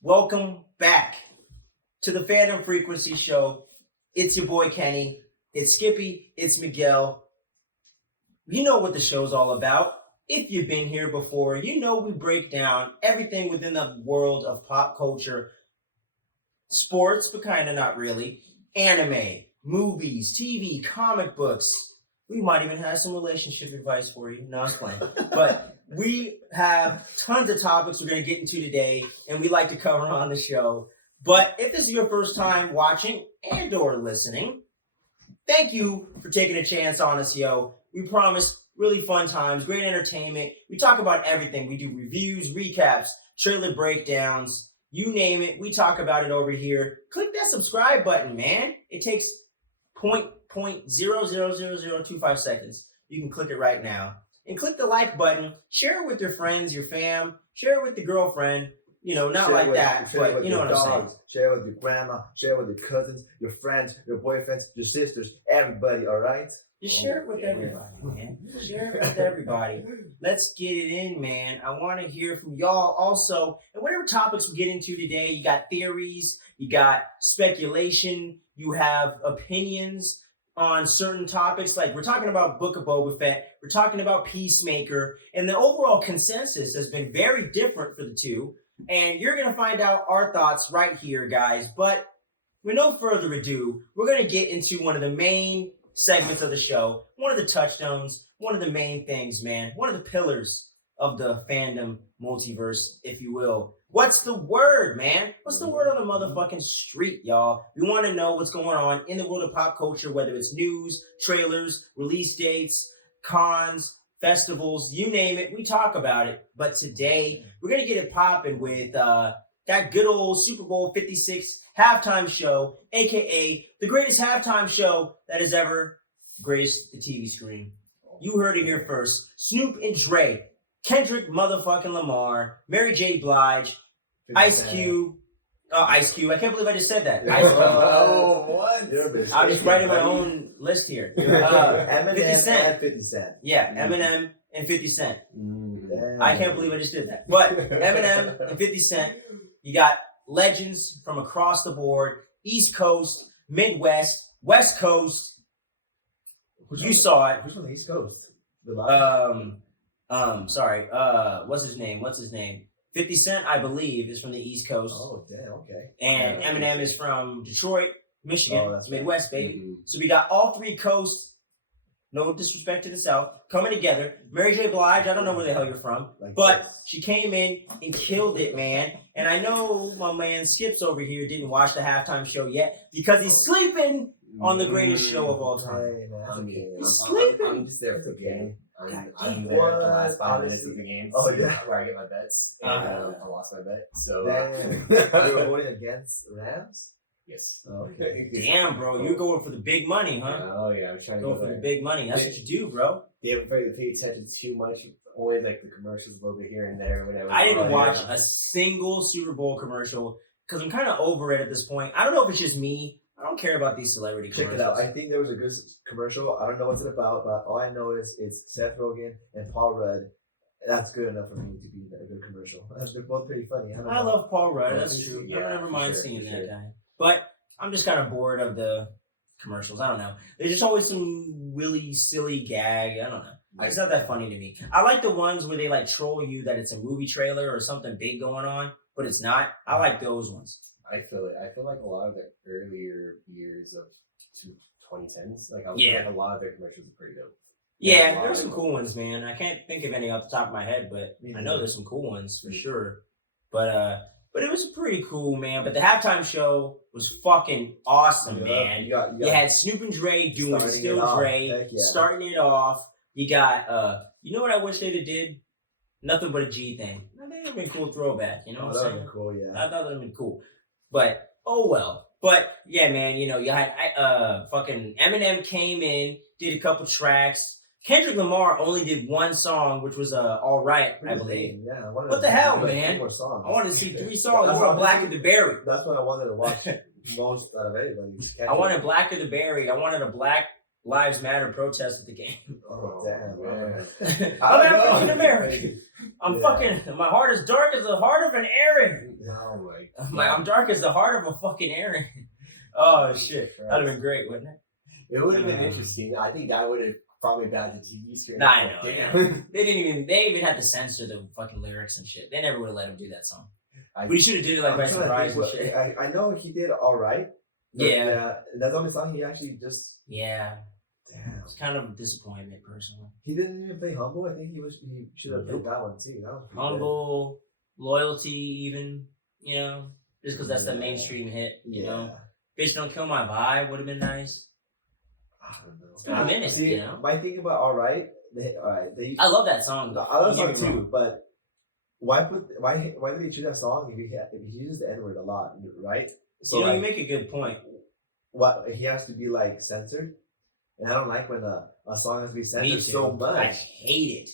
Welcome back to the Fandom Frequency Show. It's your boy Kenny. It's Skippy. It's Miguel. You know what the show's all about. If you've been here before, you know we break down everything within the world of pop culture, sports, but kind of not really, anime, movies, TV, comic books. We might even have some relationship advice for you. No, I was playing. But we have tons of topics we're going to get into today, and we like to cover on the show. But if this is your first time watching and or listening, thank you for taking a chance on us, yo. We promise really fun times, great entertainment. We talk about everything. We do reviews, recaps, trailer breakdowns, you name it. We talk about it over here. Click that subscribe button, man. It takes 0.00025 seconds. You can click it right now. And click the like button. Share it with your friends, your fam. Share it with the girlfriend. You know, not like that, but you know what I'm saying. Share it with your grandma. Share it with your cousins, your friends, your boyfriends, your sisters, everybody, all right? Just share it with everybody, man. Share it with everybody. Let's get it in, man. I want to hear from y'all also. And whatever topics we get into today, you got theories, you got speculation, you have opinions on certain topics. Like we're talking about Book of Boba Fett, we're talking about Peacemaker, and the overall consensus has been very different for the two. And you're going to find out our thoughts right here, guys. But with no further ado, we're going to get into one of the main segments of the show, one of the touchstones, one of the main things, man, one of the pillars of the fandom multiverse, if you will. What's the word, man? What's the word on the motherfucking street, y'all? We want to know what's going on in the world of pop culture, whether it's news, trailers, release dates, cons, festivals, you name it. We talk about it. But today, we're going to get it popping with that good old Super Bowl 56 halftime show, a.k.a. the greatest halftime show that has ever graced the TV screen. You heard it here first. Snoop and Dre, Kendrick motherfucking Lamar, Mary J. Blige, Ice Cube. Ice Cube. I can't believe I just said that. Ice Cube. What? I'm just writing my own list here. Eminem 50 Cent. and 50 Cent. Yeah, Eminem and 50 Cent. I can't believe I just did that. But Eminem and 50 Cent, you got legends from across the board, East Coast, Midwest, West Coast. You saw it. Who's from the East Coast? Sorry. What's his name? 50 Cent, I believe, is from the East Coast. Oh, damn, okay. And Eminem is from Detroit, Michigan. Oh, that's Midwest, right. baby. So we got all three coasts, no disrespect to the South, coming together. Mary J. Blige, I don't know where the hell you're from, but she came in and killed it, man. And I know my man Skips over here didn't watch the halftime show yet because he's sleeping on the greatest show of all time. He's sleeping. I'm just there for the game. I'm there What? for the last 5 minutes of the game. Oh, yeah. Where I get my bets. And I lost my bet. So You were going against Rams? yes. Okay. Damn, bro, you're going for the big money, huh? Oh yeah, I'm trying to Going go for the there. big money. That's what you do, bro. They haven't really paid attention too much. Only like the commercials a little bit here and there. Whenever I didn't watch a single Super Bowl commercial because I'm kind of over it at this point. I don't know if it's just me. I don't care about these celebrity Check commercials. it out. I think there was a good commercial. I don't know what's it about, but all I know is it's Seth Rogen and Paul Rudd. That's good enough for me to be a good commercial. They're both pretty funny. I love Paul Rudd. Yeah, That's true. yeah, I don't ever mind sure, seeing for that sure. guy. But I'm just kind of bored of the commercials. I don't know. There's just always some really silly gag. I don't know. It's not that funny to me. I like the ones where they like troll you that it's a movie trailer or something big going on, but it's not. I like those ones. I feel it. I feel like a lot of the earlier years of 2010s, like a lot of their commercials are pretty dope. Yeah, there's some cool ones, man. I can't think of any off the top of my head, but Me I know neither. there's some cool ones for sure. But it was pretty cool, man. But the halftime show was fucking awesome, man. You had Snoop and Dre doing Starting Still it off. Dre, Heck yeah. starting it off. You got you know what I wish they'd have did? Nothing But a G thing. I think it'd been a cool throwback, you know what I'm That saying? would be cool, yeah. I thought that'd been cool. But oh well. But yeah, man, you know, you had fucking Eminem came in, did a couple tracks. Kendrick Lamar only did one song, which was All Right, I believe. Yeah. What the hell, like man? 3 more songs. I wanted to see 3 songs. I That's wanted Black of honestly- the Berry. That's what I wanted to watch most out of anybody. I wanted Black of the Berry. I wanted a Black Lives Matter protest at the game. Oh damn, man. I'm African American. I'm fucking. My heart is dark as the heart of an Aryan. Oh my I'm dark as the heart of a fucking Aryan. Oh shit, that'd have been great, wouldn't it? It would have been interesting. I think that would have probably been the TV screen. Nah, I know. Damn. They even had to censor the fucking lyrics and shit. They never would have let him do that song. But he should have did it like by surprise and shit. I know he did all right. Yeah. That's the only song he actually just. Yeah. Damn. It's kind of a disappointment, personally. He didn't even play Humble. I think he should have played that one too. That was pretty Humble, Loyalty, even, you know, just because that's the Yeah. mainstream hit, good. you know. Bitch Don't Kill My Vibe would have been nice. I don't know. It's been a minute, See, you know. my thing about all right, I love that song. I love Don't that get song me too, wrong. but why did he choose that song if he uses the N word a lot, right? So You know, like, you make a good point. what he has to be like censored, and I don't like when a song has to be Me censored too. so much. I hate it.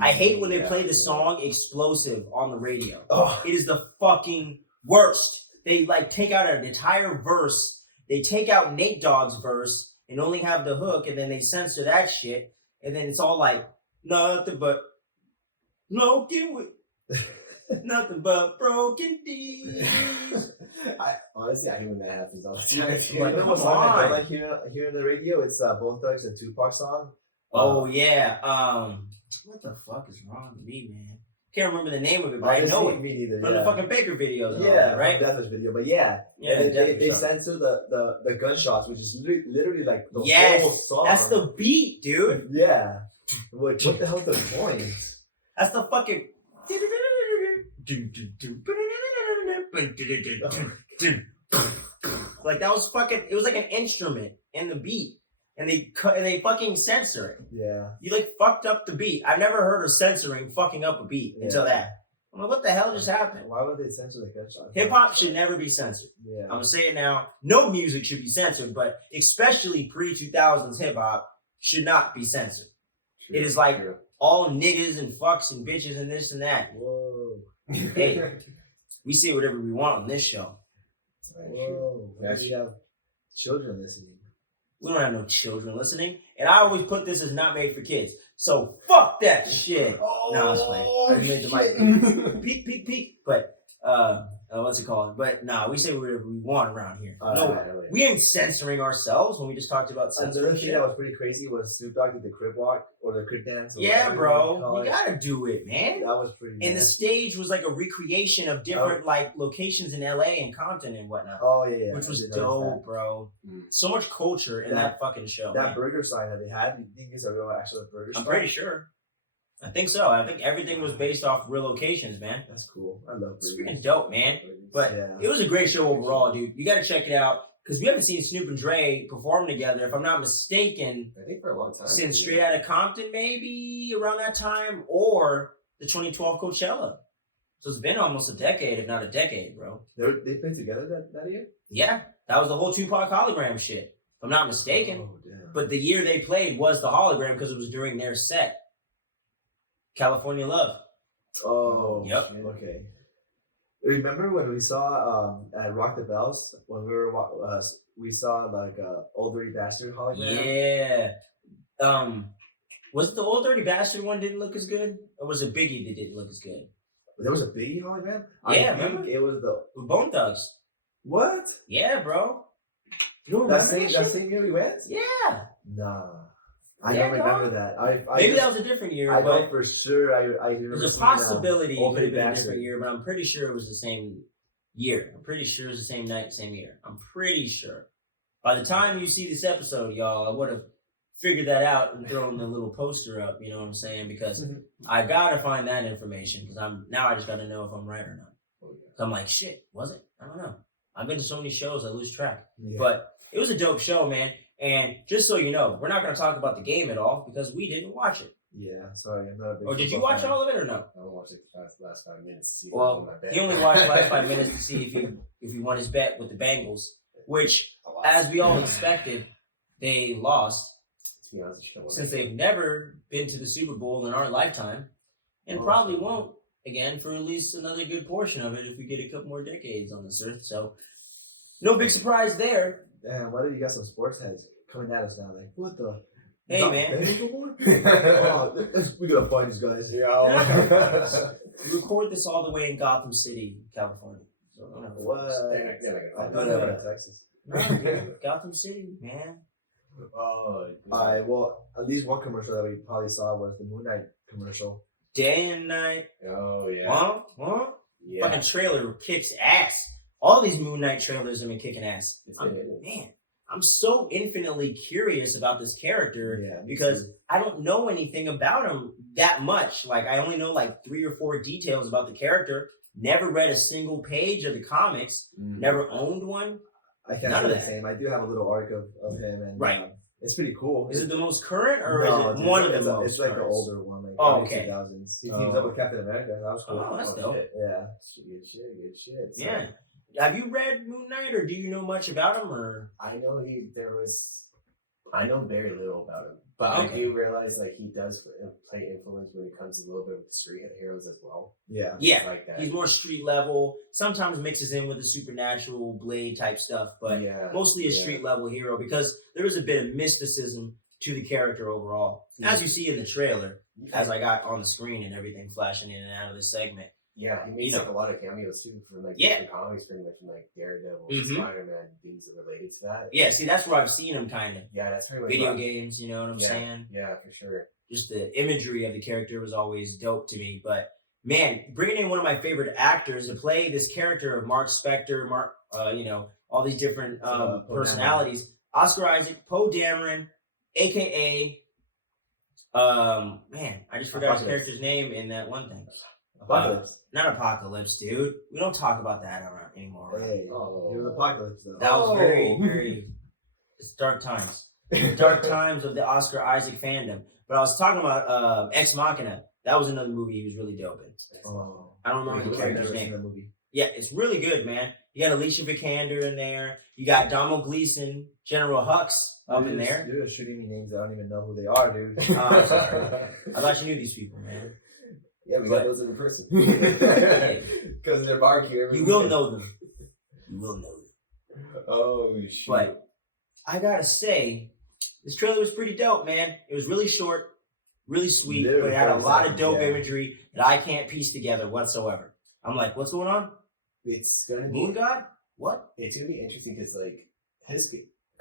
I hate when they Yeah, play the yeah. song Explosive on the radio. Oh, It is the fucking worst. They like take out an entire verse. They take out Nate Dogg's verse and only have the hook, and then they censor that shit. And then it's all like nothing but nothing but broken deeds. I hate when that happens all the time. like Come what song I on. like hearing the radio? It's Bone Thugs and Tupac song. Oh yeah. What the fuck is wrong with me, man? Can't remember the name of it, but I know it. Me neither. From the fucking Baker videos, and all Yeah, that, right? Death Wish video, but yeah, Yeah, they censor the gunshots, which is literally like the whole Yes, song. that's the beat, dude. Yeah. What the hell's the point? That's the fucking. Like that was fucking. It was like an instrument in the beat, and they fucking censor it. Yeah. You like fucked up the beat. I've never heard of censoring fucking up a beat until Yeah. that. I'm like, what the hell just happened? Why would they censor the gunshots? Hip hop should never be censored. Yeah. I'm gonna say it now. No music should be censored, but especially pre-2000s hip hop should not be censored. True, It is like true. all niggas and fucks and bitches and this and that. Whoa. Hey, we say whatever we want on this show. Whoa. That's We have children listening. We don't have no children listening. And I always put this as not made for kids. So fuck that shit. No, it's fine. I just made the mic peak, peak, peak. But what's it called? But nah, we say whatever we want around here. No, we ain't censoring ourselves when we just talked about And the censoring other thing shit. that was pretty crazy was Snoop Dogg did the crib walk or the crib dance. Or Yeah, whatever bro. you call You it. gotta do it, man. That was pretty. And the nasty. stage was like a recreation of different like locations in LA and Compton and whatnot. Oh yeah, Which I was did notice dope, bro. Mm. So much culture in that fucking show. That man. burger sign that they had, you think it's a real actual burger I'm spot? pretty sure. I think so. I think everything was based off real locations, man. That's cool. I love It's burgers. freaking dope, man. But Yeah. it was a great show overall, dude. You got to check it out because we haven't seen Snoop and Dre perform together, if I'm not mistaken, I think for a long time. since Straight Outta Compton, maybe around that time, or the 2012 Coachella. So it's been almost a decade, if not a decade, bro. They played together that year? Yeah, that was the whole Tupac hologram shit, if I'm not mistaken. Oh, damn. But the year they played was the hologram because it was during their set. California Love. Oh, Yep. shit, okay. Remember when we saw at Rock the Bells when we saw like Old Dirty Bastard hologram? Yeah. Was it the Old Dirty Bastard one didn't look as good? Or was it Biggie that didn't look as good? There was a Biggie hologram. Yeah, I think remember? it was the With Bone Thugs. what? Yeah, bro. You don't That remember same that shit? that same year we went? Yeah. Nah, I Yeah, don't remember dog. that. I Maybe just, that was a different year, I know but for sure. I remember there's a seeing, possibility it Old could have Dirty been a Bastard. different year, but I'm pretty sure it was the same year. I'm pretty sure it was the same night, same year. I'm pretty sure. By the time you see this episode, y'all, I would have figured that out and thrown the little poster up, you know what I'm saying? Because I gotta find that information because I just gotta know if I'm right or not. So I'm like, shit, was it? I don't know. I've been to so many shows I lose track. Yeah. But it was a dope show, man. And just so you know, we're not gonna talk about the game at all because we didn't watch it. Yeah, sorry, I'm not a big. Or did you football watch fan. all of it or no? I watched like the last 5 minutes to see. Well, he only watched the last 5 minutes to see if he won his bet with the Bengals, which, as we all expected, they lost. To be honest, Since they've never been to the Super Bowl in our lifetime, and probably won't again for at least another good portion of it if we get a couple more decades on this earth. So, no big surprise there. Damn, why do you got some sports heads coming at us now? Like, what the? Hey, Not man. betting no more? Oh, we gotta find these guys. Yeah. We record this all the way in Gotham City, California. So, What? I thought they were in Texas. No, dude, Gotham City, man. Oh, Alright, well, at least one commercial that we probably saw was the Moon Knight commercial. Day and night. Oh yeah. Huh? Yeah. Fucking trailer kicks ass. All these Moon Knight trailers have been kicking ass. I'm so infinitely curious about this character because I don't know anything about him that much. Like, I only know like 3 or 4 details about the character. Never read a single page of the comics. Never owned one. I can't say the same. I do have a little arc of him, and it's pretty cool. Is it the most current, or no, is it one of the most? It's like the older one, like okay. 2000s. He teams up with Captain America. That was cool. Oh, that's dope. Shit. Yeah, Good shit. So, Yeah. Have you read Moon Knight, or do you know much about him? Or I know very little about him, but I do realize like he does play influence when it comes to a little bit with the street heroes as well. Yeah, Like that. He's more street level. Sometimes mixes in with the supernatural Blade type stuff, but mostly a street level hero because there is a bit of mysticism to the character overall, as you see in the trailer, as I got on the screen and everything flashing in and out of the segment. Yeah, he makes like a lot of cameos too from like different comics, pretty much from like Daredevil, Spider-Man, things that related to that. Yeah, see, that's where I've seen him kind of. Yeah, that's pretty much video games. You know what I'm saying? Yeah, for sure. Just the imagery of the character was always dope to me. But man, bringing in one of my favorite actors to play this character of Mark Spector, all these different personalities. Oscar Isaac, Poe Dameron, aka I just forgot his character's name in that one thing. Apocalypse. Not Apocalypse, dude. We don't talk about that around anymore. Hey, it was Apocalypse though. That was very, very. It's dark times. Dark times of the Oscar Isaac fandom. But I was talking about Ex Machina. That was another movie he was really dope in. I don't remember the character's name. Movie. Yeah, it's really good, man. You got Alicia Vikander in there. You got Donald Gleason, General Hux up in there. You're shooting me names I don't even know who they are, dude. I'm sorry. I thought you knew these people, man. Yeah, we got those in person. Because they're barbecue. You will know them. You will know them. Oh, shit. But I gotta say, this trailer was pretty dope, man. It was really short, really sweet, but it had a lot of dope imagery that I can't piece together whatsoever. I'm like, what's going on? It's gonna be Moon God? What? It's gonna be interesting because like his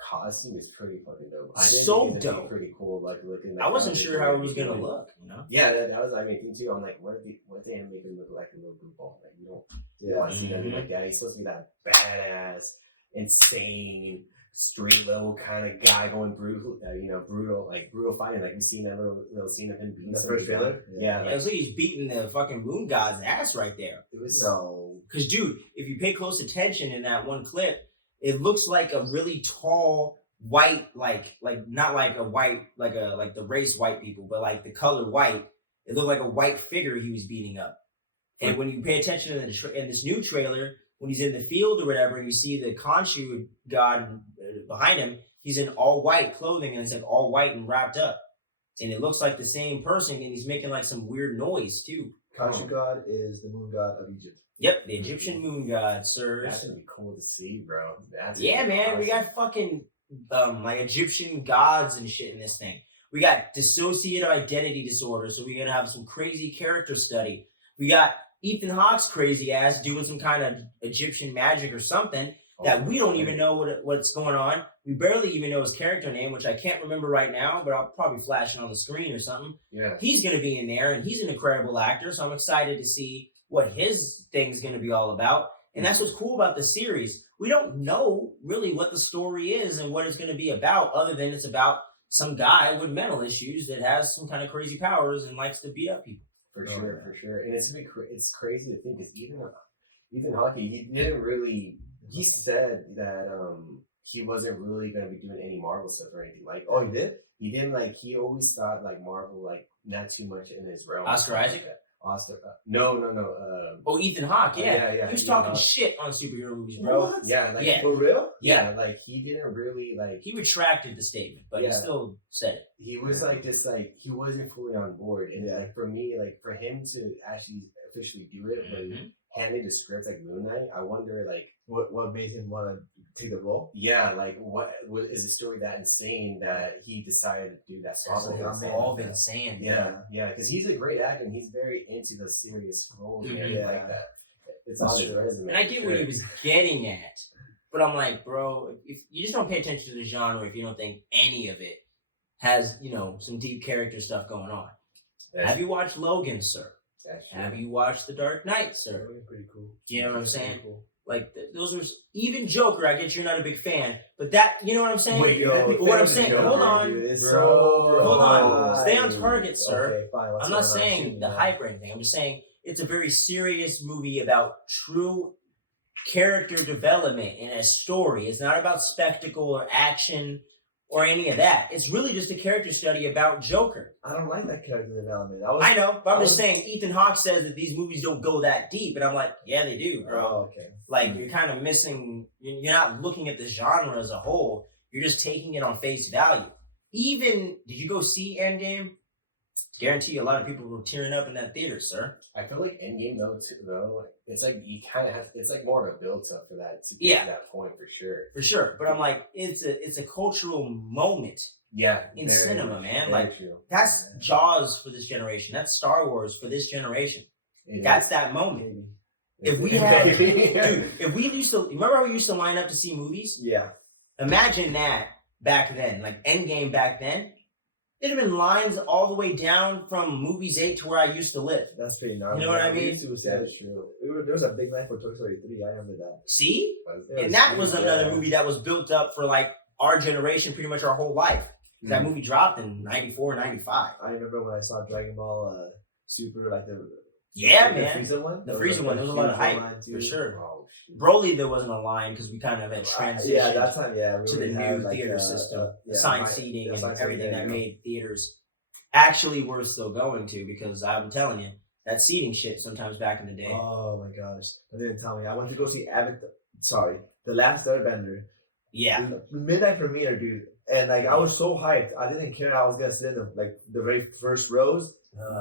costume is pretty fucking dope. So dope. Pretty cool. Like looking. I wasn't sure how it was gonna look. You know? Yeah, that was my main thing too. I'm like, what if they make him look like a little goofball? Like you don't want to see nothing like that. He's supposed to be that badass, insane, street level kind of guy going brutal, brutal fighting. Like we seen that little scene of him beating the first trailer. Yeah, it was like he's beating the fucking Moon God's ass right there. It was because dude, if you pay close attention in that one clip, it looks like a really tall white, like not like a white, like the race white people, but like the color white. It looked like a white figure he was beating up. And when you pay attention in this new trailer, when he's in the field or whatever, and you see the Khonshu god behind him, he's in all white clothing, and it's like all white and wrapped up. And it looks like the same person, and he's making like some weird noise too. Khonshu god is the moon god of Egypt. Yep, the Egyptian moon god, sirs. That's gonna be cool to see, bro. Yeah, man, awesome. We got fucking like Egyptian gods and shit in this thing. We got dissociative identity disorder, so we're gonna have some crazy character study. We got Ethan Hawke's crazy ass doing some kind of Egyptian magic or something that we don't even know what's going on. We barely even know his character name, which I can't remember right now, but I'll probably flash it on the screen or something. Yeah, he's gonna be in there, and he's an incredible actor, so I'm excited to see what his thing's going to be all about. And that's what's cool about the series. We don't know really what the story is and what it's going to be about, other than it's about some guy with mental issues that has some kind of crazy powers and likes to beat up people. For sure. And it's crazy to think because Ethan Hawke, he said that he wasn't really going to be doing any Marvel stuff or anything like that. Oh, he did? He didn't he always thought like Marvel, like not too much in his realm. Oscar Isaac? Oscar. No. Oh, Ethan Hawke, yeah. yeah. He was Ethan talking Hawke. shit on superhero movies, bro. What? Yeah, like Yeah. For real? yeah, like he didn't really like. He retracted the statement, but he Yeah. still said it. He was like just like he wasn't fully on board, and Yeah. like for me, like for him to actually officially do it when Mhm. handed the script like Moon Knight, I wonder like What made him want to take the role? yeah, like what is the story that insane that he decided to do that? That's solo like, thing? all been saying. Yeah, because he's a great actor and he's very into the serious roles and everything Yeah. like that. It's That's on his true. resume. And I get what he was getting at, but I'm like, bro, if you just don't pay attention to the genre, if you don't think any of it has, some deep character stuff going on. Have you watched Logan, sir? That's true. Have you watched The Dark Knight, sir? That was pretty cool. You know what I'm Pretty saying? cool. Like those are even Joker. I get you're not a big fan, but that you know what I'm saying. Wait, Yo, But what I'm Fandom saying, Frequency hold Show, on. dude, it's Bro. so Hold on. overhyped. Stay on target, sir. Okay, fine. What's I'm not going on? saying Shoot me the now. hype or anything. I'm just saying it's a very serious movie about true character development in a story. It's not about spectacle or action or any of that. It's really just a character study about Joker. I don't like that character development. I know, but I'm I just was- saying Ethan Hawke says that these movies don't go that deep, and I'm like, yeah, they do, bro. Oh, okay. Like you're kind of missing. You're not looking at the genre as a whole. You're just taking it on face value. Even did you go see Endgame? Guarantee you a lot of people were tearing up in that theater, sir. I feel like Endgame though, it's like you kind of have. It's like more of a build up for that to get Yeah. to that point for sure. For sure. But I'm like, it's a cultural moment. Yeah, In very cinema, much, man, very like, true. That's Jaws for this generation. That's Star Wars for this generation. It That's is. that moment. Maybe. If we had, Yeah. dude, if we used to remember how we used to line up to see movies. Yeah. Imagine that back then, like Endgame back then. There'd have been lines all the way down from Movies 8 to where I used to live. That's pretty gnarly. You know what I We mean? used to see That that. is true. There was a big night for Toy Story 3. I remember that. See? It And that was huge, another yeah. movie that was built up for like our generation, pretty much our whole life. That movie dropped in 94, 95. I remember when I saw Dragon Ball Super, like the Yeah, the man. Frieza one. The There Frieza like one, a there was a lot of huge hype, line, too. for sure. Oh, shit. Broly, there wasn't a line because we kind of had transitioned Yeah, that time, yeah. We to the already new had, like, theater system, yeah, assigned my- seating, yeah, and assigned seating, everything there that you go. made theaters actually worth still going to, because I'm telling you, that seating shit sometimes back in the day. Oh my gosh! I didn't tell me. I went to go see Avatar. Sorry, The Last Airbender. Yeah. Midnight premiere, dude. And like I was so hyped. I didn't care. I was gonna sit in the very first rows.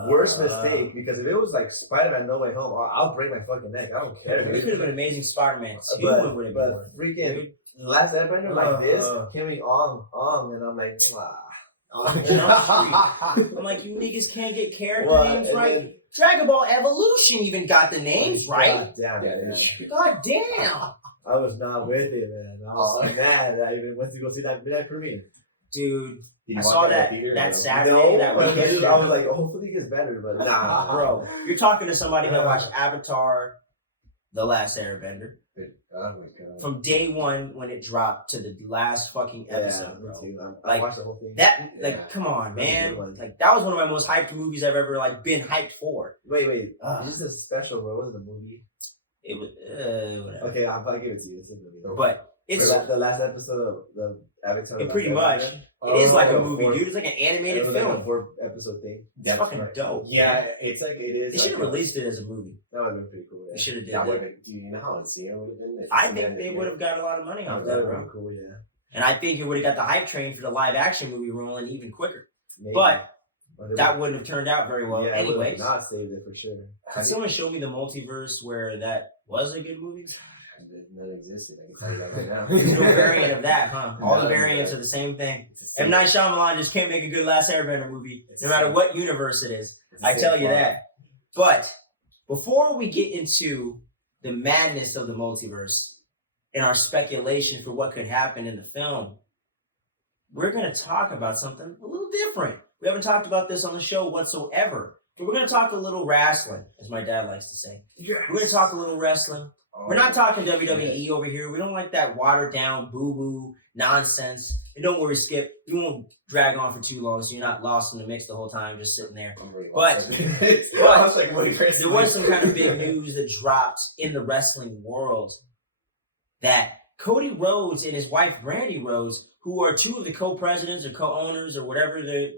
Worst mistake, because if it was like Spider-Man No Way Home, I'll break my fucking neck. I don't care. It dude. could have been Amazing Spider-Man 2. But, it would have been but worth. freaking Dude. Last Airbender like this Uh. came on, and I'm like, I'm like, you niggas can't get character Well, names and right. then- Dragon Ball Evolution even got the names right. God damn it, man. God damn. I was not with it, man. I was so mad that I even went to go see that midnight premiere. Dude, Did you I watch saw in that theater? that No. Saturday, No, that but weekend. I was like, oh, hopefully it gets better, but nah, Bro, you're talking to somebody that watched Avatar, The Last Airbender, Oh my god. from day one when it dropped to the last fucking episode, me bro. too. I Like, watched the whole thing. That, like, Yeah. come on, That was a man. good one. Like, that was one of my most hyped movies I've ever, like, been hyped for. Wait. Ah. This is a special, bro. It wasn't a movie. It was, whatever. Okay, I'll give it to you. It's a movie. But it's, the last episode of the Avatar. it The pretty Last much, Airbender, it is like a oh, movie, four- dude. It's like an animated it was like film. a 4-episode thing. It's fucking right. dope. Yeah, man. it's like it is. They should have like a- released it as a movie. That would have been pretty cool. They Yeah. should have did That that. would. Do you know how insane it would have been? I think they would have got a lot of money off That that, would have bro. been cool. Yeah. And I think it would have got the hype train for the live action movie rolling even quicker. Maybe. But they that would- wouldn't have turned out very well. yeah, it would've Anyways, not saved it for sure. can someone show me the multiverse where that was a good movie? None existed. I can tell you that right now. There's no variant of that, huh? All the None, variants bro. are the same thing. It's the same- M. Night Shyamalan just can't make a good Last Airbender movie, It's no the matter same. what universe it is. it's the I same tell you plot. that. But before we get into the madness of the multiverse and our speculation for what could happen in the film, we're going to talk about something a little different. We haven't talked about this on the show whatsoever. But we're going to talk a little wrestling, as my dad likes to say. We're going to talk a little wrestling. Oh, We're not talking WWE over here. We don't like that watered down boo-boo nonsense. And don't worry, Skip, we won't drag on for too long so you're not lost in the mix the whole time just sitting there. I'm really But- lost. I but was like, wait, There was some kind of big news that dropped in the wrestling world that Cody Rhodes and his wife Brandy Rhodes, who are two of the co-presidents or co-owners or whatever the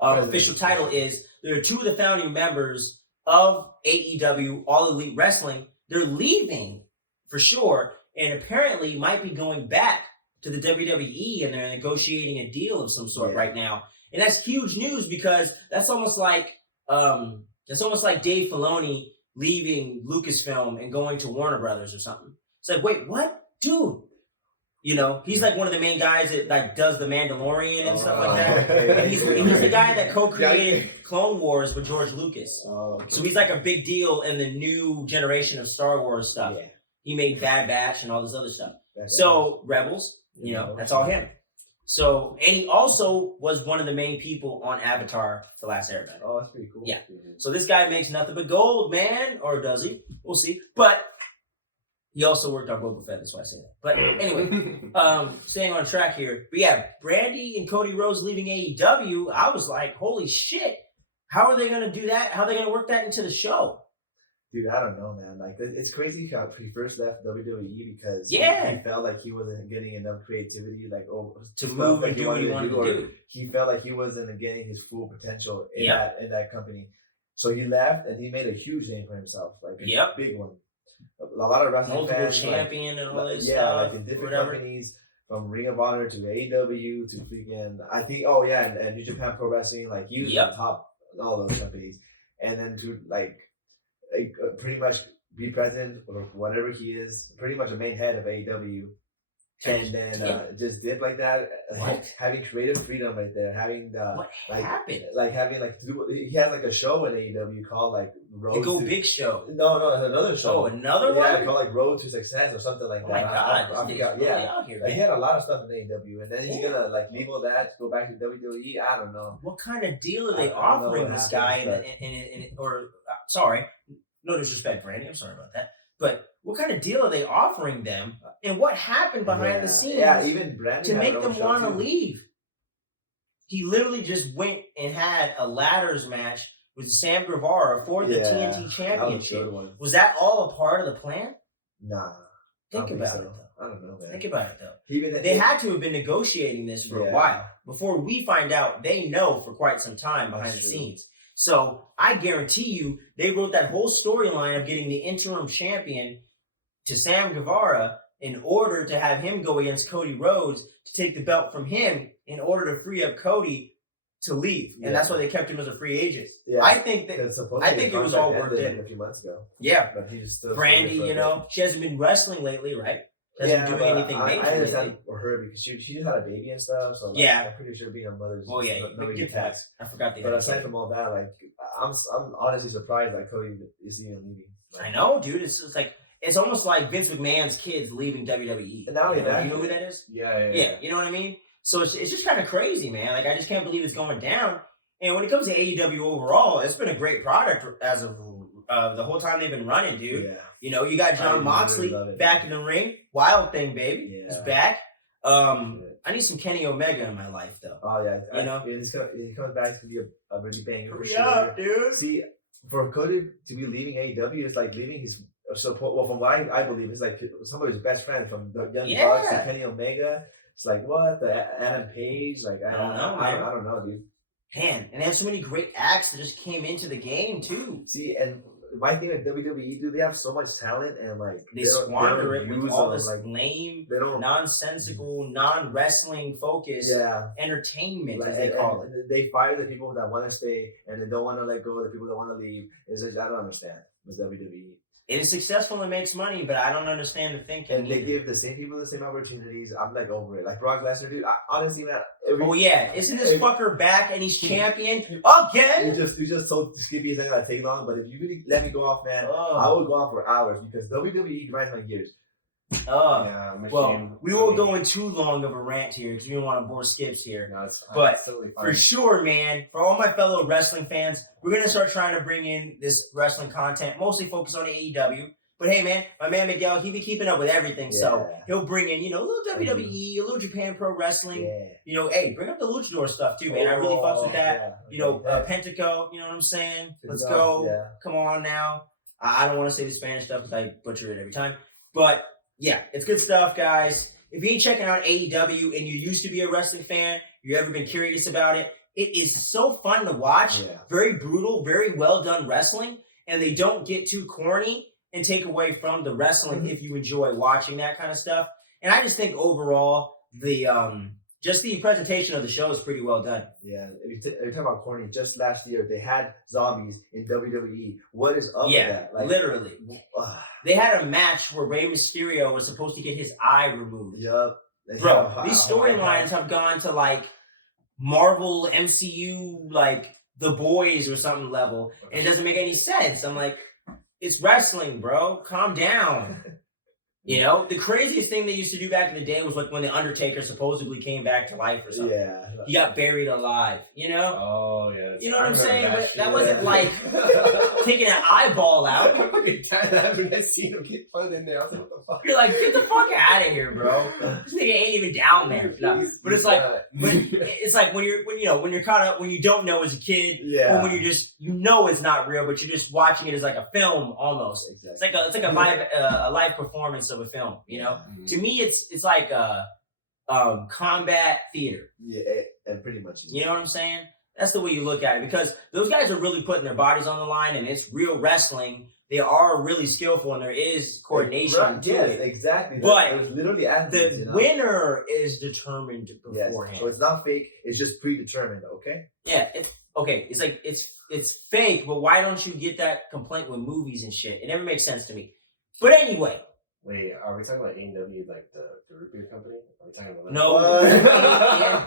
official title is, they're two of the founding members of AEW, All Elite Wrestling, they're leaving for sure, and apparently might be going back to the WWE, and they're negotiating a deal of some sort right now. And that's huge news because that's almost like Dave Filoni leaving Lucasfilm and going to Warner Brothers or something. It's like, wait, what, dude? You know, he's like one of the main guys that like does the Mandalorian and stuff like that. And he's the guy that co-created Clone Wars with George Lucas. So he's like a big deal in the new generation of Star Wars stuff. Yeah. He made Bad Batch and all this other stuff. So Rebels, you know, that's all him. So, and he also was one of the main people on Avatar: The Last Airbender. Oh, that's pretty cool. Yeah. So this guy makes nothing but gold, man. Or does he? We'll see. But he also worked on Boba Fett, that's why I say that. But anyway, staying on track here. But yeah, Brandy and Cody Rhodes leaving AEW, I was like, holy shit. How are they going to do that? How are they going to work that into the show? Dude, I don't know, man. Like, it's crazy how he first left WWE because he felt like he wasn't getting enough creativity, like to move and do what he wanted to do. He felt like he wasn't getting his full potential in that company. So he left and he made a huge name for himself, like a big one. A lot of wrestling multiple fans, champion and all this stuff. Yeah, like in different companies, from Ring of Honor to AEW to freaking, I think, and New Japan Pro Wrestling, like he was on top of all those companies. And then to like pretty much be president or whatever he is, pretty much a main head of AEW. And then just did like that, having creative freedom right there, having what happened? Like having like he has like a show in AEW called like Road to Big Show. No, another show. Oh, another one? Yeah, called like Road to Success or something like that. Oh my god, I forgot. Really out here, like, he had a lot of stuff in AEW, and then he's gonna like leave all that to go back to WWE. I don't know. What kind of deal are they offering this guy? Sorry, no disrespect, Brandy. I'm sorry about that, but. What kind of deal are they offering them? And what happened behind the scenes even Brandy to make them want to leave? He literally just went and had a ladders match with Sam Guevara for the TNT Championship. Was that all a part of the plan? Nah. Think about it, though. I don't know, man. Think about it, though. They had to have been negotiating this for a while. Before we find out, they know for quite some time behind the scenes. So I guarantee you, they wrote that whole storyline of getting the interim champion to Sam Guevara in order to have him go against Cody Rhodes to take the belt from him in order to free up Cody to leave. And that's why they kept him as a free agent. Yeah. I think it was all worked in a few months ago. Yeah. But he's still Brandy, you know, she hasn't been wrestling lately, right? Doesn't do anything major. I understand for her because she just had a baby and stuff. So like, I'm pretty sure being a mother's good tax. I forgot the. But aside from all that, like I'm honestly surprised that Cody is even leaving. Like, I know, dude. It's like. It's almost like Vince McMahon's kids leaving WWE. And not only that, you know who that is? Yeah. You know what I mean? So it's just kind of crazy, man. Like I just can't believe it's going down. And when it comes to AEW overall, it's been a great product as of the whole time they've been running, dude. Yeah. You know, you got John Moxley back in the ring. Wild Thing, baby. Yeah. He's back. I need some Kenny Omega in my life, though. Oh yeah, you know, he comes back to be a really banger. Hurry up, dude. See, for Cody to be leaving AEW, it's like leaving his. So, well, from what I believe, it's like somebody's best friend from the Young Bucks to Kenny Omega. It's like what the Adam Page, like I don't know, I don't know, dude. Man, and they have so many great acts that just came into the game too. See, and my thing with WWE, dude, they have so much talent and like they squander it with all this like lame, nonsensical, non-wrestling focused entertainment, as they call it. They fire the people that want to stay, and they don't want to let go of the people that want to leave. It's just, I don't understand with WWE. It is successful and makes money, but I don't understand the thinking. And they give the same people the same opportunities. I'm like over it. Like Brock Lesnar, dude. Honestly, man. Isn't this fucker back and he's champion again? You just told Skippy he's not gonna take long, but if you really let me go off, man, I will go on for hours because WWE grinds my gears. We won't go in too long of a rant here because we don't want to bore Skips here. No, it's fine. But it's totally fine. For sure, man, for all my fellow wrestling fans, we're going to start trying to bring in this wrestling content, mostly focused on AEW. But hey, man, my man Miguel, he be keeping up with everything. So he'll bring in, a little WWE, a little Japan Pro Wrestling. Yeah. Hey, bring up the luchador stuff too, man. I really fucks with that. Pentaco, you know what I'm saying? Let's go. Yeah. Come on now. I don't want to say the Spanish stuff because I butcher it every time. But yeah, it's good stuff, guys. If you ain't checking out AEW and you used to be a wrestling fan, you ever been curious about it, it is so fun to watch. Yeah. Very brutal, very well done wrestling. and they don't get too corny and take away from the wrestling if you enjoy watching that kind of stuff. And I just think overall the just the presentation of the show is pretty well done. Yeah, if you're talking about corny, just last year they had zombies in WWE. What is up with that? Like, literally. They had a match where Rey Mysterio was supposed to get his eye removed. Yup. Bro, these storylines have gone to like Marvel MCU, like The Boys or something level, and it doesn't make any sense. I'm like, it's wrestling, bro. Calm down. You know, the craziest thing they used to do back in the day was like when the Undertaker supposedly came back to life or something. Yeah. He got buried alive, you know? Oh, yeah. You know what I'm saying? But that wasn't like taking an eyeball out. When I seen him get put in there, I was like, what the fuck? You're like, get the fuck out of here, bro. This nigga ain't even down there. No. But it's like, it's like when you're caught up, when you don't know as a kid, or when you're just, it's not real, but you're just watching it as like a film almost. Exactly. It's like a live performance of a film, you know? Mm-hmm. To me, it's like combat theater. Yeah, and pretty much. You know what I'm saying? That's the way you look at it, because those guys are really putting their bodies on the line, and it's real wrestling. They are really skillful, and there is coordination to it. Exactly. But it was literally athletes, the winner is determined beforehand. So it's not fake. It's just predetermined. Okay. Yeah. It's like it's fake. But why don't you get that complaint with movies and shit? It never makes sense to me. But anyway. Wait, are we talking about AEW, like the root beer company? Are we talking about that? No.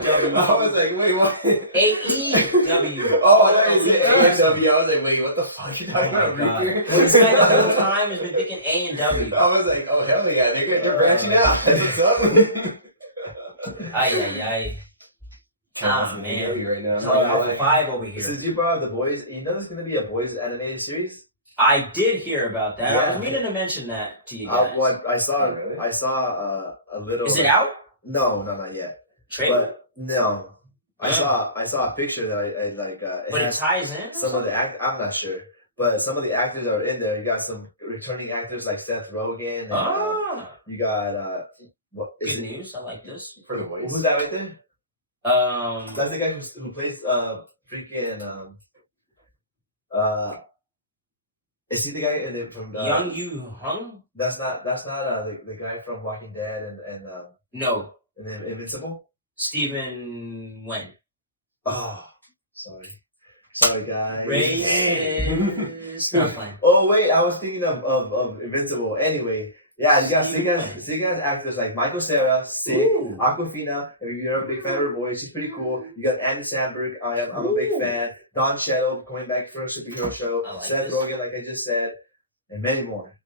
AEW. I was like, wait, what? AEW. Oh, I thought you said AEW. I was like, wait, what the fuck are you talking about? Root beer? This guy the whole time has been thinking A and W. I was like, oh, hell yeah. They're branching out. That's what's up. Ay. Ah, man. Right now. It's like 5 over here. Since you brought up the boys, you know there's going to be a boys animated series? I did hear about that. Yeah. I was meaning to mention that to you guys. I saw a little. Is it out? No, not yet. Trailer? But no, I saw a picture that I like. But it ties in. Some of the I'm not sure, but some of the actors are in there. You got some returning actors like Seth Rogen. And, you got good news. I like this for the voice. Who's that right there? That's the guy who plays freaking Is he the guy from Young Yu Hung? That's not the guy from Walking Dead and no. And then Invincible? Stephen Wen. Oh, sorry guys. Racist. Not playing. Oh wait, I was thinking of Invincible. Anyway, yeah, you got sick guys actors like Michael Cera, Sick, Aquafina. If you're a big fan of her voice, she's pretty cool. You got Andy Samberg. I'm a big fan. Don Cheadle coming back for a superhero show. Seth Rogen, like I just said, and many more.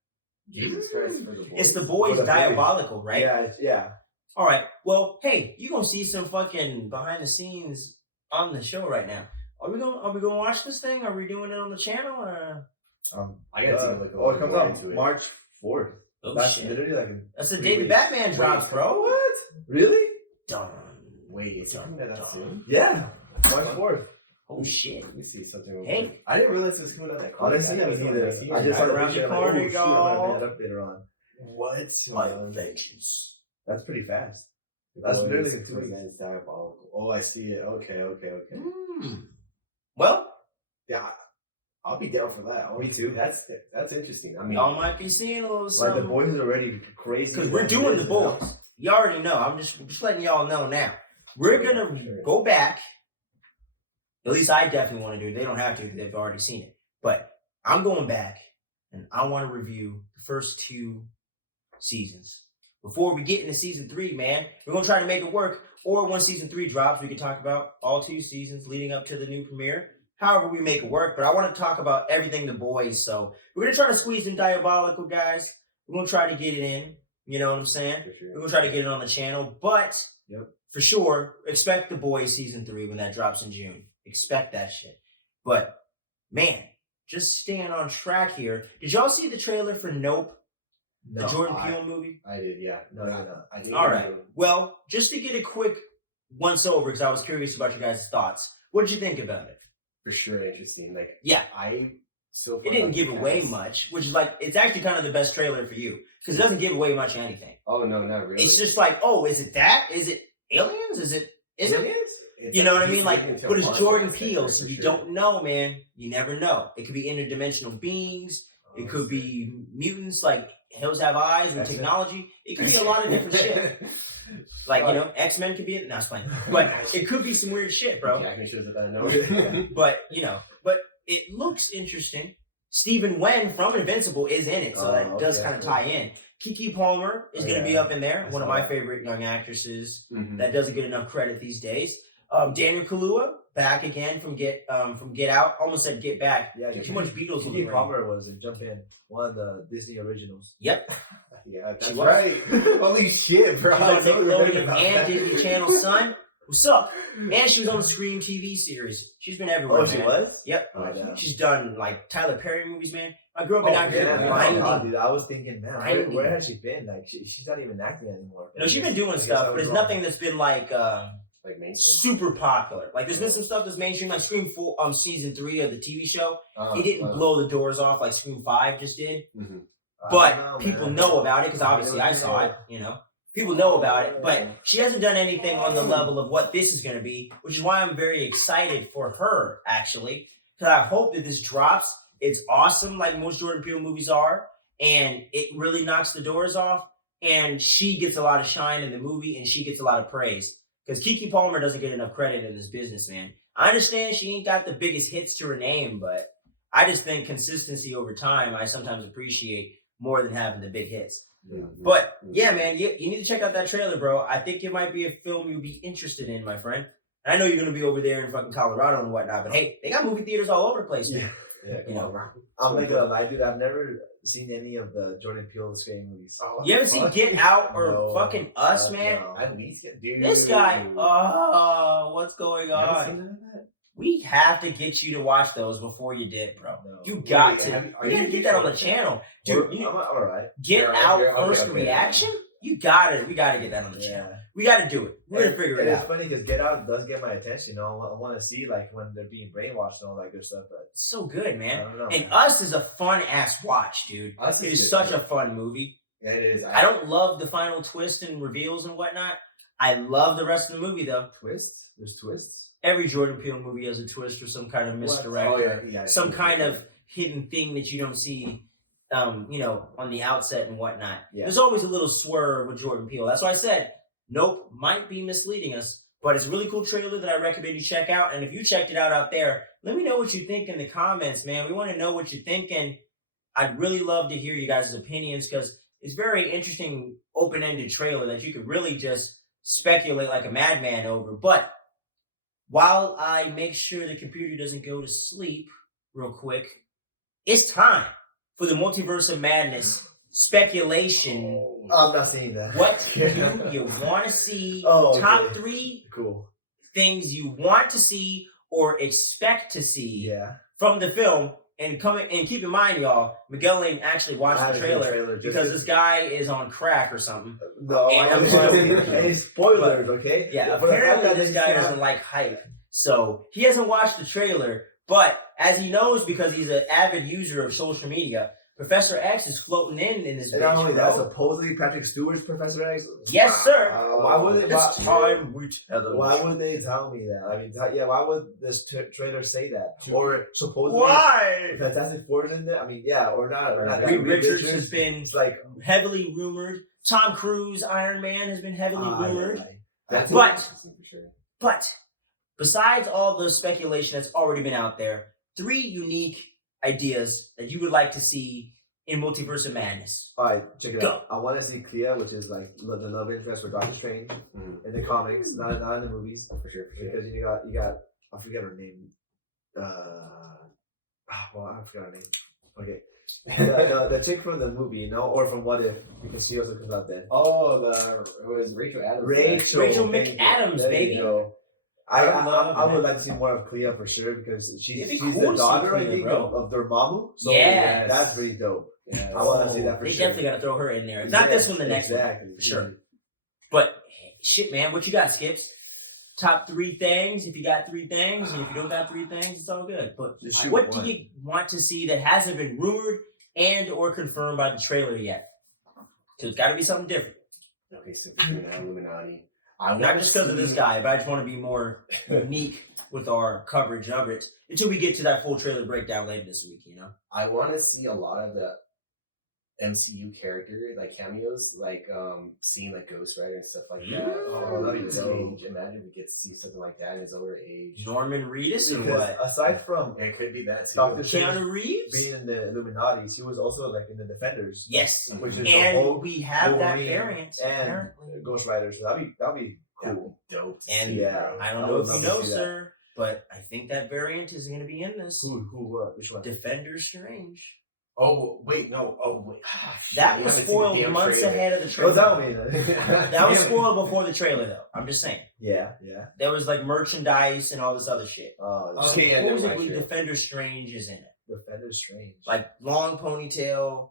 Jesus Christ for the boys. It's the boys diabolical, right? Yeah. All right. Well, hey, you're gonna see some fucking behind the scenes on the show right now. Are we gonna watch this thing? Are we doing it on the channel or? I gotta see it comes out March 4th. Oh, that's shit. literally like that's the day the Batman drops, bro. What? Really? Done. Wait, it's coming that soon? Yeah, March 4th. Oh shit! Let me see something. Hey, I didn't realize it was coming out that quick. Honestly, me neither. I just started around the corner, y'all. I'm gonna later on. What? My vengeance. That's pretty fast. That's literally 2 weeks. It's diabolical. Oh, I see it. Okay. Well, yeah, I'll be down for that. Me too. That's interesting. I mean, y'all might be seeing a little something. Like the boys are already crazy. Because we're doing the boys. You already know. I'm just letting y'all know now. We're gonna go back. At least I definitely want to do it. They don't have to because they've already seen it. But I'm going back and I want to review the first 2 seasons. Before we get into season 3, man, we're going to try to make it work. Or when season 3 drops, we can talk about all 2 seasons leading up to the new premiere. However we make it work. But I want to talk about everything the boys. So we're going to try to squeeze in Diabolical, guys. We're going to try to get it in. You know what I'm saying? For sure. We're going to try to get it on the channel. But for sure, expect the boys season 3 when that drops in June. Expect that shit. But, man, just staying on track here. Did y'all see the trailer for Nope? No, the Jordan Peele movie? I did, yeah. No. I did. All right. Well, just to get a quick once-over, because I was curious about your guys' thoughts. What did you think about it? For sure interesting. Like, yeah. It didn't give away much, which is like, it's actually kind of the best trailer for you, because it doesn't give away much of anything. Oh, no, not really. It's just like, oh, is it that? Is it aliens? Is it... Aliens? You know what I he's mean? Like, sticking to but a it's monster Jordan aspect, Peele, for so you sure. don't know, man. You never know. It could be interdimensional beings. It could be mutants, like hills have eyes or X-Men. technology. It could be a lot of different shit. Like, you know, X-Men could be it. No, it's fine. But it could be some weird shit, bro. Jackman should have said that note. But, you know, but it looks interesting. Stephen Wen from Invincible is in it, so that does kind of tie in. Keke Palmer is going to be up in there. One of my favorite young actresses that doesn't get enough credit these days. Daniel Kaluuya back again from Get Out. Almost said Get Back. Yeah, Too much Beatles. Keke Palmer was in Jump In, one of the Disney originals. Yep. Yeah, that's She was. right. Holy shit, bro. She was on I totally Nickelodeon remember and that. Disney Channel, son. What's up? And she was on the Scream TV series. She's been everywhere. Oh, she man. was? Yep. Oh, yeah. She's done like Tyler Perry movies, man. I grew up in acting. Dude, I was thinking, man, where has she been? Like, she's not even acting anymore. You know, she's been doing stuff, but it's nothing that's been like mainstream? super popular. Like, there's been some stuff that's mainstream, like Scream 4, season 3 of the TV show. He didn't blow the doors off like Scream 5 just did. Mm-hmm. But people know about it because obviously I saw it, you know. People know about it, but she hasn't done anything on the level of what this is going to be, which is why I'm very excited for her, actually. Because I hope that this drops. It's awesome, like most Jordan Peele movies are, and it really knocks the doors off, and she gets a lot of shine in the movie, and she gets a lot of praise. Because Keke Palmer doesn't get enough credit in this business, man. I understand she ain't got the biggest hits to her name, but I just think consistency over time, I sometimes appreciate more than having the big hits. Mm-hmm. But yeah, man, you need to check out that trailer, bro. I think it might be a film you'll be interested in, my friend. And I know you're gonna be over there in fucking Colorado and whatnot, but hey, they got movie theaters all over the place, man. Yeah, you know. I'm not gonna lie, dude. I've never seen any of the Jordan Peele scary movies. Oh, You ever seen Get Out or No, fucking Us, man? no. At least get dude. This guy, what's going You haven't on? seen none of that? We have to get you to watch those before you dip, bro. No. You got Wait, to. are You gotta you get that on the channel, dude. I'm all right. Get You're right, Out you're- okay, first okay. reaction. We gotta get that on the channel. We gotta do it. We're gonna figure it It's out. funny because Get Out does get my attention. You know, I want to see like when they're being brainwashed and all that good stuff. But It's so good, I man. don't know. And Us is a fun ass watch, dude. Us It is is good, such too. a fun movie. Yeah, it is. I don't love the final twist and reveals and whatnot. I love the rest of the movie though. Twists? There's twists. Every Jordan Peele movie has a twist or some kind of misdirect, Oh, or yeah, some kind of hidden thing that you don't see, you know, on the outset and whatnot. Yeah. There's always a little swerve with Jordan Peele. That's why I said, nope, might be misleading us. But it's a really cool trailer that I recommend you check out. And if you checked it out there, let me know what you think in the comments, man. We want to know what you're thinking. I'd really love to hear you guys' opinions because it's very interesting, open-ended trailer that you could really just speculate like a madman over. But while I make sure the computer doesn't go to sleep real quick, it's time for the Multiverse of Madness speculation. I'm not seeing that. What do you want to see? Oh, okay. Top 3 Cool. things you want to see or expect to see Yeah. from the film. And keep in mind, y'all, Miguel ain't actually watched the trailer because this guy is on crack or something. No, And I'm I'm just joking. any spoilers, okay? Yeah, But the fact apparently that this it's guy not- doesn't like hype. So he hasn't watched the trailer, but as he knows because he's an avid user of social media, Professor X is floating in this And bitch, not only that, bro. supposedly Patrick Stewart's Professor X. Yes, sir. Why would it? It's time we tell them. Why would they tell me that? I mean, yeah. Why would this trailer say that? Or supposedly Why? Fantastic Four's in there? I mean, yeah, or not. Or not. Reed Richards has been It's like heavily rumored. Tom Cruise, Iron Man, has been heavily rumored. That's But- interesting for sure. But besides all the speculation that's already been out there, 3 unique ideas that you would like to see in Multiverse of Madness. all right, check it Go. out. I want to see Clea, which is like the love interest for Doctor Strange in the comics, not in the movies, For sure. because you got I forget her name. Well, I forgot her name. Okay. The chick from the movie, you know, or from What If, because she also comes out dead. Oh, it was Rachel Adams. Rachel thank you. McAdams, There you baby. go. I I would love like to see more of Clea for sure because It'd she's be cool the to see daughter, I Clea, think, bro. of Dormammu. So Yes. that's really dope. Yes. I want to see that for They sure. definitely got to throw her in there. If not this one, the next one. Exactly. For sure. But shit, man, what you got, Skips? Top 3 things. If you got 3 things, and if you don't got 3 things, it's all good. But Just shoot what one. do you want to see that hasn't been rumored and or confirmed by the trailer yet? So it's got to be something different. Okay, so for sure now Illuminati. Not just because of this guy, but I just want to be more unique with our coverage of it until we get to that full trailer breakdown later this week, you know? I want to see a lot of the MCU character like cameos, like seeing like Ghost Rider and stuff like that. Oh, that'd be dope. Imagine we get to see something like that in his older age. Norman Reedus or Because what? aside from It could be that too. Dr. Keanu Reeves? being in the Illuminati, he was also like in the Defenders. Yes. Which is the And whole we have that Wolverine variant, and apparently. Ghost Rider. So that'd be cool. Dope. To And see, yeah. bro. I don't I know would if you love to know, see that. sir, but I think that variant is going to be in this. What? Which one? Defender Strange. Oh wait, no. Oh wait. That You was haven't seen the spoiled damn months trailer. ahead of the What trailer. was that one? That was spoiled before the trailer, though. I'm just saying. Yeah. There was like merchandise and all this other shit. Oh, yeah. Okay, yeah, never mind, Supposedly, sure. Defender Strange is in it. Defender Strange. Like long ponytail,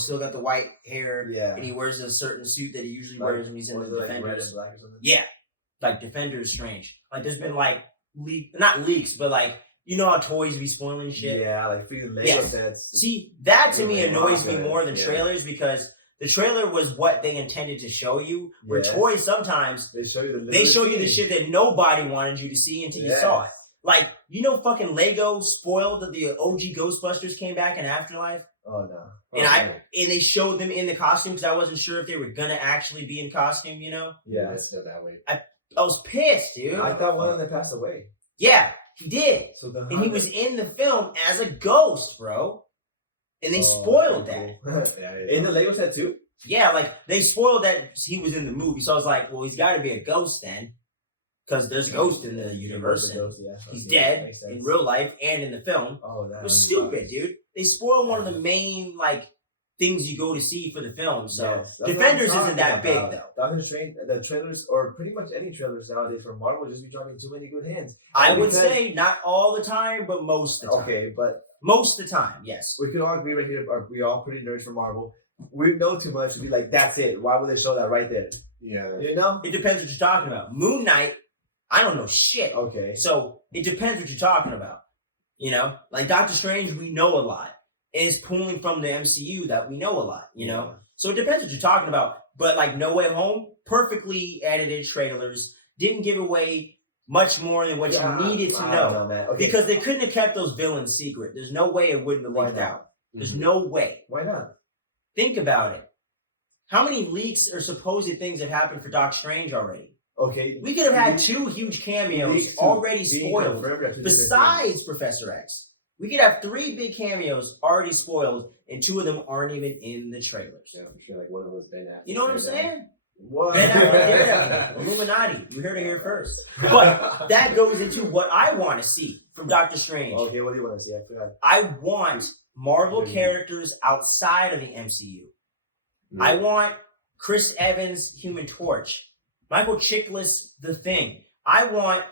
still got the white hair, yeah. and he wears a certain suit that he usually Like, wears when he's in the was it like red Defenders. and black or something? Yeah, like Defender Strange. Like there's been like not leaks, but like how toys be spoiling shit. Yeah, like freaking Lego Yes. sets. See, that to me Yeah, annoys me yeah. more than Yeah. trailers because the trailer was what they intended to show you. Where Yes. toys sometimes They show you the they show you the scene. shit that nobody wanted you to see until you saw it. Like fucking Lego spoiled that the OG Ghostbusters came back in Afterlife. Oh no. And they showed them in the costume because I wasn't sure if they were gonna actually be in costume, Yeah, Yes. let's go that way. I was pissed, dude. I thought one of them passed away. Yeah, he did. So the And he was in the film as a ghost, bro. And they spoiled that. In the Lego set too? Yeah, like they spoiled that he was in the movie. So I was like, well, he's got to be a ghost then. Because there's ghosts in the universe. And he's dead in real life and in the film. Oh, that It was stupid, dude. They spoiled one of the main, things you go to see for the film. So Yes, that's Defenders what I'm isn't that talking big, about. though. Doctor Strange, the trailers, or pretty much any trailers nowadays from Marvel, just be dropping too many good hands. I would Because- say not all the time, but most of the time. Okay, but Most of the time, yes. we can all agree right here. We all pretty nerds from Marvel. We know too much to be like, that's it. Why would they show that right there? Yeah. You know? It depends what you're talking about. Moon Knight, I don't know shit. Okay. So it depends what you're talking about. Like Doctor Strange, we know a lot. And it's pulling from the MCU that we know a lot, Yeah. So it depends what you're talking about. But like No Way Home, perfectly edited trailers, didn't give away much more than what Yeah, you needed to I know. don't know, man. Okay. Because they couldn't have kept those villains secret. There's no way it wouldn't have Why leaked not? out. There's no way. Why not? Think about it. How many leaks or supposed things have happened for Doctor Strange already? Okay. We could have had 2 huge cameos leaks to already being spoiled. confirmed are two different Besides Professor X, we could have 3 big cameos already spoiled, and 2 of them aren't even in the trailers. Yeah, for sure. Like one of those Ben Affleck. You know what I'm saying? things. What? Ben Affleck, Daredevil, Illuminati. You heard it here first. But that goes into what I want to see from Doctor Strange. Okay, what do you want to see? I forgot. I want Marvel characters outside of the MCU. I want Chris Evans, Human Torch, Michael Chiklis, The Thing. I want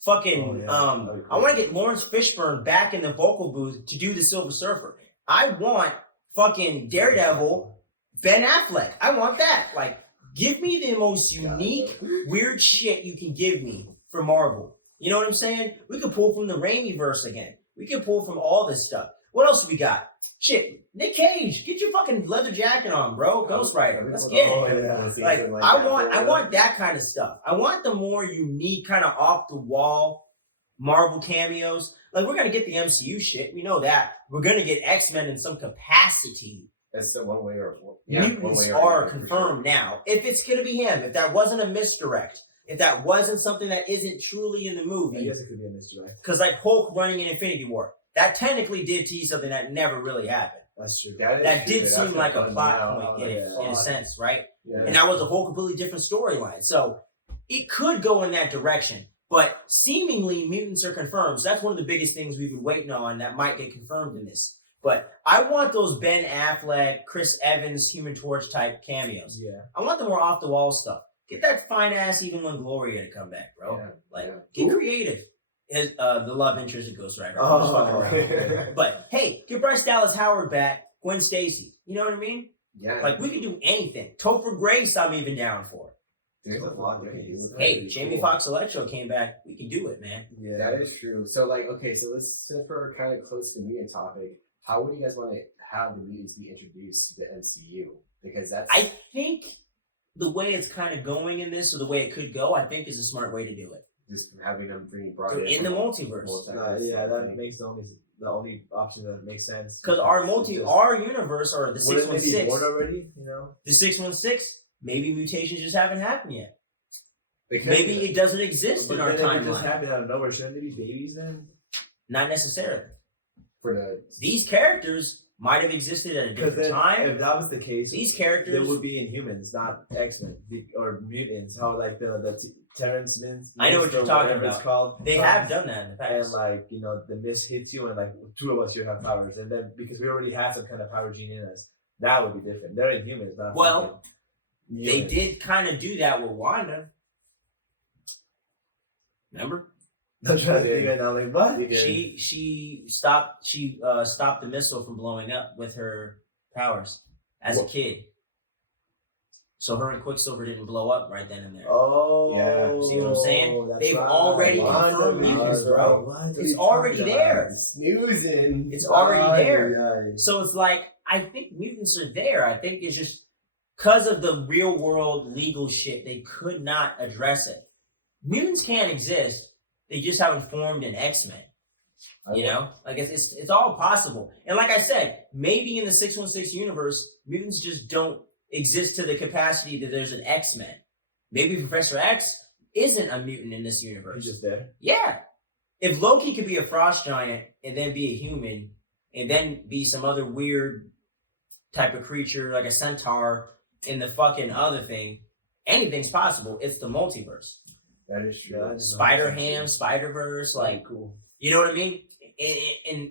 fucking I want to get Lawrence Fishburne back in the vocal booth to do the Silver Surfer. I want fucking Daredevil, Ben Affleck. I want that. Like, give me the most unique, weird shit you can give me for Marvel. You know what I'm saying? We could pull from the Raimi verse again. We can pull from all this stuff. What else we got? Shit, Nick Cage, get your fucking leather jacket on, bro. Ghost Rider, let's get it. Like, I want that kind of stuff. I want the more unique, kind of off the wall Marvel cameos. Like, we're gonna get the MCU shit. We know that. We're gonna get X-Men in some capacity. That's the one way or Mutants are confirmed now. If it's gonna be him, if that wasn't a misdirect, if that wasn't something that isn't truly in the I movie, guess it could be a misdirect. because like Hulk running in Infinity War, that technically did tease something that never really happened. That's true. That did seem like a plot point in a sense, right? Yeah. And that was a whole completely different storyline. So it could go in that direction. But seemingly mutants are confirmed. So that's one of the biggest things we've been waiting on that might get confirmed in this. But I want those Ben Affleck, Chris Evans, Human Torch type cameos. Yeah. I want the more off the wall stuff. Get that fine ass Even Longoria to come back, bro. Yeah, Like, yeah. get creative. The love interest of Ghost Rider. I'm just fucking around. But hey, get Bryce Dallas Howard back, Gwen Stacy. You know what I mean? Yeah. Like, we could do anything. Topher Grace, I'm even down for. There's a lot they can do. with Hey, that. Jamie Foxx Electro came back. We can do it, man. Yeah. That is true. So, like, okay, so let's, since we're kind of close to the mutant topic, how would you guys want to have the mutants be introduced to the MCU? Because that's I think the way it's kind of going in this, or the way it could go, I think is a smart way to do it. Just having them brought In the multiverse. Yeah, that makes the only option that makes sense. Because our universe, or the 616, born already, you know, the 616, maybe mutations just haven't happened yet. Because Maybe it doesn't exist in our It timeline. just happened out of nowhere. Shouldn't they be babies then? Not necessarily. for These characters might have existed at a different time. If that was the case, These characters they would be Inhumans, not X-Men or mutants. How like the Terrence Mintz. I know what you're talking about. It's called. They have done that in the And past. like, you know, the mist hits you, and like two of us, you have powers, and then because we already had some kind of power gene in us, that would be different. They're Inhumans, not. Well, fucking they mutants. did kind of do that with Wanda. Remember? I'm trying to think right now, like what? She stopped the missile from blowing up with her powers as a kid. So her and Quicksilver didn't blow up right then and there. Oh, Yeah. See what I'm saying? that's They've right. already confirmed mutants, bro. What are It's you already talking there. about? snoozing. It's already there. Yeah. So it's like, I think mutants are there. I think it's just because of the real world legal shit, they could not address it. Mutants can't exist. They just haven't formed an X-Men. You know? Like, it's all possible. And like I said, maybe in the 616 universe, mutants just don't exist to the capacity that there's an X-Men. Maybe Professor X isn't a mutant in this universe. He's just there. Yeah. If Loki could be a frost giant and then be a human and then be some other weird type of creature like a centaur in the fucking other thing, anything's possible. It's the multiverse. That is true. Yeah, I just- Spider-Ham, Spider-Verse, like, cool. you know what I mean?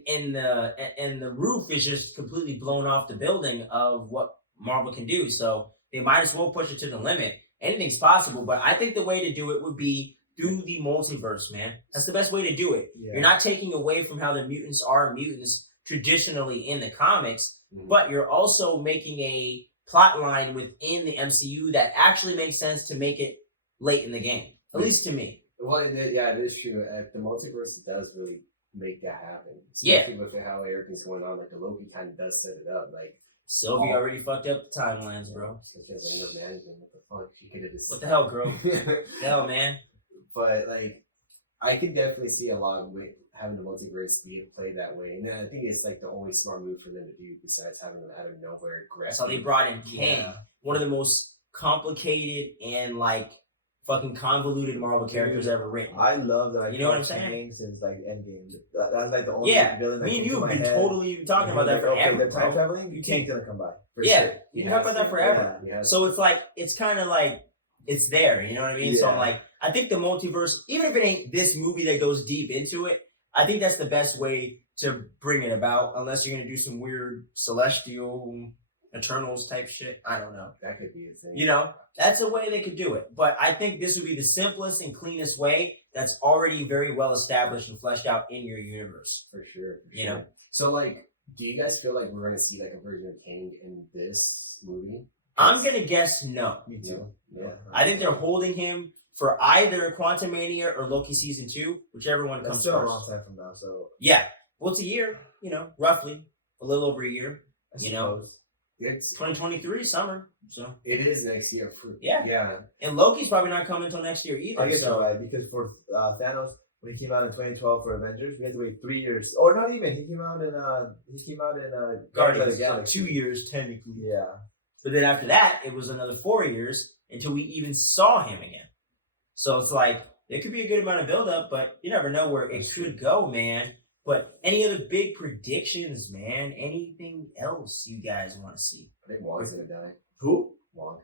And the roof is just completely blown off the building of what Marvel can do. So they might as well push it to the limit. Anything's possible, but I think the way to do it would be through the multiverse, man. That's the best way to do it. Yeah. You're not taking away from how the mutants are mutants traditionally in the comics, but you're also making a plot line within the MCU that actually makes sense to make it late in the game. At least to me. Well, it is true. The multiverse does really make that happen. Yeah. Especially with how everything's going on. Like, the Loki kind of does set it up. Like, Sylvie already fucked up the timelines, bro. She has end up management. What the fuck? She could have just. What the hell, girl? Hell, man. But, like, I can definitely see a lot of having the multiverse be played that way. And I think it's, like, the only smart move for them to do besides having them out of nowhere grab. That's how they brought in Kang. Yeah. One of the most complicated and, like, fucking convoluted Marvel characters ever written. I love that. You know what I'm saying? Kang since like Endgame. That's like the only Yeah, villain that me and came you to have my been head. totally talking about that Okay, forever, the time bro. traveling, Kang's gonna come by. For Yeah, sure. you can talk about that forever. Yeah. So it's like, it's kind of like, it's there, you know what I mean? So I'm Yeah. like, I think the multiverse, even if it ain't this movie that goes deep into it, I think that's the best way to bring it about, unless you're going to do some weird celestial Eternals type shit. I don't know. That could be a thing. You know, that's a way they could do it. But I think this would be the simplest and cleanest way that's already very well established and fleshed out in your universe. For sure. You know? So, like, do you guys feel like we're going to see, like, a version of Kang in this movie? I'm going to guess no. Me too. No. Yeah. I think they're holding him for either Quantumania or Loki Season 2, whichever one That's comes still a first. long time from now, so Yeah. Well, it's a year, you know, roughly. A little over a year. I You know. suppose. It's 2023 summer. So it is next year for Yeah. And Loki's probably not coming until next year either. I guess so so, right? Because for Thanos, when he came out in 2012 for Avengers, we had to wait 3 years, or not even. He came out in Guardians, of the so Galaxy. 2 years technically. Yeah. But then after that, it was another 4 years until we even saw him again. So it's like, it could be a good amount of buildup, but you never know where it could go, man. But any other big predictions, man? Anything else you guys want to see? I think Wong's gonna die. Who? Wong.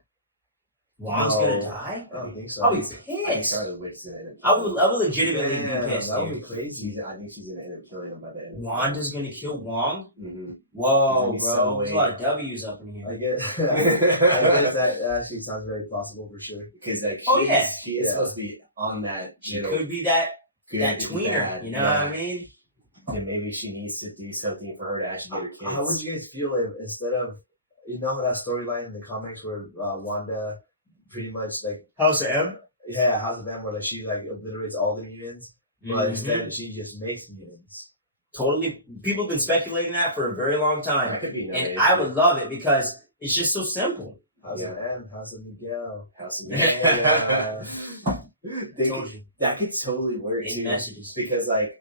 Wong's No. gonna die? I don't think so. I'll be I think pissed. Scarlet Witch's gonna end up. I would legitimately Damn, be pissed, that would dude. be crazy. I think she's gonna end up killing him by the end. Wanda's gonna kill Wong? Mm-hmm. Whoa, There's bro. some There's a way. lot of W's up in I here. guess, I guess that actually sounds very plausible for sure. Because like, Oh, yeah. she is Yeah. supposed to be on that. She little could be that good tweener, bad, you know what I mean? And maybe she needs to do something for her to actually get her kids. How would you guys feel if instead of, you know, that storyline in the comics where Wanda pretty much like House of M? House of M, where like she like obliterates all the mutants, but Mhm. instead she just makes mutants. Totally. People have been speculating that for a very long time. That could be And I would love it because it's just so simple. House of M, House of Miguel. House of Yeah. Told you. That could totally work In too. messages. Because like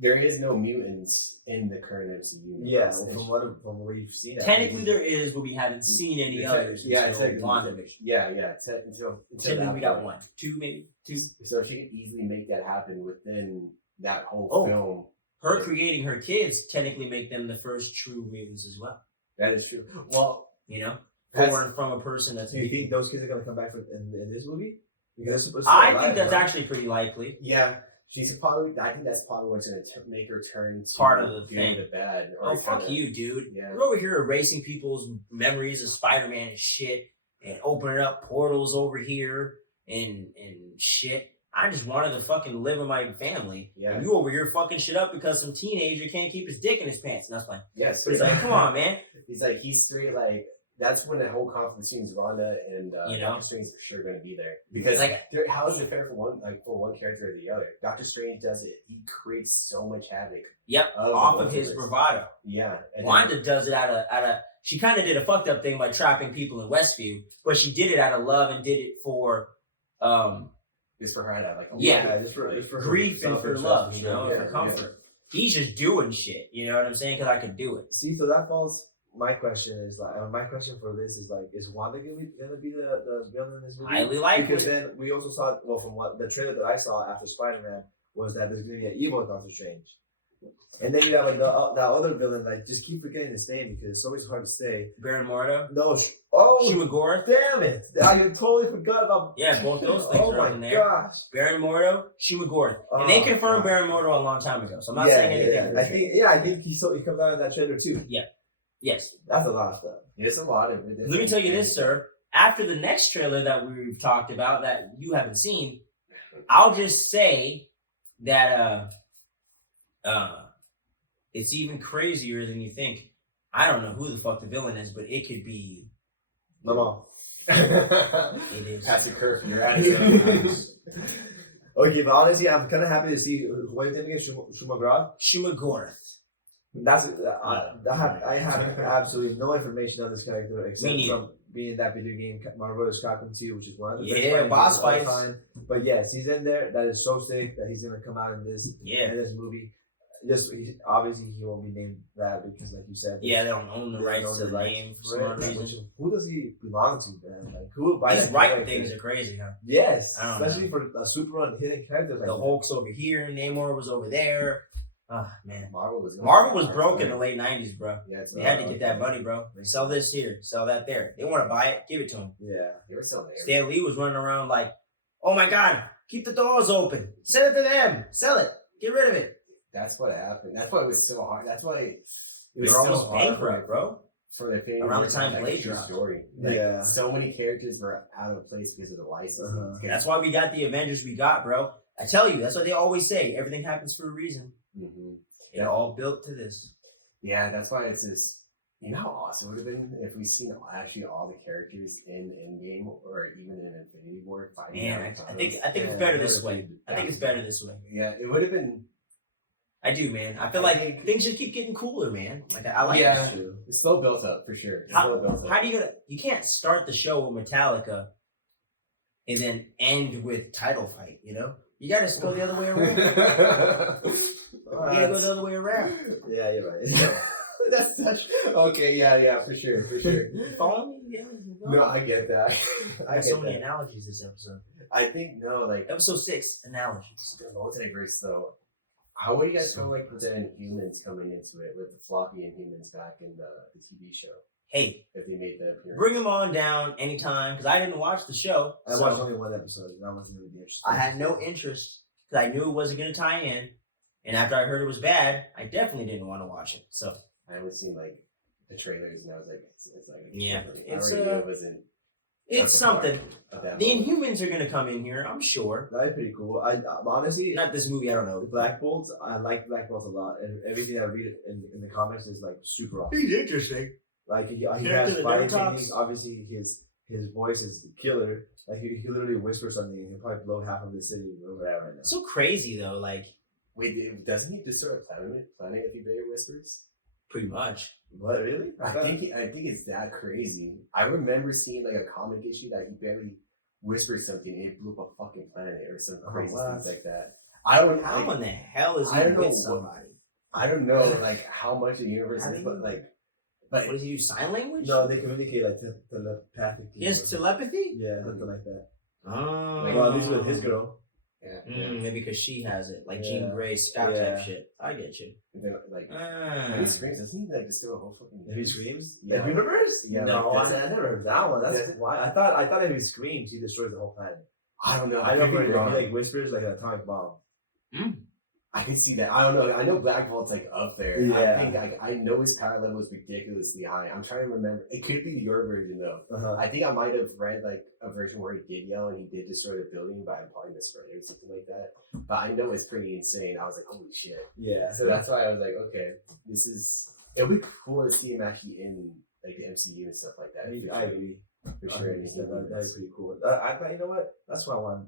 there is no mutants in the current MCU. Yeah, well, from what you've seen. Technically there is, but we haven't seen any others. Yeah, until WandaVision. Yeah. Until Technically we got one. Two, maybe? Two. So she could easily make that happen within that whole Oh. film. Her creating her kids technically make them the first true mutants as well. That is true. Well, You know? That's- Born from a person that's Do you think those kids are gonna come back in this movie? Because they're still I alive, think that's right? actually pretty likely. yeah, she's probably. I think that's probably what's going to make her turn to Part of the do thing. the bad. Oh, fuck kinda- you, dude. Yeah. We're over here erasing people's memories of Spider-Man and shit and opening up portals over here and shit. I just wanted to fucking live with my family. Yeah. And you over here fucking shit up because some teenager can't keep his dick in his pants. And that's fine. Yes. But it's like, come on, man. He's straight like. That's when the whole conflict between Rhonda and You know? Doctor Strange is for sure going to be there because Like- how is it fair for one character or the other? Doctor Strange does it. He creates so much havoc. Yep. Of Off the of his multiverse. bravado. Yeah. And Wanda does it out of she kind of did a fucked up thing by trapping people in Westview, but she did it out of love and did it for it's for her to have like Yeah. just for grief and for love, you know, and yeah, for comfort. He's just doing shit, you know what I'm saying? Because I could do it. See, so that falls. My question is my question for this is is Wanda gonna be the villain in this movie? Highly likely. Because then we also saw from what the trailer that I saw after Spider-Man was that there's gonna be an evil Doctor Strange, and then you have that other villain. Like, just keep forgetting his name because it's always hard to say. Baron Mordo, No, Shuma-Gorath. damn it! I totally forgot about. Yeah, both those things Oh are my up in there. gosh! Baron Mordo, Shuma-Gorath. And they Oh, confirmed God. Baron Mordo a long time ago, so I'm not saying anything. I think he comes out in that trailer too. Yes. That's a lot of stuff. There's a lot of. Let me tell you this, sir. After the next trailer that we've talked about that you haven't seen, I'll just say that it's even crazier than you think. I don't know who the fuck the villain is, but it could be. No. It is. Pass the curve. You're at it. Okay, but honestly, I'm kind of happy to see what you think is Shuma-Gorath. Shuma-Gorath. That's I have absolutely no information on this character except Me neither. from being in that video game Marvel vs. Capcom 2, which is one of the best Yeah, fighting boss games of all fights. time. But yes, he's in there. That is so sick that he's gonna come out in this movie. Obviously he won't be named that because, like you said, Yeah, they don't own the they rights own to the rights name for for some odd it, reason. who does he belong to, man? Like, who would buy These that right character? things are crazy, huh? Yes, I don't especially for a super hidden character like The that. Hulk's over here, Namor was over there. Ah, man. Marvel was broke in the late 90s, bro. Yeah, it's They had to get that money, bro. Sell this here, sell that there. They want to buy it, give it to them. Yeah. They were still there. Stan Lee was running around like, oh my God, keep the doors open. Sell it to them. Sell it. Get rid of it. That's what happened. That's why it was so hard. That's why it was You're so almost hard bankrupt, bro. for the family. Around the time like, Blade true dropped. story. Like, Yeah. so many characters were out of place because of the license. That's why we got the Avengers we got, bro. I tell you, that's what they always say. Everything happens for a reason. Mm-hmm. It all built to this. Yeah, that's why it's this. You know how awesome it would have been if we seen actually all the characters in Endgame or even in Infinity War fighting. Man, out I think Thanos. it's better this way. I think it's better this way. Yeah, it would have been. I do, man. I feel like things just keep getting cooler, man. Like I like Yeah. this. It's still built up for sure. It's How, still built up. how do you can't start the show with Metallica and then end with title fight, you know? You gotta go the other way around. You gotta go the other way around. Yeah, you're right. That's such okay. Yeah, for sure. You follow me? Yeah. No, I get that. I got so many analogies this episode. I think no, like Episode 6, analogies. the multiverse though. How would you guys feel like with the Inhumans coming into it with the floppy Inhumans back in the TV show? Hey, If they made the appearance, bring them on down anytime because I didn't watch the show. I so watched only one episode and I wasn't really interested. I had no interest because I knew it wasn't going to tie in. And after I heard it was bad, I definitely didn't want to watch it. So I haven't seen like the trailers, and I was like, it's like Yeah, I it's, already knew it wasn't. it's something. At that The moment. Inhumans are going to come in here, I'm sure. That'd be pretty cool. I honestly, Not this movie, I don't know. Black Bolt. I like Black Bolt a lot, and everything I read in the comics is like super awesome. He's interesting. Like he Character has that fighting never talks. techniques. Obviously, his voice is killer. Like he literally whispers something, and he'll probably blow half of the city or whatever right now. So crazy, though. Like, Wait, doesn't he destroy a planet if he bear whispers? pretty much. What, really? I think it's that crazy. I remember seeing like a comic issue that he barely whispered something and it blew up a fucking planet or some crazy things like that. I don't. How in the hell is he with somebody? I don't know like how much the universe is, but like. But what does he use? Sign language? No, they communicate like telepathic. He has telepathy? Yeah, something like that. Oh. Well, at least with his girl. Yeah. Maybe because she has it, like Jean Grey, Scott type shit. I get you. And then, like, when he screams, doesn't he like destroy a whole fucking? If he screams, yeah. the universe? Yeah. No, like, I never heard that one. That's why I thought if he screams, he destroys the whole planet. I don't know. I never if he like whispers like an atomic bomb. I can see that. I don't know. I know Black Bolt's like up there. Yeah. I think I know his power level is ridiculously high. I'm trying to remember. It could be your version though. I think I might have read like a version where he did yell and he did destroy the building, but I'm probably misread it or something like that. But I know it's pretty insane. I was like, holy shit. Yeah. So that's why I was like, okay, it'll be cool to see him actually in like the MCU and stuff like that. I agree. For sure. That'd be pretty cool. I thought, you know what? That's what I want.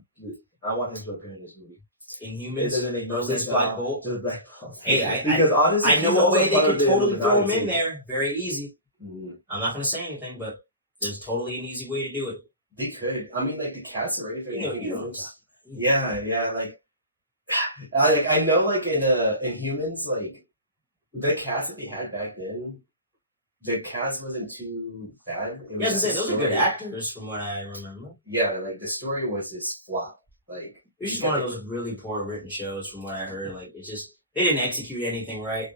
I want him to appear in this movie. Inhumans? It doesn't make no sense. Black Bolt? Just Black Bolt. Hey, because honestly, I know a way they could totally throw him in there. Very easy. I'm not going to say anything, but there's totally an easy way to do it. They could. I mean, like the cast are ready for anything. You know. Yeah. Like I know, like in Humans, like the cast that they had back then, the cast wasn't too bad. It was those are good actors from what I remember. Yeah, like the story was this flop. Like it was just one of those really poor written shows from what I heard. Like it's just they didn't execute anything right.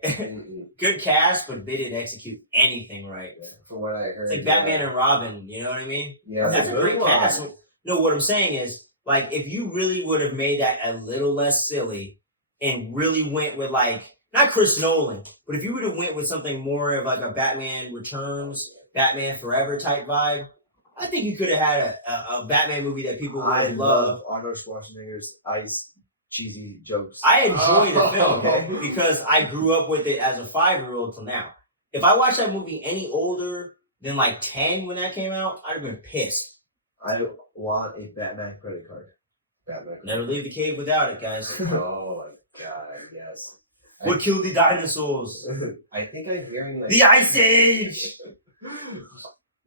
Good cast, but they didn't execute anything right. Yeah, from what I heard, it's like Batman and Robin. You know what I mean? Yeah, that's a great cast. No, what I'm saying is, like, if you really would have made that a little less silly and really went with like not Chris Nolan, but if you would have went with something more of like a Batman Returns, Batman Forever type vibe, I think you could have had a Batman movie that people would love. Arnold Schwarzenegger's ice cheesy jokes. I enjoy the film because I grew up with it as a 5-year-old till now. If I watched that movie any older than like 10 when that came out, I'd have been pissed. I want a Batman credit card. Never leave the cave without it, guys. Oh my god, yes. What killed the dinosaurs? I think I'm hearing like the Ice Age.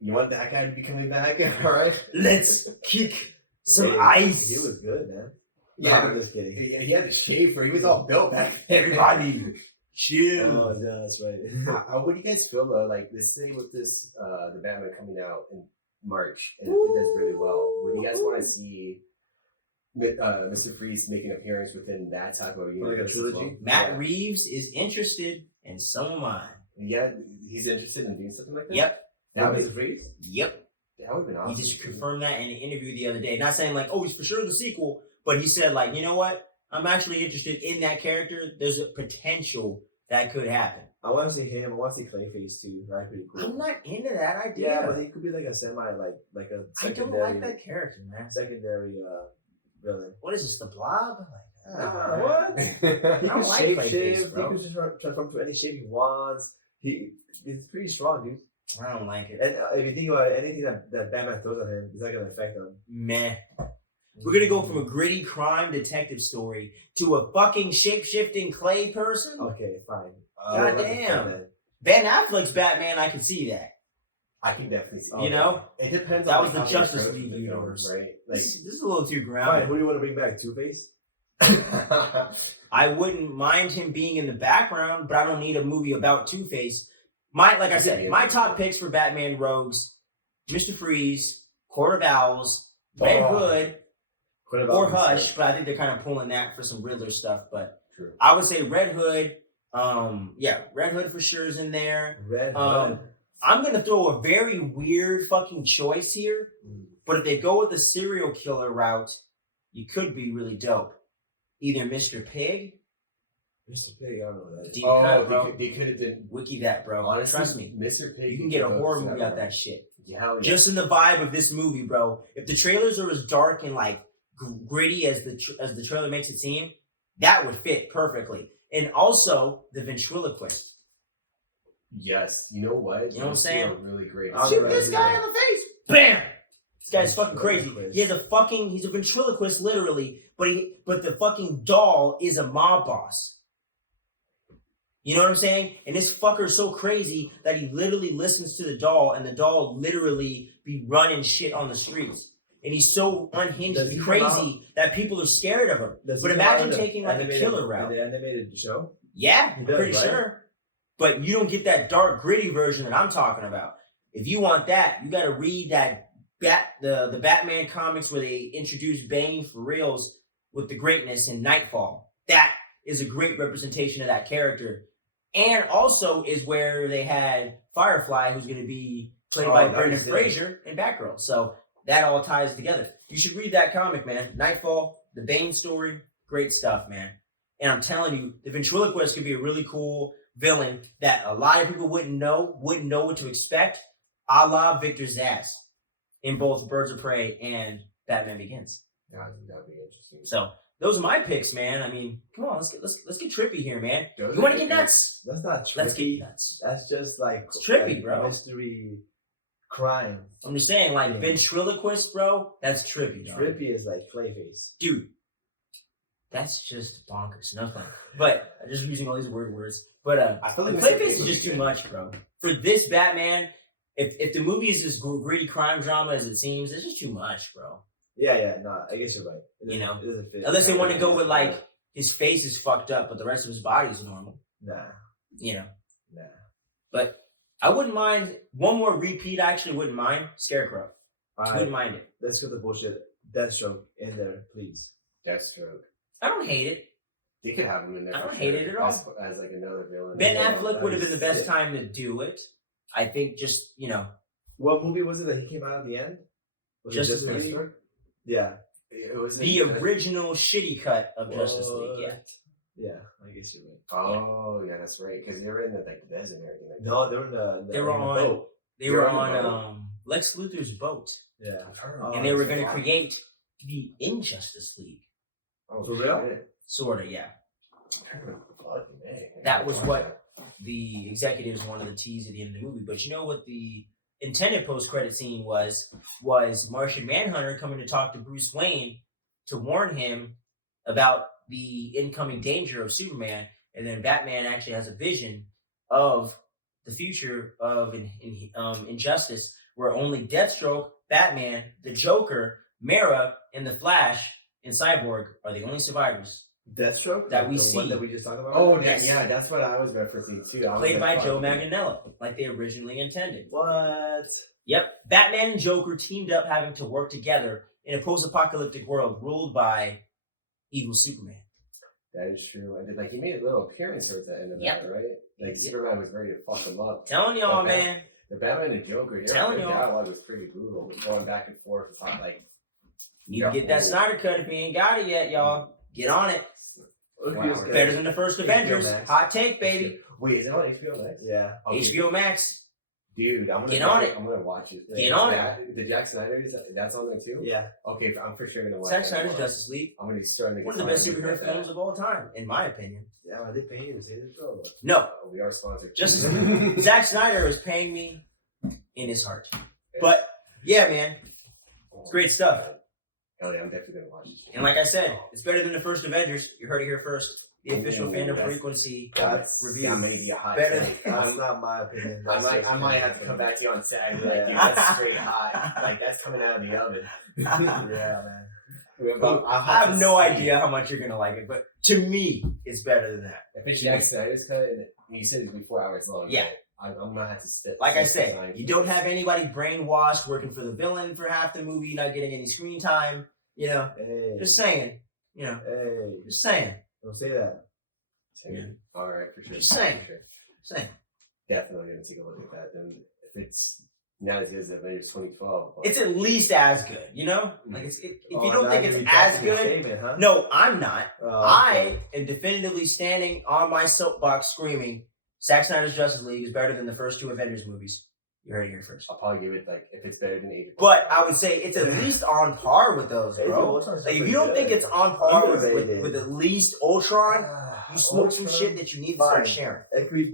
You want that guy to be coming back? All right, let's kick some ice. He was good, man. Yeah, I'm just kidding. He had to shave for. He was all built back. Everybody, chill. Oh yeah, that's right. How would you guys feel though? Like, let's say with this, the Batman coming out in March, and if it does really well, would you guys want to see Mr. Freeze make an appearance within that type of universe? Like a trilogy? Well? Matt Reeves is interested, and so am I. Yeah, he's interested in doing something like that. Yep. That Mr. Freeze? Yep. That would have been awesome. He just confirmed that in an interview the other day. Not saying like, oh, he's for sure in the sequel, but he said like, you know what? I'm actually interested in that character. There's a potential that could happen. I want to see him. I want to see Clayface too. That'd be pretty cool. I'm not into that idea. Yeah, but he could be like a semi, like a secondary. I don't like that character, man. Secondary villain. What is this? The Blob? What? He can like shape Clayface, shift. He bro. can just transform to any shape he wants. He's pretty strong, dude. I don't like it. And if you think about it, anything that Batman throws at him, it's not gonna affect him. Meh. We're gonna go from a gritty crime detective story to a fucking shape-shifting clay person? Okay, fine. Goddamn. Ben Affleck's Batman, I can see that. I can definitely see. You know? It depends that on was the Justice League universe. Right? Like, this is a little too Fine, grounded. who do you want to bring back? Two-Face? I wouldn't mind him being in the background, but I don't need a movie about Two-Face. Like I said, my top picks for Batman Rogues, Mr. Freeze, Court of Owls, Red Hood, or Hush, but I think they're kind of pulling that for some Riddler stuff. But true. I would say Red Hood. Red Hood for sure is in there. Red Hood. I'm gonna throw a very weird fucking choice here, but if they go with the serial killer route, you could be really dope. Either Mr. Pig. Mr. Pig, I don't know that. Deep cut, bro. They could have done. Wiki that, bro. Honestly, Trust me. Mr. Pig. You can get a horror movie out that shit. Yeah. Just in the vibe of this movie, bro. If the trailers are as dark and like gritty as the trailer makes it seem, that would fit perfectly. And also the ventriloquist. Yes. You know what? You know what I'm saying? Really great. Shoot this guy in the face. Bam. This guy's fucking crazy. He's a ventriloquist literally, but the fucking doll is a mob boss. You know what I'm saying? And this fucker's so crazy that he literally listens to the doll, and the doll literally be running shit on the streets. And he's so unhinged and crazy that people are scared of him. But imagine taking like a killer route. The animated show? Yeah, I'm pretty sure. But you don't get that dark, gritty version that I'm talking about. If you want that, you got to read that the Batman comics where they introduce Bane for reals with the greatness in Nightfall. That is a great representation of that character. And also is where they had Firefly, who's going to be played by Brendan Fraser in Batgirl. So that all ties together. You should read that comic, man. Nightfall, the Bane story, great stuff, man. And I'm telling you, the ventriloquist could be a really cool villain that a lot of people wouldn't know what to expect, a la Victor Zsasz in both Birds of Prey and Batman Begins. Yeah, I think that would be interesting. So those are my picks, man. I mean, come on, let's get trippy here, man. You want to get nuts? That's not trippy. Let's get nuts. That's just like it's trippy, like bro. Mystery crime. I'm just saying, like ventriloquist, bro. That's trippy. Dog. Trippy is like Clayface, dude. That's just bonkers. Nothing. But I'm just using all these words. But I feel like Clayface is just too much, bro. For this Batman, if the movie is as gritty crime drama as it seems, it's just too much, bro. Yeah, no, I guess you're right. You know, it doesn't fit. Unless they want to go with like his face is fucked up, but the rest of his body is normal. Nah. You know. Nah. But I wouldn't mind one more repeat. I actually wouldn't mind Scarecrow. I wouldn't mind it. Let's get the bullshit Deathstroke in there, please. Deathstroke. I don't hate it. They could have him in there. I don't hate it at all. As like another villain. Ben Affleck would have been the best time to do it. I think just, you know. What movie was it that he came out at the end? Was Justice it League? Yeah. It was the original shitty cut of Justice League, yeah. Yeah, I guess you're right. Oh, yeah, that's right. Because they were in the desert and everything. Like no, they were in the they were on the boat. They were on Lex Luthor's boat. Yeah. And they were going to create the Injustice League. Oh, for real? Sort of, yeah. That was what the executives wanted to tease at the end of the movie. But you know what the intended post-credit scene was Martian Manhunter coming to talk to Bruce Wayne to warn him about the incoming danger of Superman. And then Batman actually has a vision of the future of Injustice, where only Deathstroke, Batman, the Joker, Mara, and the Flash and Cyborg are the only survivors. Deathstroke that we the see. One that we just talked about. Oh, yes. Yeah, that's what I was referencing too. Played by Joe Manganiello, like they originally intended. What? Yep. Batman and Joker teamed up, having to work together in a post-apocalyptic world ruled by evil Superman. That is true. And like he made a little appearance towards the end of that, right? Like Superman was ready to fuck him up. Telling y'all, man. The Batman and Joker, telling y'all, dialogue was pretty brutal. Going back and forth, it's not like you need to get that Snyder cut if you ain't got it yet, y'all. Get on it. Wow. Better than the first Avengers. Hot take, baby. Wait, is it on HBO Max? Yeah. Okay. HBO Max. Dude, I'm gonna get on it. I'm gonna watch it. Get on it. The Zack Snyder, that's on there too? Yeah. Okay, I'm for sure gonna watch Zack Snyder's Justice League. I'm gonna start to get one of the best superhero films of all time, in my opinion. Yeah, are they paying you to say this, bro? No. We are sponsored. Justice League. Zack Snyder is paying me in his heart. But yeah, man. It's great stuff. Hell yeah, I'm definitely gonna watch it. And like I said, it's better than the first Avengers. You heard it here first. The official Fandom Frequency review. That may be a hot better. That's not my opinion. I might have to come back to you on Saturday. Like, dude, that's straight hot. Like, that's coming out of the oven. Yeah, man. I have no idea how much you're gonna like it, but to me, it's better than that. If it's Zack Snyder's cut, and you said it's 4 hours long. Yeah. I'm gonna have to step. Like I said, you don't have anybody brainwashed working for the villain for half the movie, not getting any screen time. You know, just saying. You know, just saying. Don't say that. Yeah. All right, for sure. Just saying. Saying. Definitely gonna take a look at that. Then if it's not as good as Avengers 2012, it's at least as good. You know, like if you don't think it's as good, huh? No, I'm not. Okay. I am definitively standing on my soapbox, screaming, Zack Snyder's Justice League is better than the first 2 Avengers movies. You heard it here first. I'll probably give it like if it's better than Age of But I would say it's at least on par with those, bro. Like, if you don't think it's on par with at least Ultron, you smoke some shit that you need to start sharing. It could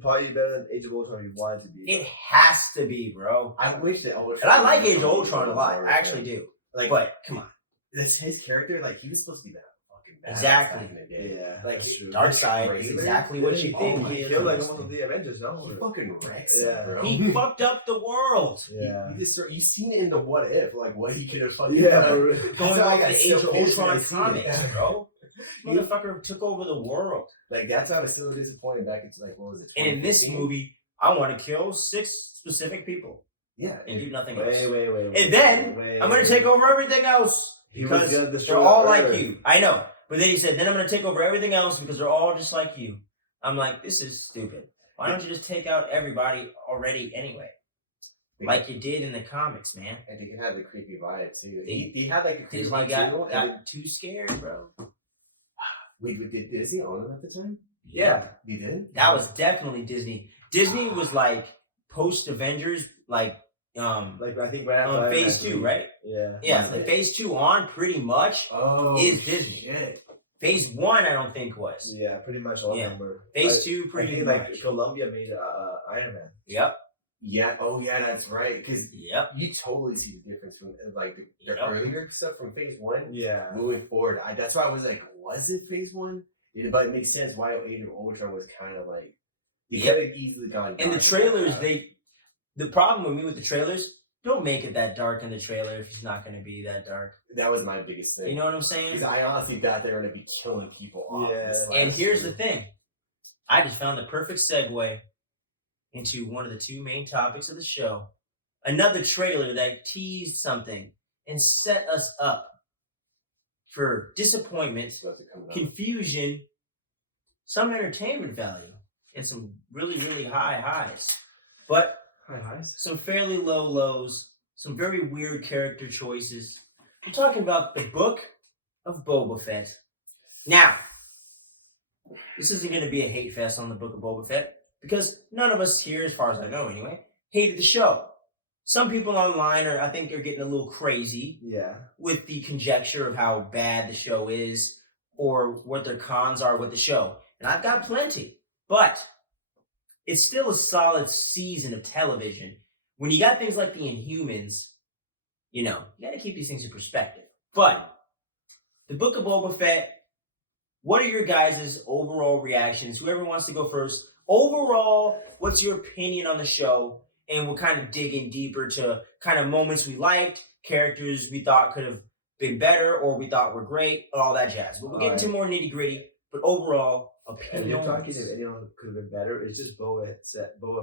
probably be better than Age of Ultron if you want it to be. It has to be, bro. I wish that Ultron. And I like Age of Ultron a lot. I actually do. Like, but come on, that's his character. Like he was supposed to be that fucking Exactly. back in the day. Yeah, Like that's true. Dark side Crazy. is exactly what you think. He killed like almost the Avengers, no? He fucking wrecks Yeah. them, bro. He fucked up the world. Yeah. You seen it in the What If, like what he could have fucking Yeah, done. for real. Going That's why I off got the so Age of pissed when I Ultron seen comics, it. bro. Motherfucker took over the world. Like that's why I was so disappointed back into like what was it? And in this 2015? movie, I want to kill 6 specific people yeah, and do nothing else. Wait. And then I'm going to take over everything else He was because gonna destroy they're all Earth. like you. I know. But then he said, then I'm going to take over everything else because they're all just like you. I'm like, this is stupid. Why don't you just take out everybody already anyway? Like you did in the comics, man. and they can have the creepy vibe too. He had like a creepy Disney vibe too. and got too scared, bro. Wait, did Disney own him at the time? Yeah. He did. That was definitely Disney. Disney was like post Avengers, like Like I think right after Iron phase Man 2, right? Yeah. Yeah, Was like it? phase 2 on pretty much. Oh, Is Disney. shit. Phase 1, I don't think was. Yeah, pretty much all Yeah. of them were. Phase I- 2, I pretty think much. like Columbia made Iron Man. Yep. Yeah. Oh, yeah. That's right. Because Yep. you totally see the difference from like the Yep. earlier stuff from Phase 1 Yeah. moving forward. That's why I was like, was it Phase 1? But it makes sense why Age of Ultron was kind of like they Yep. could have easily gone. And the dark trailers, with that. the problem with me with the trailers, don't make it that dark in the trailer if it's not going to be that dark. That was my biggest thing. You know what I'm saying? Because I honestly thought they were going to be killing people off. Yeah. this And last here's the movie. thing. I just found the perfect segue into one of the 2 main topics of the show. Another trailer that teased something and set us up for disappointment, It's supposed to come out. confusion, some entertainment value, and some really, really high highs. But Hi. some fairly low lows, some very weird character choices. I'm talking about the Book of Boba Fett. Now, this isn't going to be a hate fest on the Book of Boba Fett because none of us here, as far as I know anyway, hated the show. Some people online I think they're getting a little crazy Yeah. with the conjecture of how bad the show is or what their cons are with the show. And I've got plenty, but it's still a solid season of television. When you got things like the Inhumans, you got to keep these things in perspective. But the Book of Boba Fett, what are your guys' overall reactions? Whoever wants to go first. Overall, what's your opinion on the show? And we'll kind of dig in deeper to kind of moments we liked, characters we thought could have been better or we thought were great, all that jazz. But we'll get into more nitty gritty. But overall, And you're talking opinions. if anyone could have been better, it's just Boba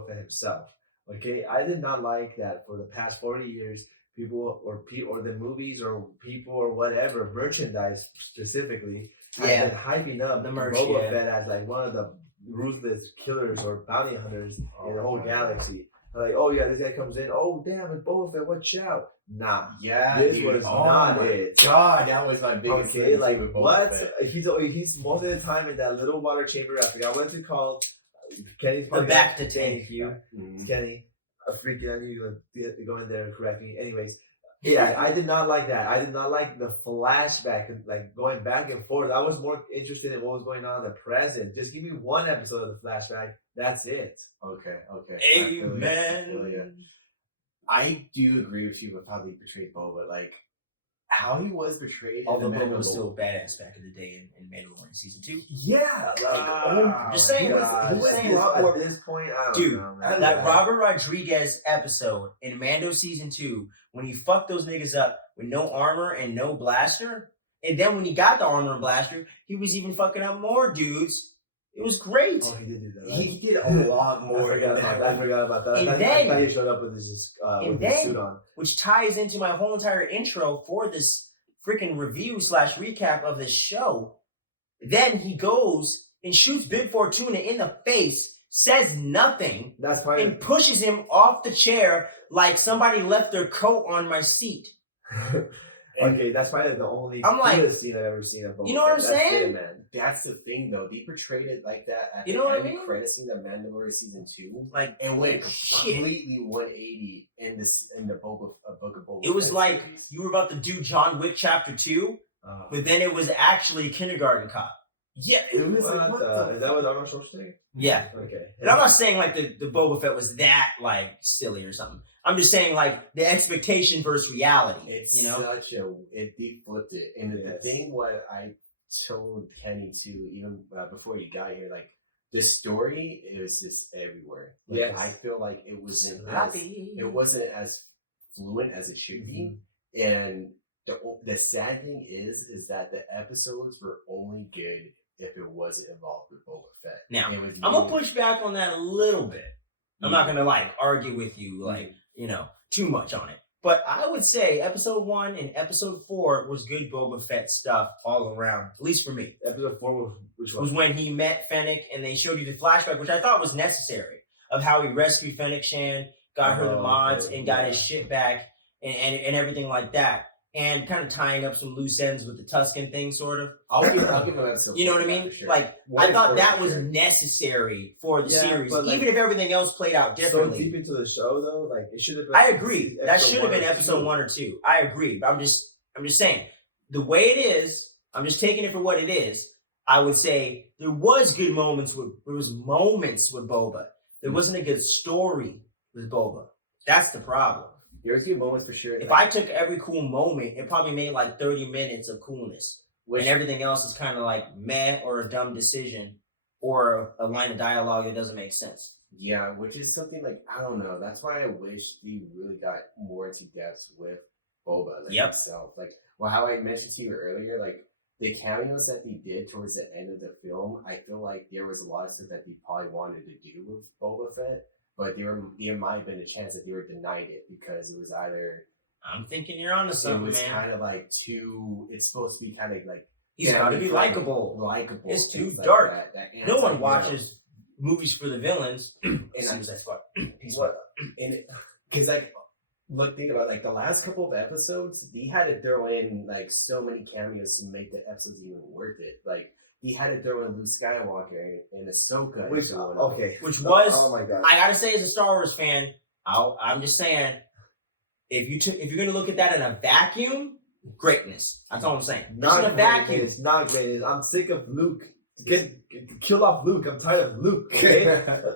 Fett himself. Okay, I did not like that for the past 40 years, people or the movies or people or whatever, merchandise specifically, have been hyping up The merch, Boba yeah. Fett as like one of the ruthless killers or bounty hunters in the whole galaxy. Like, oh yeah, this guy comes in, oh damn, it's Boba Fett, watch out. Nah, Yeah, this dude. was Oh not my it. God, that was my biggest Okay, thing like with Boba what? Fett. He's most of the time in that little water chamber. I forgot what it's called. Kenny's The probably back to Thank tank. you. Mhm. It's Kenny. Freaking I knew you were going to go in there and correct me. Anyways, yeah, I did not like that. I did not like the flashback and like going back and forth. I was more interested in what was going on in the present. Just give me one episode of the flashback. That's it. Okay. I feel you. Amen. I do agree with you with how they portrayed Boba. Like, how he was portrayed. Although in the Boba was Mandalorian. still badass back in the day in Mandalorian season 2. Yeah, like, just saying, he was at a lot more. this point, I don't Dude, know, man. that Robert Rodriguez episode in Mando season 2, when he fucked those niggas up with no armor and no blaster, and then when he got the armor and blaster, he was even fucking up more dudes. It was great. Oh, he did do that. Right? He did a lot more. I forgot about that. And I then- thought he showed up with his suit on. Which ties into my whole entire intro for this freaking review / recap of this show. Then he goes and shoots Bib Fortuna in the face, says nothing, That's probably and pushes him off the chair like somebody left their coat on my seat. okay. That's probably the only I'm like- coolest scene I've ever seen of Boba You know what I'm Fett. That's saying? it, man. That's the thing, though. They portrayed it like that at You the know what I end mean? credit scene of Mandalorian season 2. Like, And went shit. completely 180 in the Book of Boba. It was Fett like series. you were about to do John Wick Chapter 2, but then it was actually Kindergarten Cop. Yeah, it was like, what Is that what Arnold Schwarzenegger? Yeah. Okay. And I'm not saying like the Boba Fett was that like silly or something. I'm just saying like the expectation versus reality. It's you know? they flipped it. And the Yes. thing what I told Kenny too, even before you got here, like the story is just everywhere. Like, Yes. I feel like it wasn't as fluent as it should be, and the sad thing is that the episodes were only good if it wasn't involved with Boba Fett. Now, It was I'm gonna push back on that a little bit. I'm not gonna like argue with you like too much on it. But I would say episode 1 and episode 4 was good Boba Fett stuff all around, at least for me. Episode 4 was which one? Was when he met Fennec and they showed you the flashback, which I thought was necessary, of how he rescued Fennec Shan, got her the mods, and got his shit back and everything like that. And kind of tying up some loose ends with the Tuscan thing, sort of. I'll give him episode. You know what I mean? Sure. Like, I thought that was necessary for the series, but, like, even if everything else played out differently. So deep into the show, though, like it should have been. I agree. That should have been episode 1 or 2. I agree. But I'm just saying, the way it is, I'm just taking it for what it is. I would say there was good moments with Boba. There wasn't a good story with Boba. That's the problem. There was good moments for sure. If I took every cool moment, it probably made like 30 minutes of coolness. And everything else is kind of like meh or a dumb decision or a line of dialogue that doesn't make sense. Yeah, which is something like, I don't know. That's why I wish they really got more into depth with Boba himself. Like, well, how I mentioned to you earlier, like the cameos that they did towards the end of the film, I feel like there was a lot of stuff that they probably wanted to do with Boba Fett. But there might have been a chance that they were denied it because it was either. I'm thinking you're onto something, man. It was kind of like too. It's supposed to be kind of like. He's got to be likable. Likable. It's too like dark. That no one watches movies for the villains. And that's what. Because like, look, think about like the last couple of episodes, they had to throw in like so many cameos to make the episodes even worth it. Like. He had to throw in Luke Skywalker and Ahsoka. Which was, oh my God. I gotta say, as a Star Wars fan, I'm just saying, if you're gonna look at that in a vacuum, greatness. That's all I'm saying. Not in a vacuum. It's not great. I'm sick of Luke. Kill off Luke. I'm tired of Luke. Okay?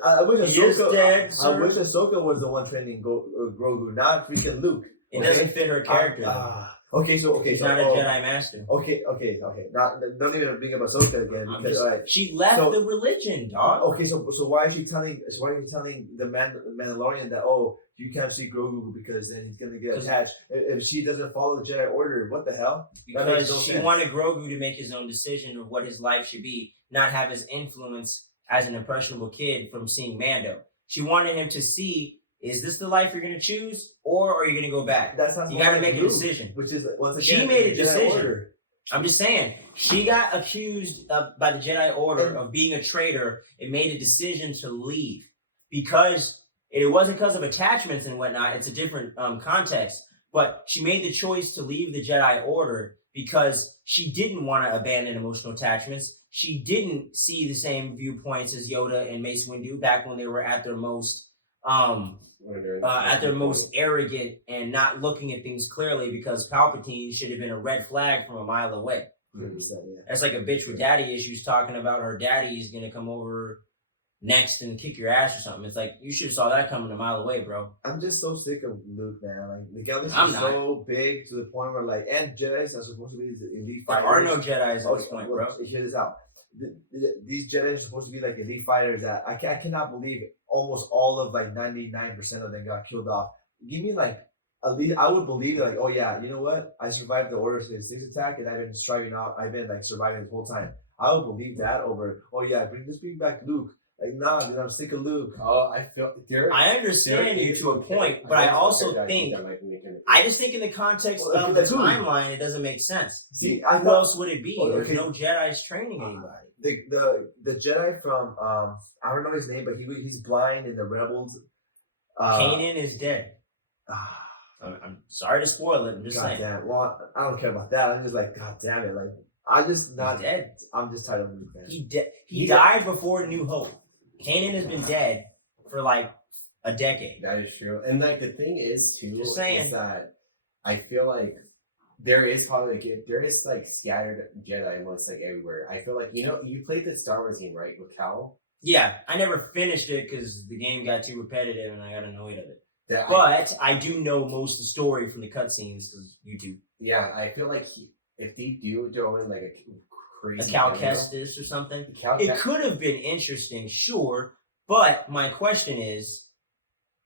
I wish Ahsoka was the one training Grogu, not freaking Luke. It doesn't fit her character. She's not a Jedi Master. Okay. Don't even bring up Ahsoka again because she left the religion, dog. Okay, so why is she telling the Mandalorian that you can't see Grogu because then he's gonna get attached if she doesn't follow the Jedi Order? What the hell? Because she wanted Grogu to make his own decision of what his life should be, not have his influence as an impressionable kid from seeing Mando. She wanted him to see. Is this the life you're going to choose, or are you going to go back? You got to make a decision. Which is once again, she made a decision. I'm just saying, she got accused by the Jedi Order of being a traitor and made a decision to leave because it wasn't because of attachments and whatnot. It's a different context, but she made the choice to leave the Jedi Order because she didn't want to abandon emotional attachments. She didn't see the same viewpoints as Yoda and Mace Windu back when they were at their most. Arrogant and not looking at things clearly because Palpatine should have been a red flag from a mile away. 100%, yeah. That's like a bitch with daddy issues talking about her daddy's gonna come over next and kick your ass or something. It's like you should have saw that coming a mile away, bro. I'm just so sick of Luke, man. Like the galaxy is so big to the point where and Jedi's are supposed to be the elite fighters. There are no Jedi's at this point, bro. Hear this out. These Jedi are supposed to be like elite fighters that I cannot believe almost all of 99% of them got killed off. Give me at least I would believe that you know what? I survived the Order 66 attack and I've been striving out. I've been surviving the whole time. I would believe that over bring back Luke. Nah, dude, I'm sick of Luke. I feel I understand you to a point, but I also think I just think in the context of the timeline, it doesn't make sense. See, who else would it be? There's no Jedi's training anybody. The Jedi from I don't know his name, but he's blind in the Rebels. Kanan is dead. I'm sorry to spoil it. I'm just saying. Damn. Well, I don't care about that. I'm just God damn it. I'm just not dead. I'm just tired of Luke, man. He died before New Hope. Kanan has been dead for a decade. That is true. And the thing is too just saying. Is that I feel like there is probably scattered Jedi amongst everywhere. I feel like you played the Star Wars game, right, with Cal? Yeah, I never finished it because the game got too repetitive and I got annoyed of it. I do know most of the story from the cutscenes because YouTube. Yeah, I feel like if they do throw in a crazy. A Cal Kestis or something. Cal It could have been interesting, sure, but my question is,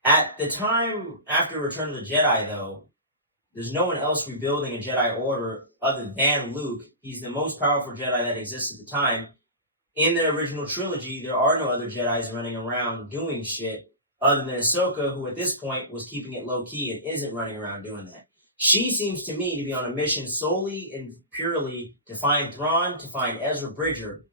at the time after Return of the Jedi, though, there's no one else rebuilding a Jedi Order other than Luke. He's the most powerful Jedi that exists at the time. In the original trilogy, there are no other Jedis running around doing shit other than Ahsoka, who at this point was keeping it low key and isn't running around doing that. She seems to me to be on a mission solely and purely to find Thrawn, to find Ezra Bridger,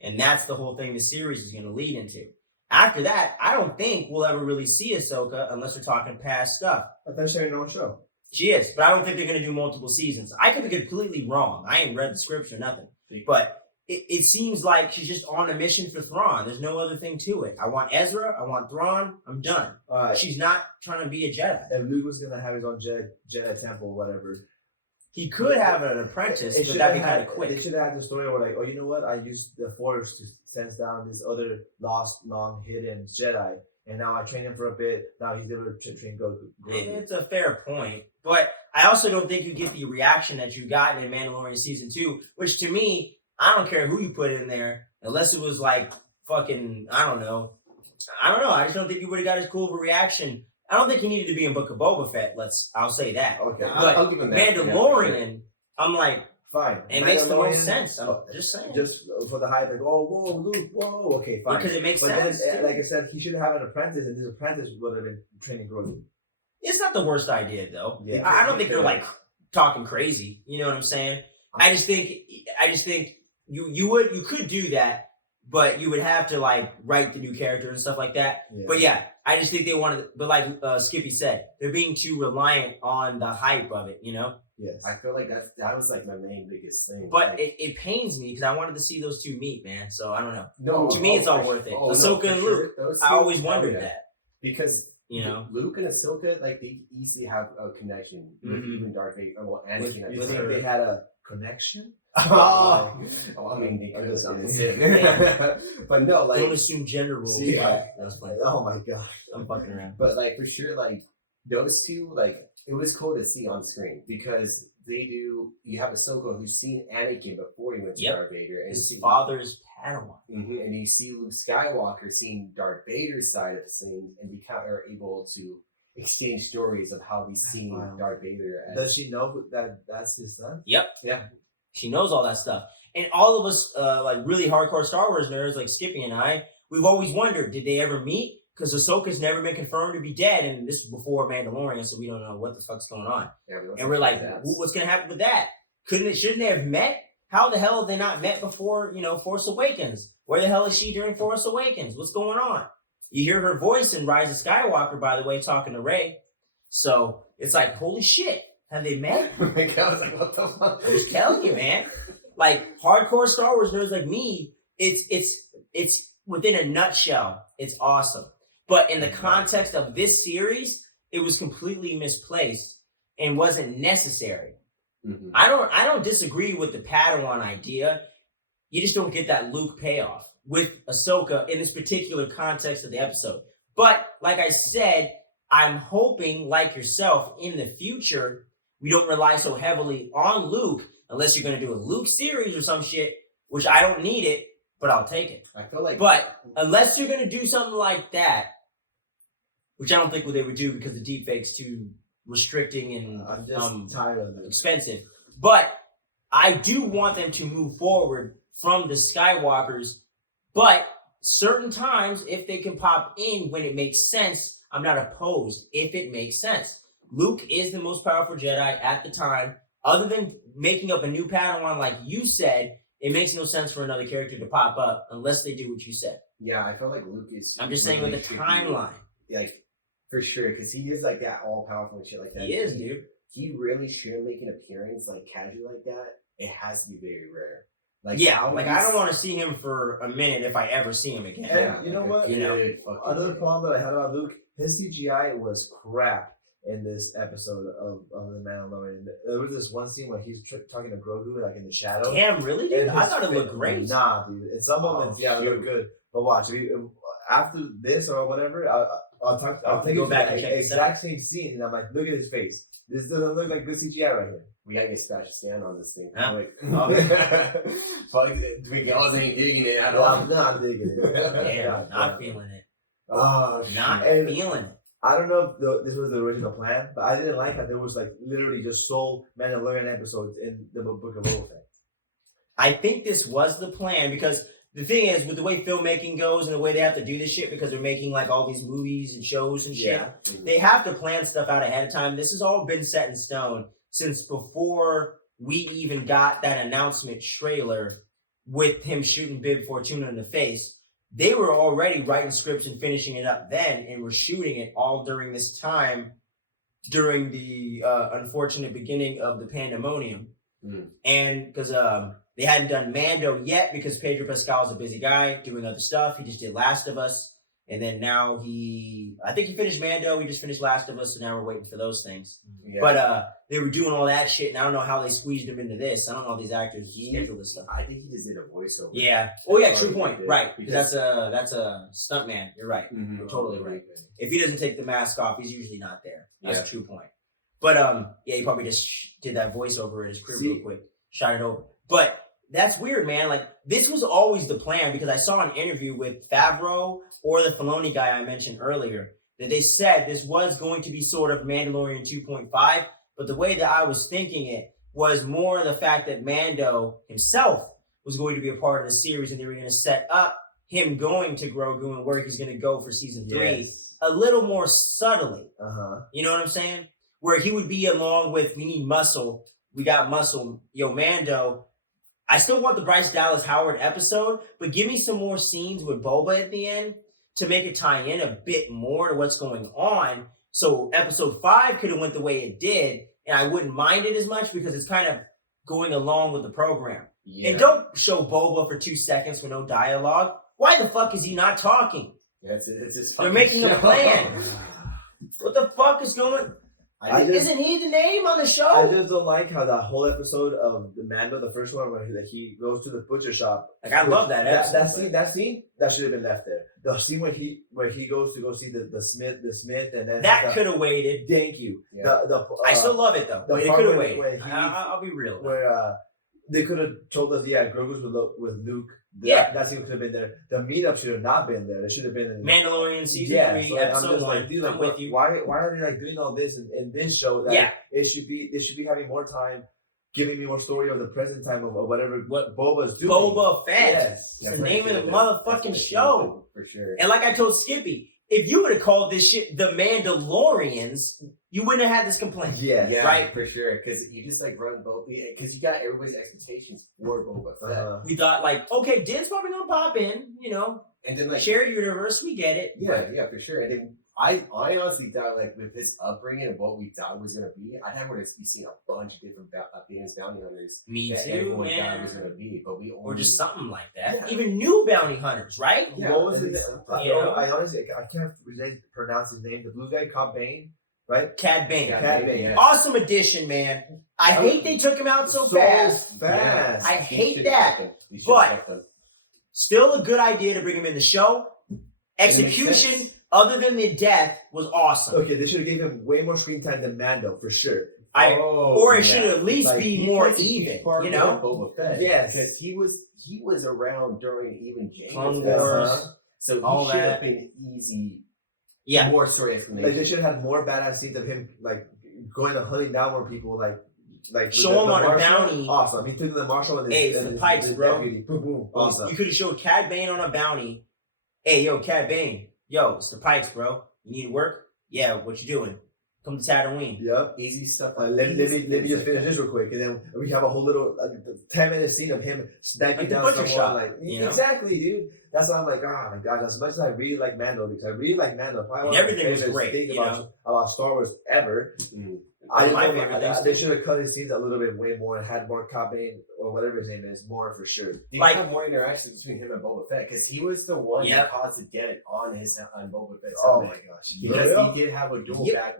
and that's the whole thing the series is going to lead into. After that, I don't think we'll ever really see Ahsoka unless we're talking past stuff. I thought she had her own show. She is, but I don't think they're going to do multiple seasons. I could be completely wrong. I ain't read the scripts or nothing. But it seems like she's just on a mission for Thrawn. There's no other thing to it. I want Ezra. I want Thrawn. I'm done. She's not trying to be a Jedi. If Luke was going to have his own Jedi temple, whatever. He could have an apprentice, but that'd be kind of quick. They should have had the story where, like, oh, you know what? I used the Force to sense down this other lost, long hidden Jedi. And now I train him for a bit. Now he's able to train Grogu. It's a fair point. But I also don't think you get the reaction that you got in Mandalorian Season 2, which to me, I don't care who you put in there, unless it was like fucking, I don't know. I just don't think you would have got as cool of a reaction. I don't think he needed to be in Book of Boba Fett. I'll say that. Okay. But I'll give him that. Mandalorian, I'm like, fine. It makes the most sense. I'm just saying. Just for the hype, like, oh, whoa, Luke, whoa. Okay, fine. Because it makes but sense. Then, like I said, he should have an apprentice, and this apprentice would have been training Grogu. It's not the worst idea, though. Yeah. I don't think you're like talking crazy. You know what I'm saying? I just think you could do that, but you would have to like write the new character and stuff like that. Yeah. But yeah, I just think they wanted. But like Skippy said, they're being too reliant on the hype of it. You know? Yes. I feel like that was like my main biggest thing. But like, it pains me because I wanted to see those two meet, man. So I don't know. No, to me, it's all worth it. Ahsoka and Luke. I always wondered that because. You know, Luke and Ahsoka, like they easily have a connection with even Darth Vader. Well, Anakin. You think they had a connection? I mean, they could have. But no, like don't assume gender roles. See, that's funny. Oh my god, I'm fucking around. But like for sure, like those two, like it was cool to see on screen because they do. You have Ahsoka who's seen Anakin before he went to Darth Vader, and his father's Padawan. And you see Luke Skywalker seeing Darth Vader's side of things, and are able to exchange stories of how he's seen Darth Vader. Does she know that that's his son? Yep. Yeah. She knows all that stuff. And all of us, like really hardcore Star Wars nerds, like Skippy and I, we've always wondered, did they ever meet? Because Ahsoka's never been confirmed to be dead, and this was before Mandalorian, so we don't know what the fuck's going on. Yeah, and we're like, what's going to happen with that? Shouldn't they have met? How the hell have they not met before, Force Awakens? Where the hell is she during Force Awakens? What's going on? You hear her voice in Rise of Skywalker, by the way, talking to Rey. So it's like, holy shit, have they met? I was like, what the fuck? I'm just telling you, man. Like hardcore Star Wars nerds like me, it's within a nutshell, it's awesome. But in the context of this series, it was completely misplaced and wasn't necessary. Mm-hmm. I don't disagree with the Padawan idea. You just don't get that Luke payoff with Ahsoka in this particular context of the episode. But like I said, I'm hoping, like yourself, in the future, we don't rely so heavily on Luke unless you're going to do a Luke series or some shit, which I don't need it, but I'll take it. I feel like... But unless you're going to do something like that, which I don't think they would do because the deepfake's too restricting and I'm just tired of it. Expensive. But I do want them to move forward from the Skywalkers, but certain times, if they can pop in when it makes sense, I'm not opposed if it makes sense. Luke is the most powerful Jedi at the time. Other than making up a new Padawan like you said, it makes no sense for another character to pop up unless they do what you said. Yeah, I feel like Luke is... I'm just saying with the timeline. Like, for sure, because he is like that all-powerful and shit like that. He is, dude. He really should make an appearance like casual like that. It has to be very rare. Like, yeah, like I don't want to see him for a minute if I ever see him again. And you know what? Another problem that I had about Luke, his CGI was crap in this episode of The Mandalorian. There was this one scene where he's talking to Grogu, like in the shadow. Damn, really, dude? I thought it looked great. Nah, dude. In some moments, yeah, they look good. But watch, after this or whatever, I'll take go back and check the exact same scene, and I'm like, look at his face. This doesn't look like good CGI right here. We gotta get Sebastian on this thing. Yeah. Like, fuck, Miguel ain't digging it at all. I'm not digging it. Damn, not feeling it. Oh, Not shit. feeling it. I don't know if this was the original plan, but I didn't like how there was like literally just sole Mandalorian episodes in the Book of Boba Fett. I think this was the plan because the thing is, with the way filmmaking goes and the way they have to do this shit, because they're making like all these movies and shows and shit, they have to plan stuff out ahead of time. This has all been set in stone since before we even got that announcement trailer with him shooting Bib Fortuna in the face. They were already writing scripts and finishing it up then, and were shooting it all during this time, during the unfortunate beginning of the pandemonium. And because they hadn't done Mando yet, because Pedro Pascal's a busy guy doing other stuff. He just did Last of Us, and then now I think he finished Mando. He just finished Last of Us, so now we're waiting for those things. Yeah. But they were doing all that shit, and I don't know how they squeezed him into this. I don't know how these actors schedule this stuff. I think he just did a voiceover. Yeah. Oh yeah, true point. Right, because that's a stuntman. You're right. You're totally right. If he doesn't take the mask off, he's usually not there. That's a true point. But yeah, he probably just did that voiceover in his crib real quick, shot it over. But that's weird, man. Like, this was always the plan, because I saw an interview with Favreau or the Filoni guy I mentioned earlier that they said this was going to be sort of Mandalorian 2.5, but the way that I was thinking it was more the fact that Mando himself was going to be a part of the series, and they were going to set up him going to Grogu and where he's going to go for season 3 a little more subtly. You know what I'm saying? Where he would be along with, we need muscle, we got muscle, yo, Mando. I still want the Bryce Dallas Howard episode, but give me some more scenes with Boba at the end to make it tie in a bit more to what's going on. So episode 5 could have went the way it did, and I wouldn't mind it as much because it's kind of going along with the program. Yeah. And don't show Boba for 2 seconds with no dialogue. Why the fuck is he not talking? Yeah, it's his They're making a plan. What the fuck is going? Isn't he the name on the show? I just don't like how that whole episode of the Mando, the first one, where he goes to the butcher shop. Like, I love that episode. That scene that should have been left there. The scene where he goes to go see the Smith, and then that could have waited. Thank you. Yeah. I still love it though. But it could have waited. I'll be real. Where they could have told us, Grogu's with Luke. That scene could have been there. The meetup should have not been there. It should have been in Mandalorian season 3, episode 1. Like, dude, I'm with you. Why are they like doing all this in this show? That they should be having more time, giving me more story of the present time of whatever what Boba's doing. Boba Fett. It's the name of the motherfucking show. For sure. And like I told Skippy, if you would have called this shit The Mandalorians, you wouldn't have had this complaint. Yeah, right? For sure. Because you just like run Boba, because you got everybody's expectations for Boba Fett. We thought like, okay, Din's probably gonna pop in, and then like shared universe, we get it. Yeah, for sure. And then I honestly thought, like, with his upbringing and what we thought it was gonna be, I thought we're gonna be seeing a bunch of different famous bounty hunters. Me that too, everyone man. thought it was gonna be, but we only... or just something like that. Even new bounty hunters, right? Yeah. What was his name? I honestly can't pronounce his name. The blue guy, Cobb Bane. Right? Cad Bane. Yeah. Awesome addition, man. I hate they took him out so fast. Yeah. I hate that. But still a good idea to bring him in the show. Execution, other than the death, was awesome. Okay, they should have given him way more screen time than Mando, for sure. Or it should at least be more even, Boba Fett. Yes. Because he was around during even Clone Wars. So all he should that. have been easy. Yeah. More story explanation. Like, they should have had more badass scenes of him, like, going and hunting down more people, like show him on a bounty. Awesome. He took the marshal and it's the pikes, bro. Deputy. Boom, boom. Awesome. You could have showed Cad Bane on a bounty. Hey, yo, Cad Bane. Yo, it's the pikes, bro. You need to work? Yeah, what you doing? Come to Tatooine. Yep. Easy stuff. Let me just finish this real quick, and then we have a whole little 10-minute scene of him sniping down someone. Shot, exactly, dude. That's why I'm like, oh my gosh. As much as I really like Mando, because I really like Mando, everything was great. About Star Wars ever. They should have cut his scenes a little bit way more and had more Cobb Bane or whatever his name is more for sure. They have more interactions between him and Boba Fett, because he was the one that caused the dent on Boba Fett's helmet. Oh my gosh! Because he did have a dual back.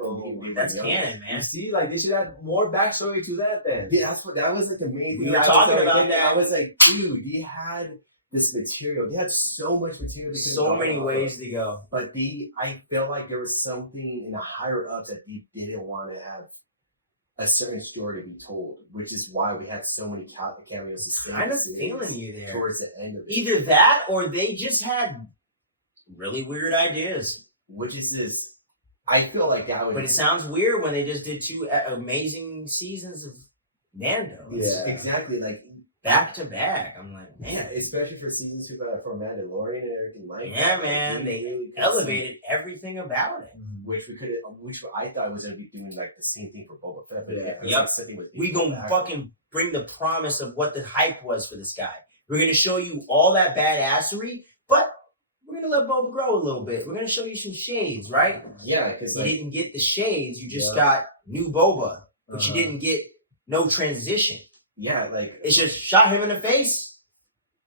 That's canon, man. You see, like, they should add more backstory to that. Then that was like the main thing. We were talking about that. I was like, dude, he had this material. They had so much material. So many ways to go. But I feel like there was something in the higher ups that they didn't want to have a certain story to be told, which is why we had so many cameos to stay Kind of feeling you there. towards the end of it. Either that or they just had really weird ideas. Which is this? I feel like that would. But it sounds weird when they just did 2 amazing seasons of Mando. Yeah. Exactly. Like Back to back. I'm like, yeah, man. especially for season 2 for Mandalorian and everything like Yeah, that. man. Like, They really could elevated everything about it. which I thought was gonna be doing like the same thing for Boba Fett, but Yeah. it was Yep. like something with We gonna fucking bring the promise of what the hype was for this guy. We're gonna show you all that badassery, but we're gonna let Boba grow a little bit. We're gonna show you some shades, right? yeah, because You didn't get the shades, you just Yeah. got new Boba, but you Uh-huh. didn't get no transition. yeah, like It's just shot him in the face.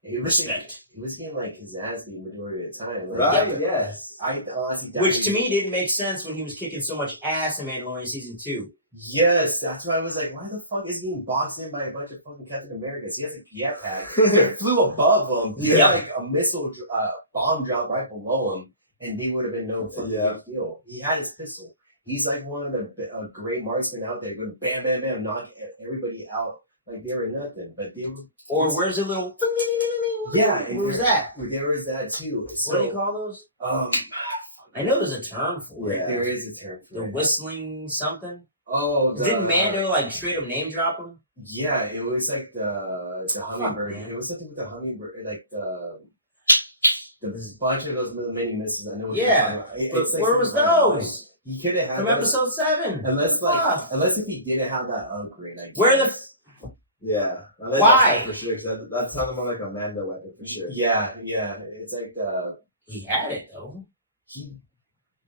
he was Respect. He was getting like his ass beat majority of the time. Like, Right? Yeah. Yes. I honestly Which to me didn't make sense when he was kicking so much ass in Mandalorian season 2. yes, that's why I was like, why the fuck is he getting boxed in by a bunch of fucking Captain Americans? He has a jetpack. It flew above him. He Yeah. had like a missile bomb drop right below him, and they would have been no fucking Yeah. big deal. He had his pistol. He's like one of the great marksmen out there, going bam, bam, bam, knock everybody out like they were nothing. But they were. Or where's the little Yeah, Where was that? There was that too. So, What do they call those? I know there's a term for it. Yeah. there is a term for The it. whistling something. Oh, Didn't Mando like straight up name drop him? Yeah, it was like the hummingbird. man. It was something with the hummingbird, like there's a bunch of those little mini missiles. I know. What Yeah, you're talking about. But It's like where was something like those? that. He could have had From those, episode 7. unless Fuck. unless if he didn't have that upgrade. Like Where the Yeah. Why? For sure, because that sounded more like a Mando weapon for sure. yeah, it's like He had it though.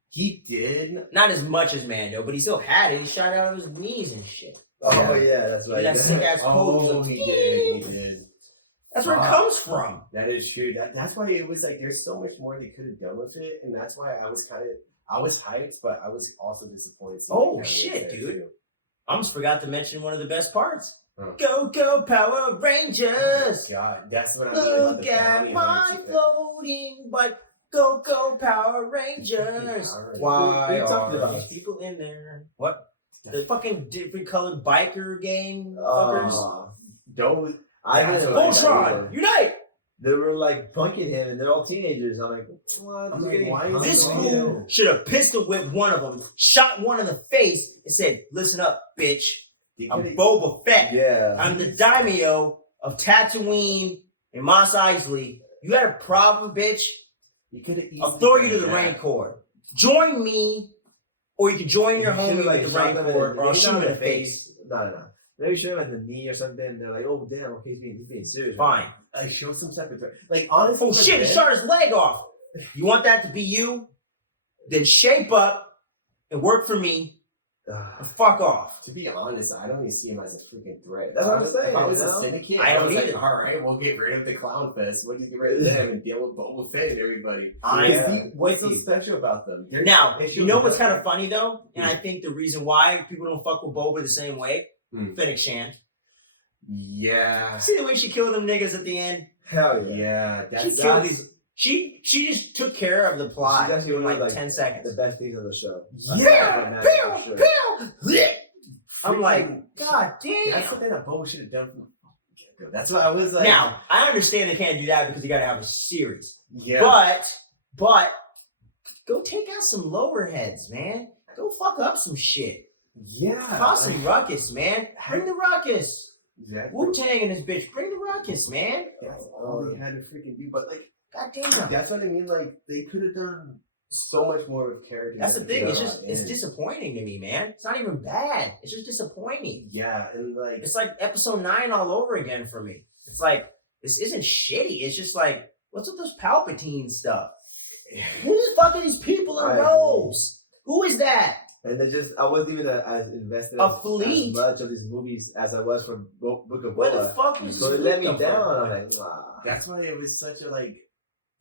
he did. Not as much as Mando, but he still had it. He shot out of his knees and shit. Oh yeah, that's He right. did that sick ass pose. Oh, he did. That's where it Fuck. comes from. That is true. That's why it was like there's so much more they could have done with it, and that's why I was hyped, but I was also disappointed. seeing Oh, the cameos shit, there, dude. too. I almost forgot to mention one of the best parts. Huh. Go, go, Power Rangers! God, that's what I mean about Look the at bounty my hunters. floating bike. Go, go, Power Rangers! Power Why What are you talking are about? these people in there? What? The fucking different colored biker gang fuckers? Those I That's didn't what like that Voltron, either. unite! They were like bunking him, and they're all teenagers. I'm like, what? I'm They're like, getting why is punked This Oh, on yeah. fool should have pistol whipped one of them, shot one in the face, and said, "Listen up, bitch. they I'm could've- Boba Fett. Yeah. I'm the daimyo of Tatooine and Mos Eisley. You got a problem, bitch? you could've I'll easily throw you to done the that. Rancor. Join me, or you can join your You homie should've, with the shot him in Rancor, or I'll maybe shoot not him in the face. No. Maybe shoot him at the knee or something. They're like, oh damn, okay, he's being serious. Fine. Like show some type of like honestly. Oh for shit, he them- shot his leg off. You want that to be you? Then shape up and work for me and fuck off. To be honest, I don't even see him as a freaking threat. That's what I'm saying, If I was you a know? syndicate, I don't was like, either. all right, we'll get rid of the clown fest. We'll just get rid of them and deal with Boba Fett and everybody. I Because am what's so with you. special about them? They're- Now, they you show know the what's best. kind of funny though? And I think the reason why people don't fuck with Boba the same way? Hmm. Fennec Shan. Yeah. See the way she killed them niggas at the end? Hell yeah. Yeah. She That's killed these. She just took care of the plot She's actually in one of, like like, 10 seconds. The best things of the show. Yeah. That's Pew, for sure. pew, bleh. I'm freaking- like, God damn. That's something that Boba should have done from the fucking get-go. That's what I was like. Now, I understand they can't do that because you gotta have a series. yeah. But go take out some lower heads, man. Go fuck up some shit. yeah. Cause some ruckus, man. Bring the ruckus. Exactly. Wu-Tang and this bitch. Bring the ruckus, man. That's all they had to freaking do. But like, God damn. that's what I mean. Like, they could have done so much more with characters. That's the that thing. they It's got just it's in. disappointing to me, man. It's not even bad. It's just disappointing. Yeah, and like It's like episode 9 all over again for me. It's like this isn't shitty. It's just like, what's with this Palpatine stuff? Who the fuck are these people in I agree. robes? Who is that? And they just, I wasn't even as invested A as fleet? much of these movies as I was from Book of Where the Boba. fuck is So this it let me come down. from? I'm like, wow. that's why it was such a like.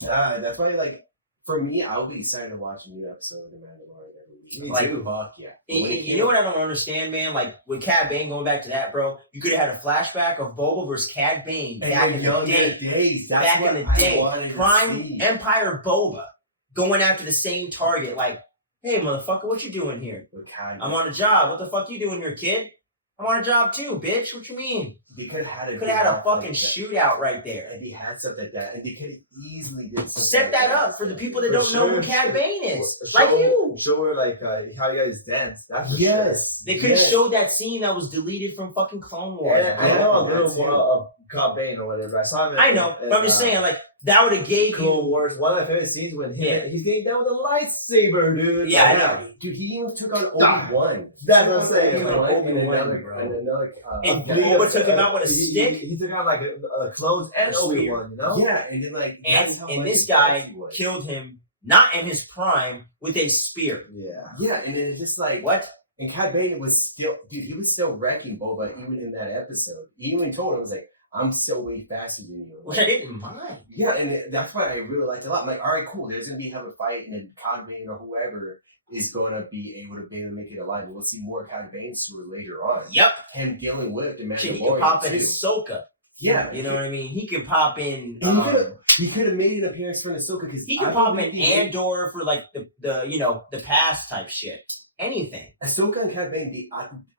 That's why like for me, I'll be excited to watch a new episode of The Mandalorian every week. Me Like, too. fuck yeah. But And when it you know came- what I don't understand, man? Like with Cad Bane, going back to that, bro, you could have had a flashback of Boba versus Cad Bane And back the in the younger day. days. That's Back what in the I day. wanted to Prime see. Empire Boba going after the same target. Like, hey, motherfucker, what you doing here? With Cad I'm Bane. on a job. What the fuck you doing here, kid? I want a job too, bitch. What you mean? They could have had Could have had a fucking shootout right there. And they had stuff like that, and they could have easily did something. Set like that up for the people that don't know who Cad Bane is, like Show- you. Show her like how you guys dance. That's for Yes, They could have showed that scene that was deleted from fucking Clone sure. Wars. And I know a little That's more it. of Cad Bane or whatever. I saw him. I know, but I'm just saying, like, that would have gave Clone you. Wars. One of my favorite scenes when Yeah. he's getting down with a lightsaber, dude. Yeah, I know. Dude, he even took on Obi-Wan. That's what I'm saying. Obi-Wan Like, and Obi-Wan, another, bro. and another, And a- Boba took him out with a stick. He took out like a clones and A spear. Obi-Wan, you know? yeah, and then like that's how And much this advanced guy he was. killed him, not in his prime, with a spear. Yeah. Yeah, and then it's just like What? And Cad Bane was still, dude, he was still wrecking Boba even in that episode. He even told him, I was like, I'm still way faster than you. Which I didn't mind. Yeah, and that's why I really liked it a lot. I'm like, all right, cool. There's gonna have a fight, and then Cad Bane or whoever is gonna be able to make it alive. And we'll see more Cad Bane story later on. Yep. Him dealing with the Shit, he could Mandalorian pop in too. Ahsoka. Yeah, You know what I mean? He could pop in. He could have made an appearance for Ahsoka because He could pop in Andor for like the past type shit. Anything. Ahsoka and Cad Bane.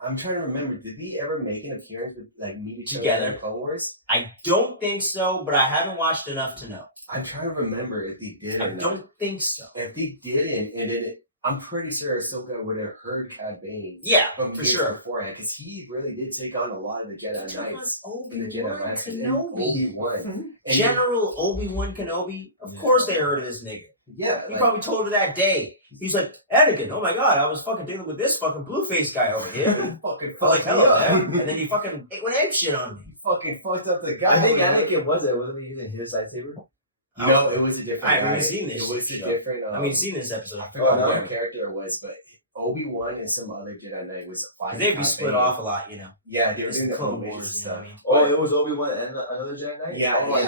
I'm trying to remember. Did they ever make an appearance with like meet each Together. other in Clone Wars? I don't think so, but I haven't watched enough to know. I'm trying to remember if they did or I not. don't think so. If they didn't, and then I'm pretty sure Ahsoka would have heard Cad Bane. Yeah, From for years sure. beforehand, because he really did take on a lot of the Jedi Took on Knights. Obi-Wan The Jedi Masters and Kenobi. Obi-Wan. And General Obi-Wan Kenobi. Of course they heard of this nigga. yeah, He like, probably told her that day. He's like, Anakin, oh my god, I was fucking dealing with this fucking blue-faced guy over here. fucking I'm like, fucked me hello, up. man. And then he fucking went ape shit on me. He fucking fucked up the guy. I think man. Anakin wasn't he using his lightsaber? No, it was a different I haven't guy. seen this It was a show. different. I mean, seen this episode. I forgot Oh, no. what character it was, but Obi-Wan and some other Jedi Knight was fighting. They'd be Cad split Bane. off a lot, you know. Yeah, they were It's doing the the Clone Clone Wars, you know what I mean? Oh, it was Obi-Wan and another Jedi Knight? Yeah, Oh, yeah,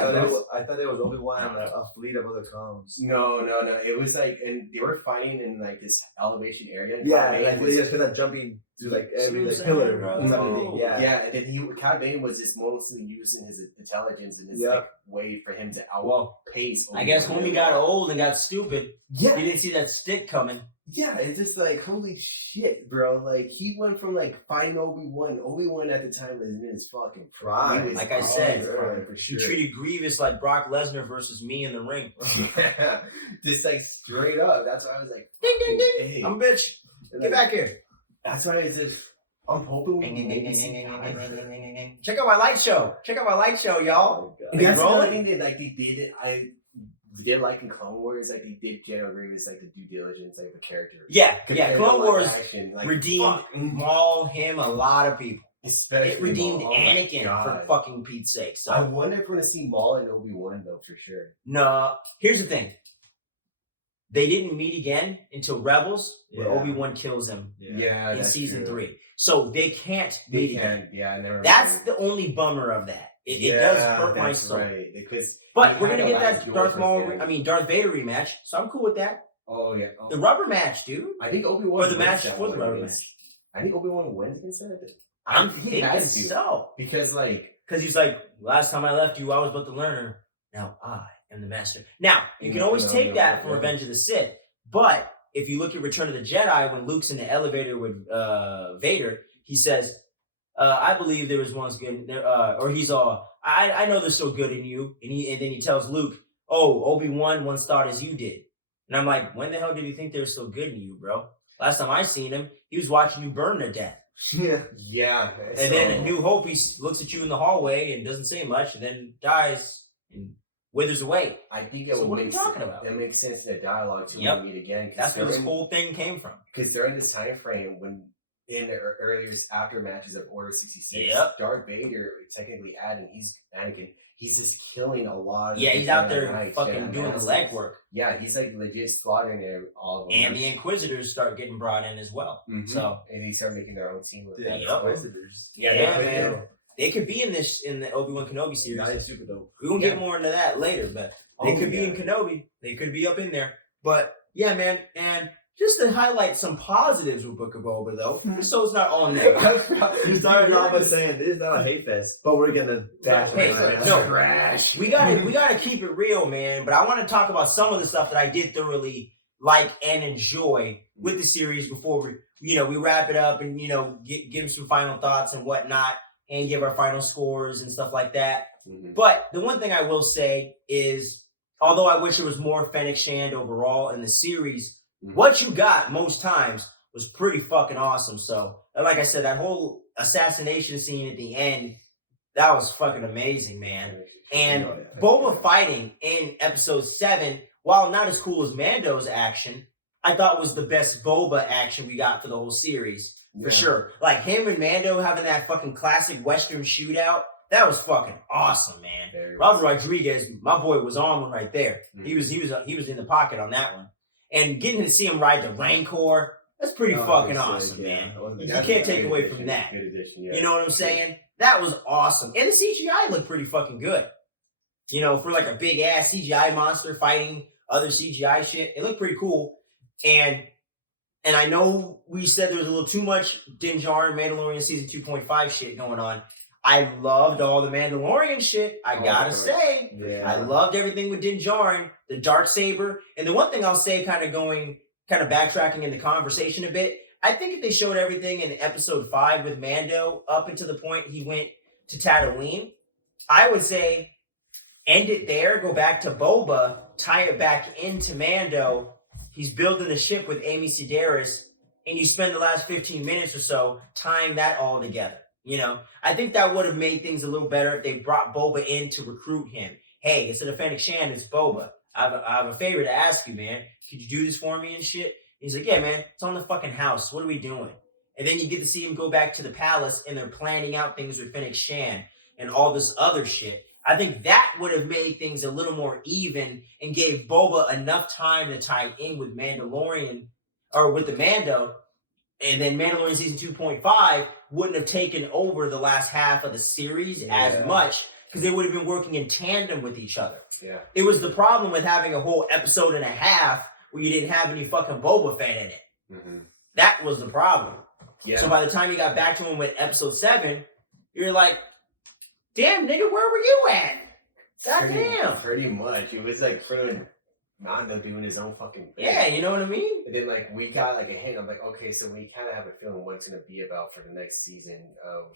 I thought it was Obi-Wan and a fleet of other clones. No. It was like, and they were fighting in like this elevation area. and Yeah, Cad Bane like was- they just kept jumping to like every like Suicide, pillar bro. and everything. Yeah. Yeah, and then Cad Bane was just mostly using his intelligence and his Yeah. like way for him to Well, outpace. I guess when he got old and got stupid, Yeah, you didn't see that stick coming. yeah, it's just like holy shit, bro. Like he went from like fighting Obi-Wan. Obi-Wan at the time was in his fucking Prime. He was Like I in said, his prime, for He sure. treated Grievous like Brock Lesnar versus me in the ring. Yeah, just like straight up. That's why I was like, Ding, ding, ding. hey. I'm a bitch. Get back here. That's why it's just. I'm hoping we Ding, ding, maybe ding, see ding, ding, Cad ding, Bane. ding, ding, ding. Check out my light show. Check out my light show, y'all. Oh, And God. that's rolling? another thing that like they did. I did like in Clone Wars, like they did General Grievous like the due diligence, like the character. Yeah, Compared to Clone live Wars action, like, redeemed fuck. Maul him a lot of people. Especially It redeemed Maul. Oh my Anakin for God. fucking Pete's sake. I So wonder if we're gonna see Maul and Obi-Wan though, for sure. no, here's the thing. They didn't meet again until Rebels, where Yeah. Obi-Wan kills him in that's season true. 3. So they can't They meet again. can, yeah. Never That's mind. the only bummer of that. It does hurt my that's soul. Right, because But they we're gonna kinda get that last Darth yours Maul, again. Darth Vader rematch. So I'm cool with that. Oh yeah, oh. The rubber match, dude. I think Obi-Wan Or the wins match that for the one rubber against- match. I think Obi-Wan wins against that. I'm He thinking has to. so. Because like Because he's like, last time I left you, I was but the learner. Now I am the master. Now, you can always take that from Revenge of the Sith. But if you look at Return of the Jedi, when Luke's in the elevator with Vader, he says, I believe there was once good, or he's all, I know there's so good in you. And then he tells Luke, oh, Obi-Wan once thought as you did. And I'm like, when the hell did he think they were so good in you, bro? Last time I seen him, he was watching you burn to death. yeah, And then in New Hope, he looks at you in the hallway and doesn't say much, and then dies and withers away. I think it So would what are you make talking sense. about? That makes sense in the dialogue too Yep. when we meet again. That's where this whole thing came from. Because during this time frame, when in the earlier after matches of Order 66, Yep. Darth Vader technically he's Anakin. He's just killing a lot of Yeah, the he's out Jedi there Knights, fucking Jedi doing the Masters. legwork. Yeah, he's like legit slaughtering all of them. And the Inquisitors start getting brought in as well. Mhm. So, and he started making their own team with Yeah, them. Yep. Inquisitors. yeah, they man. could. They could be in the Obi-Wan Kenobi series. That is super dope. We're going to Yeah. get more into that later, but they Oh, could be yeah. in Kenobi. They could be up in there. But, yeah, man. And just to highlight some positives with Book of Boba, though, just so it's not all negative. You started off by saying this is not a hate fest, but we're gonna dash Hey, it right no. now. Trash. We gotta keep it real, man. But I want to talk about some of the stuff that I did thoroughly like and enjoy with the series before we wrap it up and give some final thoughts and whatnot and give our final scores and stuff like that. Mm-hmm. But the one thing I will say is, although I wish there was more Fennec Shand overall in the series, what you got most times was pretty fucking awesome. So, like I said, that whole assassination scene at the end, that was fucking amazing, man. And Boba fighting in episode 7, while not as cool as Mando's action, I thought was the best Boba action we got for the whole series. For sure. Like him and Mando having that fucking classic Western shootout, that was fucking awesome, man. Robert Rodriguez, my boy, was on one right there. He was in the pocket on that one. And getting to see him ride the Rancor, that's pretty fucking awesome, man. You can't take away from that. Good addition, You know what I'm saying? That was awesome. And the CGI looked pretty fucking good. For like a big ass CGI monster fighting other CGI shit, it looked pretty cool. And I know we said there was a little too much Din Djarin Mandalorian season 2.5 shit going on. I loved all the Mandalorian shit. I gotta say, I loved everything with Din Djarin, the Darksaber, and the one thing I'll say, kind of backtracking in the conversation a bit. I think if they showed everything in episode 5 with Mando up until the point he went to Tatooine, I would say end it there, go back to Boba, tie it back into Mando. He's building the ship with Amy Sedaris, and you spend the last 15 minutes or so tying that all together. I think that would have made things a little better if they brought Boba in to recruit him. Hey, instead of Fennec Shand, it's Boba. I have a favor to ask you, man. Could you do this for me and shit? He's like, yeah, man, it's on the fucking house. What are we doing? And then you get to see him go back to the palace, and they're planning out things with Fennec Shand and all this other shit. I think that would have made things a little more even and gave Boba enough time to tie in with Mandalorian, or with the Mando, and then Mandalorian season 2.5 wouldn't have taken over the last half of the series as much, because they would have been working in tandem with each other. Yeah. It was the problem with having a whole episode and a half where you didn't have any fucking Boba Fett in it. Mm-hmm. That was the problem. Yeah. So by the time you got back to him with episode 7, you're like, damn, nigga, where were you at? Goddamn. Pretty much. It was like Mando doing his own fucking thing. Yeah, you know what I mean? And then we got a hint. I'm like, okay, so we kind of have a feeling what's going to be about for the next season of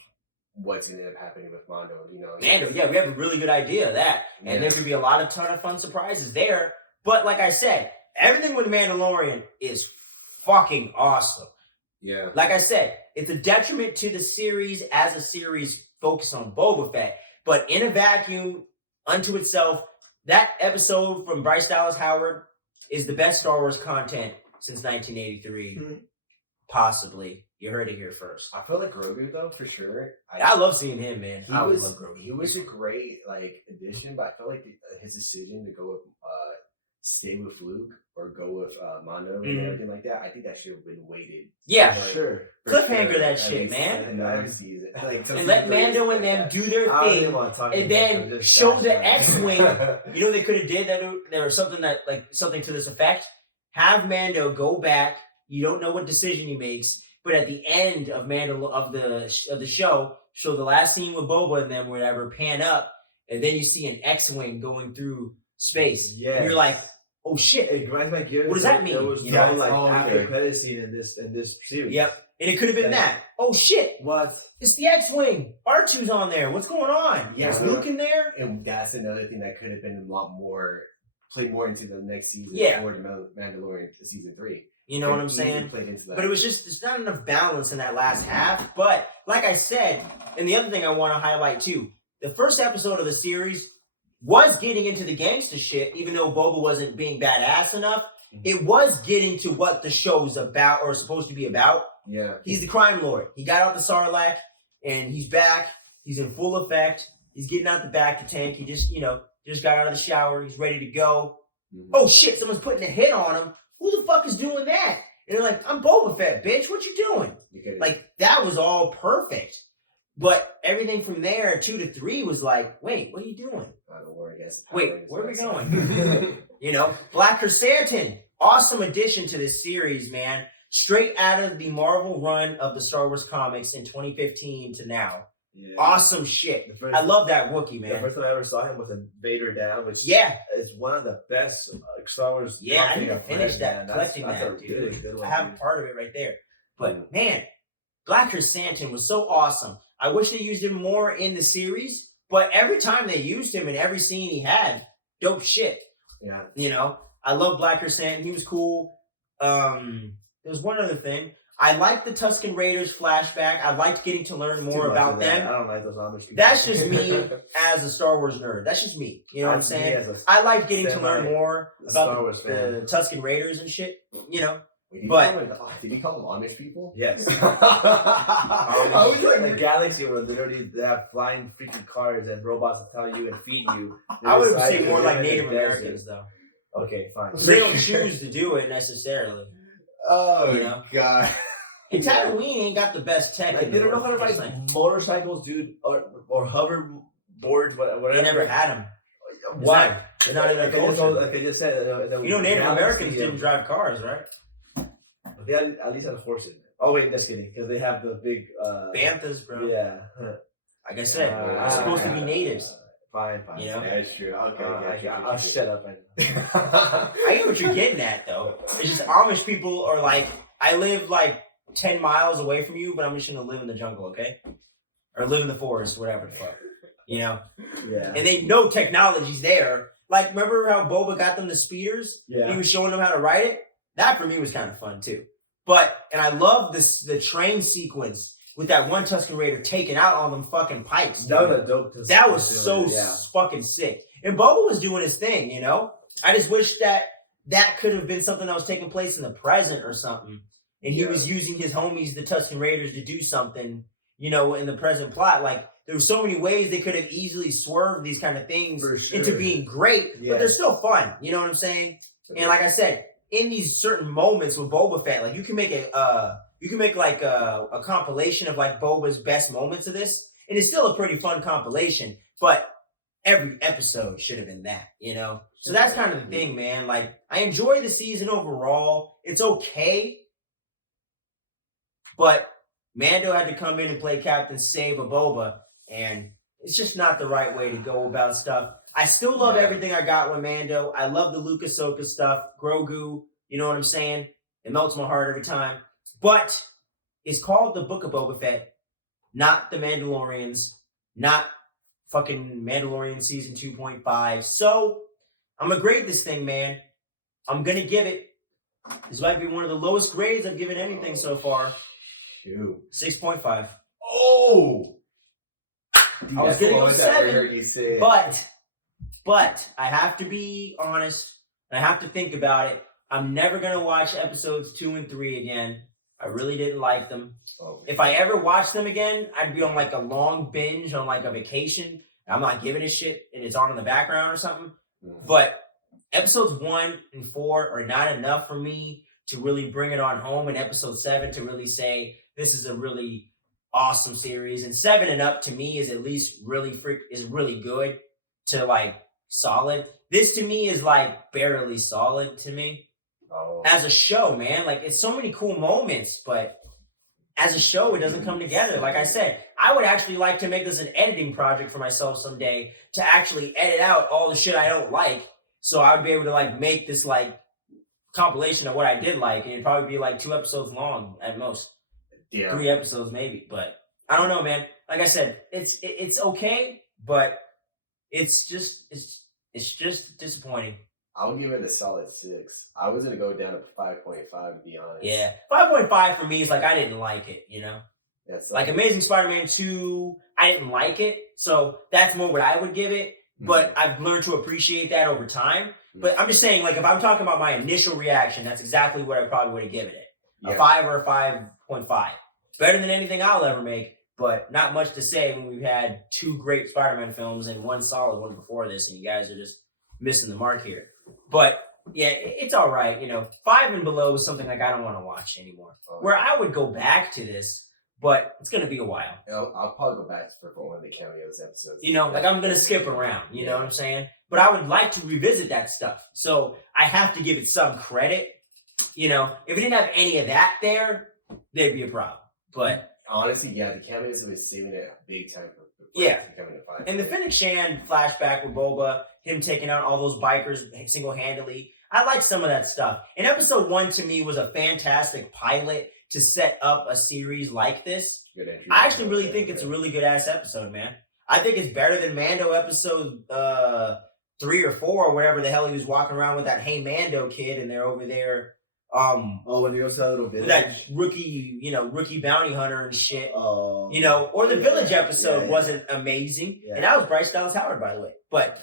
what's going to end up happening with Mando. Mando, yeah, we have a really good idea of that. And there could be a lot of ton of fun surprises there. But like I said, everything with Mandalorian is fucking awesome. Yeah. Like I said, it's a detriment to the series as a series focused on Boba Fett. But in a vacuum, unto itself, that episode from Bryce Dallas Howard is the best Star Wars content since 1983. Possibly. You heard it here first. I feel like Grogu, though, for sure. I love seeing him, man. I always love Grogu. He was a great addition, but I felt like his decision to go with stay with Luke or go with Mando and everything like that, I think that should have been weighted. Yeah, cliffhanger that shit, man. And let Mando and them do their thing, and then show the X-wing. You know, they could have did that. There was something something to this effect. Have Mando go back. You don't know what decision he makes, but at the end of the show, show the last scene with Boba and them, whatever, pan up, and then you see an X-wing going through space. Yeah, and you're like, oh shit! It grinds my gears. What does that mean? There was after credit scene in this series. Yep, and it could have been that. Oh shit! What? It's the X-wing. R2's on there. What's going on? Yeah, is Luke in there? And that's another thing that could have been a lot more played more into the next season. For the Mandalorian season 3. You know what I'm saying? But it was just, there's not enough balance in that last half. But like I said, and the other thing I want to highlight too, the first episode of the series was getting into the gangster shit, even though Boba wasn't being badass enough. It was getting to what the show's about, or supposed to be about. Yeah. He's the crime lord. He got out the Sarlacc, and he's back. He's in full effect. He's getting out the back of the tank. He just got out of the shower. He's ready to go. Mm-hmm. Oh shit, someone's putting a hit on him. Who the fuck is doing that? And they're like, I'm Boba Fett, bitch. What you doing? Like, that was all perfect. But everything from there, 2 to 3, was like, wait, what are you doing? Wait, where are we going? Black Chrysanthemum, awesome addition to this series, man. Straight out of the Marvel run of the Star Wars comics in 2015 to now. Yeah. Awesome shit. I love that Wookiee, man. The first time I ever saw him was in Vader Down, which is one of the best Star Wars. Yeah, I need to finish that, collecting that, dude. Really good one, I have part of it right there. But man, Black Chrysanthemum was so awesome. I wish they used him more in the series, but every time they used him in every scene he had, dope shit. Yeah. You know, I love Black Chrysanthemum. He was cool. There's one other thing. I liked the Tusken Raiders flashback. I liked getting to learn more about them. I don't like those Amish people. That's just me as a Star Wars nerd. That's just me. You know what I'm saying? I liked getting to learn more about the Tusken Raiders and shit. You know? Did he call them Amish people? Yes. I was like the galaxy where literally they have flying freaking cars and robots that tell you and feed you. I would say more like Native Americans, though. Okay, fine. They don't choose to do it necessarily. Oh, you know? God. And Tatooine ain't got the best tech. Like, they don't know how to ride motorcycles, dude, or hoverboards, whatever. They never had them. Why? They're not in their culture. Like I just said, you know, Native Americans didn't drive cars, right? They at least had horses. Oh wait, just kidding, because they have the big banthas, bro. Yeah. Like I said, it's supposed to be natives. Fine. You know, that's true. Okay, I'll shut up. I get what you're getting at, though. It's just Amish people are like, I live like 10 miles away from you, but I'm just gonna live in the jungle, okay? Or live in the forest, whatever the fuck. You know? Yeah. And they know technology's there. Like, remember how Boba got them the speeders? Yeah. And he was showing them how to ride it? That for me was kind of fun too. And I love the train sequence with that one Tusken Raider taking out all them fucking pikes. That was dope. That was so fucking sick. And Boba was doing his thing, you know? I just wish that could have been something that was taking place in the present or something. And he was using his homies, the Tusken Raiders, to do something, you know, in the present plot. Like, there were so many ways they could have easily swerved these kind of things into being great, but they're still fun. You know what I'm saying? And like I said, in these certain moments with Boba Fett, like you can make a compilation of like Boba's best moments of this, and it's still a pretty fun compilation. But every episode should have been that, you know. So that's kind of the thing, man. Like I enjoy the season overall. It's okay, but Mando had to come in and play Captain Save a Boba, and it's just not the right way to go about stuff. I still love everything I got with Mando. I love the Luke Ahsoka stuff. Grogu, you know what I'm saying? It melts my heart every time. But it's called the Book of Boba Fett, not the Mandalorians, not fucking Mandalorian Season 2.5. So I'm going to grade this thing, man. I'm going to give it, this might be one of the lowest grades I've given anything so far. Shoot. 6.5. Oh! Dude, I was going to go 7, but I have to be honest, and I have to think about it. I'm never going to watch episodes 2 and 3 again. I really didn't like them. Oh. If I ever watch them again, I'd be on like a long binge on like a vacation. I'm not giving a shit and it's on in the background or something. Mm-hmm. But episodes 1 and 4 are not enough for me to really bring it on home. And episode 7 to really say this is a really awesome series. And 7 and up to me is at least really good to like solid. This to me is like barely solid to me. Oh. As a show, man, like it's so many cool moments, but as a show, it doesn't come together. Like I said, I would actually like to make this an editing project for myself someday to actually edit out all the shit I don't like. So I would be able to like make this like compilation of what I did like, and it'd probably be like 2 episodes long at most. Yeah. 3 episodes maybe, but I don't know, man. Like I said, it's okay, but it's just disappointing. I'll give it a solid 6. I was going to go down to 5.5 to be honest. Yeah. 5.5 for me is like I didn't like it, you know? That's like Amazing Spider-Man 2, I didn't like it. So that's more what I would give it. But I've learned to appreciate that over time. But I'm just saying, like, if I'm talking about my initial reaction, that's exactly what I probably would have given it. A 5 or a 5.5. Better than anything I'll ever make, but not much to say when we've had 2 great Spider-Man films and 1 solid one before this, and you guys are just missing the mark here. But yeah, it's all right. You know, 5 and below is something like I don't want to watch anymore. Where I would go back to this, but it's going to be a while. I'll probably go back for one of the cameos episodes. You know, like I'm going to skip around. You know what I'm saying? But I would like to revisit that stuff. So I have to give it some credit. You know, if it didn't have any of that there, there'd be a problem. But honestly, yeah, the cameos have been saving it big time for Yeah. coming to 5. And the Fennec Shan flashback with Boba, him taking out all those bikers single-handedly, I like some of that stuff. And episode 1 to me was a fantastic pilot to set up a series like this. Good entry. I actually really think it's a really good ass episode, man. I think it's better than Mando episode 3 or 4 or whatever the hell he was walking around with that Hey Mando kid, and they're over there. When you go to that little village, That rookie bounty hunter and shit. Oh, Or the village episode yeah. wasn't amazing, Yeah. and that was Bryce Dallas Howard, by the way. But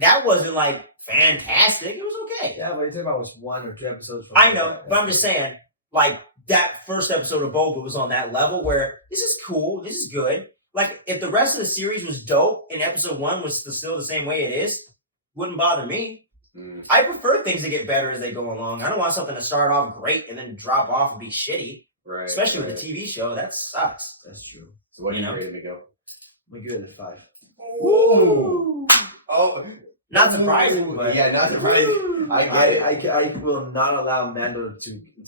that wasn't like fantastic. It was okay. Yeah, but you're talking about was 1 or 2 episodes. From I know, but I'm just saying, like that first episode of Boba was on that level where this is cool, this is good. Like if the rest of the series was dope and episode 1 was still the same way it is, wouldn't bother me. I prefer things to get better as they go along. I don't want something to start off great and then drop off and be shitty. Right. Especially with a TV show, that sucks. That's true. So what do You you know? rate Miguel? We give it a 5. Ooh. Oh, Not surprising, but yeah, not surprising. I get it. I will not allow Mando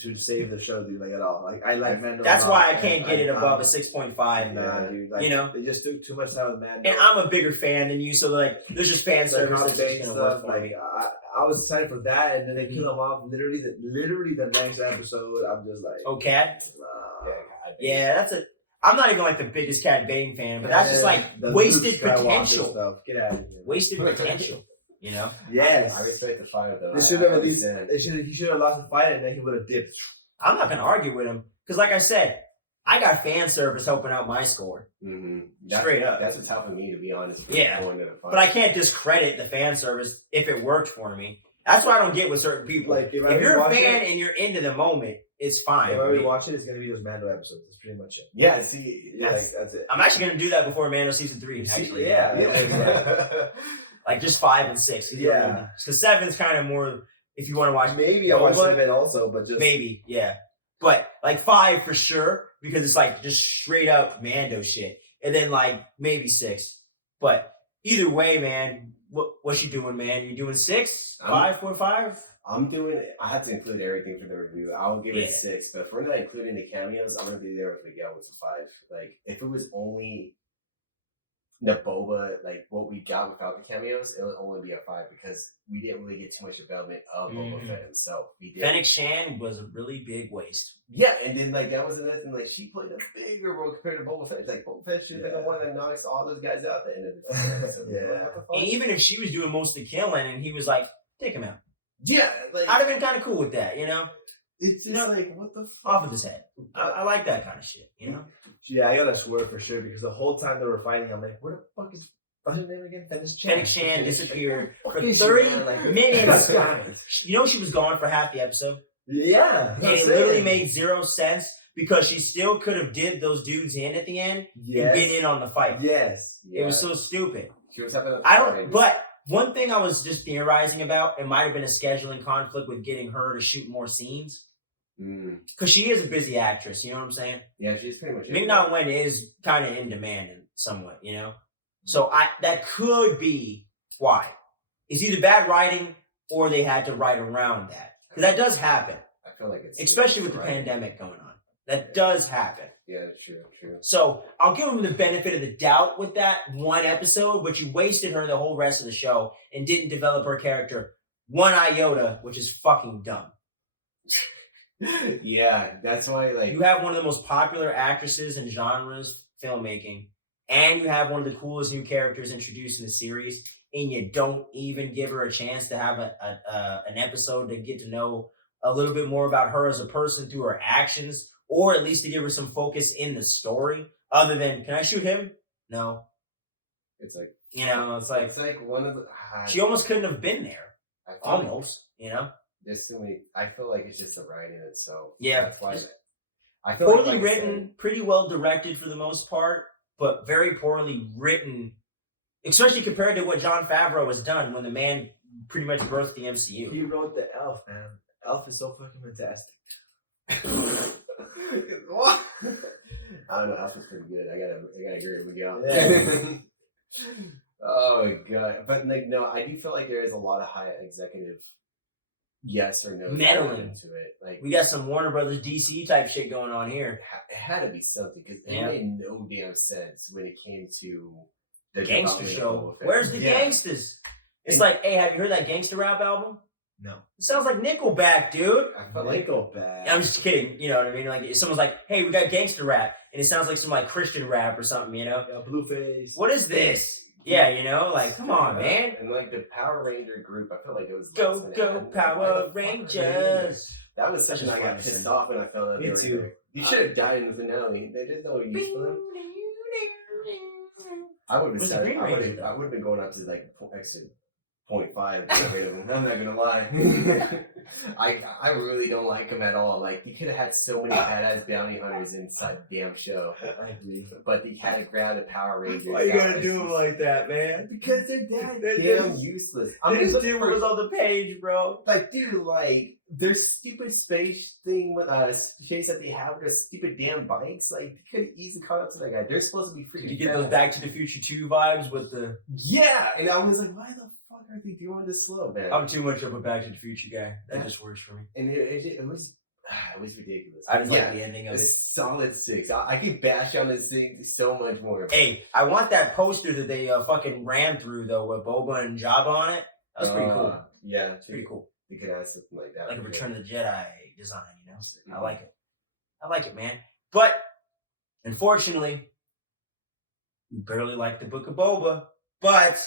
to save the show, dude, like at all. Like I like Mando. that's a lot, why I and can't get it above a 6.5. Nah, dude. Like, they just took too much time with Mando. And I'm a bigger fan than you, so like there's just fan service that's just gonna work for me. I was excited for that, and then they kill him off. Literally the next episode, I'm just like, Oh, Cat? nah. Yeah, that's a. I'm not even like the biggest Cat Bane fan, but that's just like The wasted Luke Skywalker potential. Stuff. Get out of here. Wasted potential. Yes. I respect the 5 though. They should have I at least. understand. He should have lost the fight, and then he would have dipped. I'm not gonna argue with him because, like I said, I got fan service helping out my score. Straight up. That's what's helping me, to be honest. Yeah. Going to the 5. But I can't discredit the fan service if it worked for me. That's what I don't get with certain people. Like if you're a fan and you're into the moment, it's fine. If I rewatch it, it's gonna be those Mando episodes. That's pretty much it. Yeah, see, That's it. I'm actually gonna do that before Mando season 3. Actually, Yeah. like just 5 and 6. Yeah. Because 7's kind of more if you want to watch. Maybe I'll watch Boba. 7 also, but just Maybe, yeah. But like 5 for sure because it's like just straight up Mando shit, and then like maybe 6. But either way, man, what you doing, man? You doing 6, 5, 4, 5? I'm doing it. I have to include everything for the review. I will give it 6, but if we're not including the cameos, I'm gonna be there with Miguel with a 5. Like if it was only the Boba, like what we got without the cameos, it would only be a 5 because we didn't really get too much development of Boba Fett himself. We did. Fennec Shan was a really big waste. Yeah, and then like that was another thing. Like she played a bigger role compared to Boba Fett. Like Boba Fett should have been the one that knocks all those guys out at the end of the episode. What the fuck? And even if she was doing most of the killing and he was like, take him out. Yeah, like I'd have been kind of cool with that, it's just like what the fuck? Off of his head. I like that kind of shit, Yeah, I gotta swear for sure because the whole time they were fighting, I'm like, where the fuck is what's her name again? Fennec Shan disappeared for Fuck is she, 30 man? Like, minutes. guys. She was gone for half the episode. Yeah, And it literally made 0 sense because she still could have did those dudes in at the end and been in on the fight. Yes, It was so stupid. She was having But one thing I was just theorizing about, it might have been a scheduling conflict with getting her to shoot more scenes. Because she is a busy actress, you know what I'm saying? Yeah, she's pretty much. Ming-Na Wen is kind of in demand somewhat, So that could be why. It's either bad writing or they had to write around that. Because that does happen. I feel like it's Especially with the pandemic going on. That does happen. Yeah, true. So I'll give them the benefit of the doubt with that one episode, but you wasted her the whole rest of the show and didn't develop her character one iota, which is fucking dumb. Yeah, that's why, like... You have one of the most popular actresses in genres filmmaking, and you have one of the coolest new characters introduced in the series, and you don't even give her a chance to have an episode to get to know a little bit more about her as a person through her actions, or at least to give her some focus in the story, other than, can I shoot him? No. It's like... It's like one of the... she almost couldn't have been there. Almost, I feel like it's just the writing itself. Yeah. That's why I feel poorly written, pretty well directed for the most part, but very poorly written, especially compared to what Jon Favreau has done when the man pretty much birthed the MCU. He wrote the Elf, man. Elf is so fucking fantastic. What? I don't know. Elf was pretty good. I gotta agree with Miguel. Yeah. Oh my god! But like, no, I do feel like there is a lot of high executive yes or no meddling into it. Like we got some Warner Brothers DC type shit going on here. it had to be something because it made no damn sense when it came to the Gangster show. Fett. Where's the gangsters? It's like, hey, have you heard that gangster rap album? No. It sounds like Nickelback, dude. I felt like Nickelback. I'm just kidding. You know what I mean? Like, if someone's like, hey, we got gangster rap, and it sounds like some like Christian rap or something, you know? Yeah, Blueface. What is this? Yeah, you know, like, come on, man. And like the Power Ranger group, I felt like it was Go Power Rangers. That was something That's I just got fun to pissed sing. off when I found out. Me they were too. there. You should have died in the finale. They did no use for them. I would have Where's the said Green I Ranger, would though? have been going up to like extra 0.5 to get rid of him. I'm not gonna lie. I really don't like him at all. Like you could have had so many badass bounty hunters inside the damn show. I agree. But they had to grab the Power Rangers. Why you That gotta was do them just- like that, man? Because they're that They're damn just- useless. I just looking did for- what was on the page, bro. like, dude, like their stupid space thing with chase that they have, their stupid damn bikes. Like they could easily caught up to that guy. They're supposed to be freaking. Did you get those fast. Back to the Future 2 vibes with the... Yeah, and I was like, why the fuck are they doing this slow, man? I'm too much of a Back to the Future guy. That just works for me. And it was ridiculous. I just yeah, like the ending of a it. solid 6. I could bash on this thing so much more. Hey, I want that poster that they fucking ran through, though, with Boba and Jabba on it. That was pretty cool. Yeah, It's pretty cool. You could add something like that. Like a Return of the Jedi design, you know? I Mhm. like it. I like it, man. But, unfortunately, we barely like the Book of Boba. But,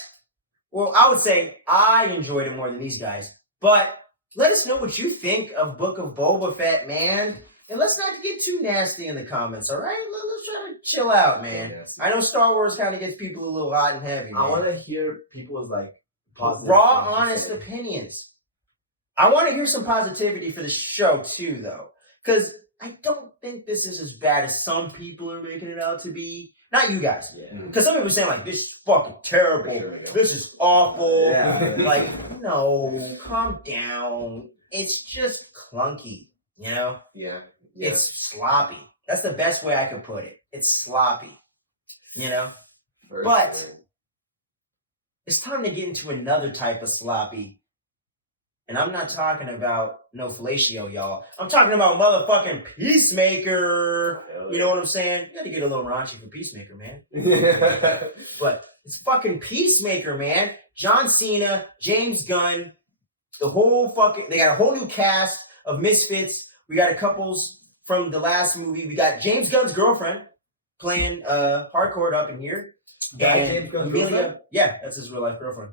well, I would say I enjoyed it more than these guys. But, let us know what you think of Book of Boba Fett, man. And let's not get too nasty in the comments, all right? Let's try to chill out, man. Nasty. I know Star Wars kind of gets people a little hot and heavy, man. I want to hear people's like positive, Raw, things to honest say. opinions. I want to hear some positivity for the show too, though, because I don't think this is as bad as some people are making it out to be. Not you guys, Yeah. because some people are saying like this is fucking terrible. For sure, Miguel. This is awful. Yeah. Like, no, calm down. It's just clunky, you know. Yeah. It's sloppy. That's the best way I could put it. It's sloppy, you know. but- It's time to get into another type of sloppy. And I'm not talking about no fellatio, y'all. I'm talking about motherfucking Peacemaker. You know what I'm saying? You gotta get a little raunchy for Peacemaker, man. But it's fucking Peacemaker, man. John Cena, James Gunn, the whole fucking... They got a whole new cast of misfits. We got a couples from the last movie. We got James Gunn's girlfriend playing hardcore up in here. That And James Gunn's Amelia, girlfriend? yeah, that's his real life girlfriend.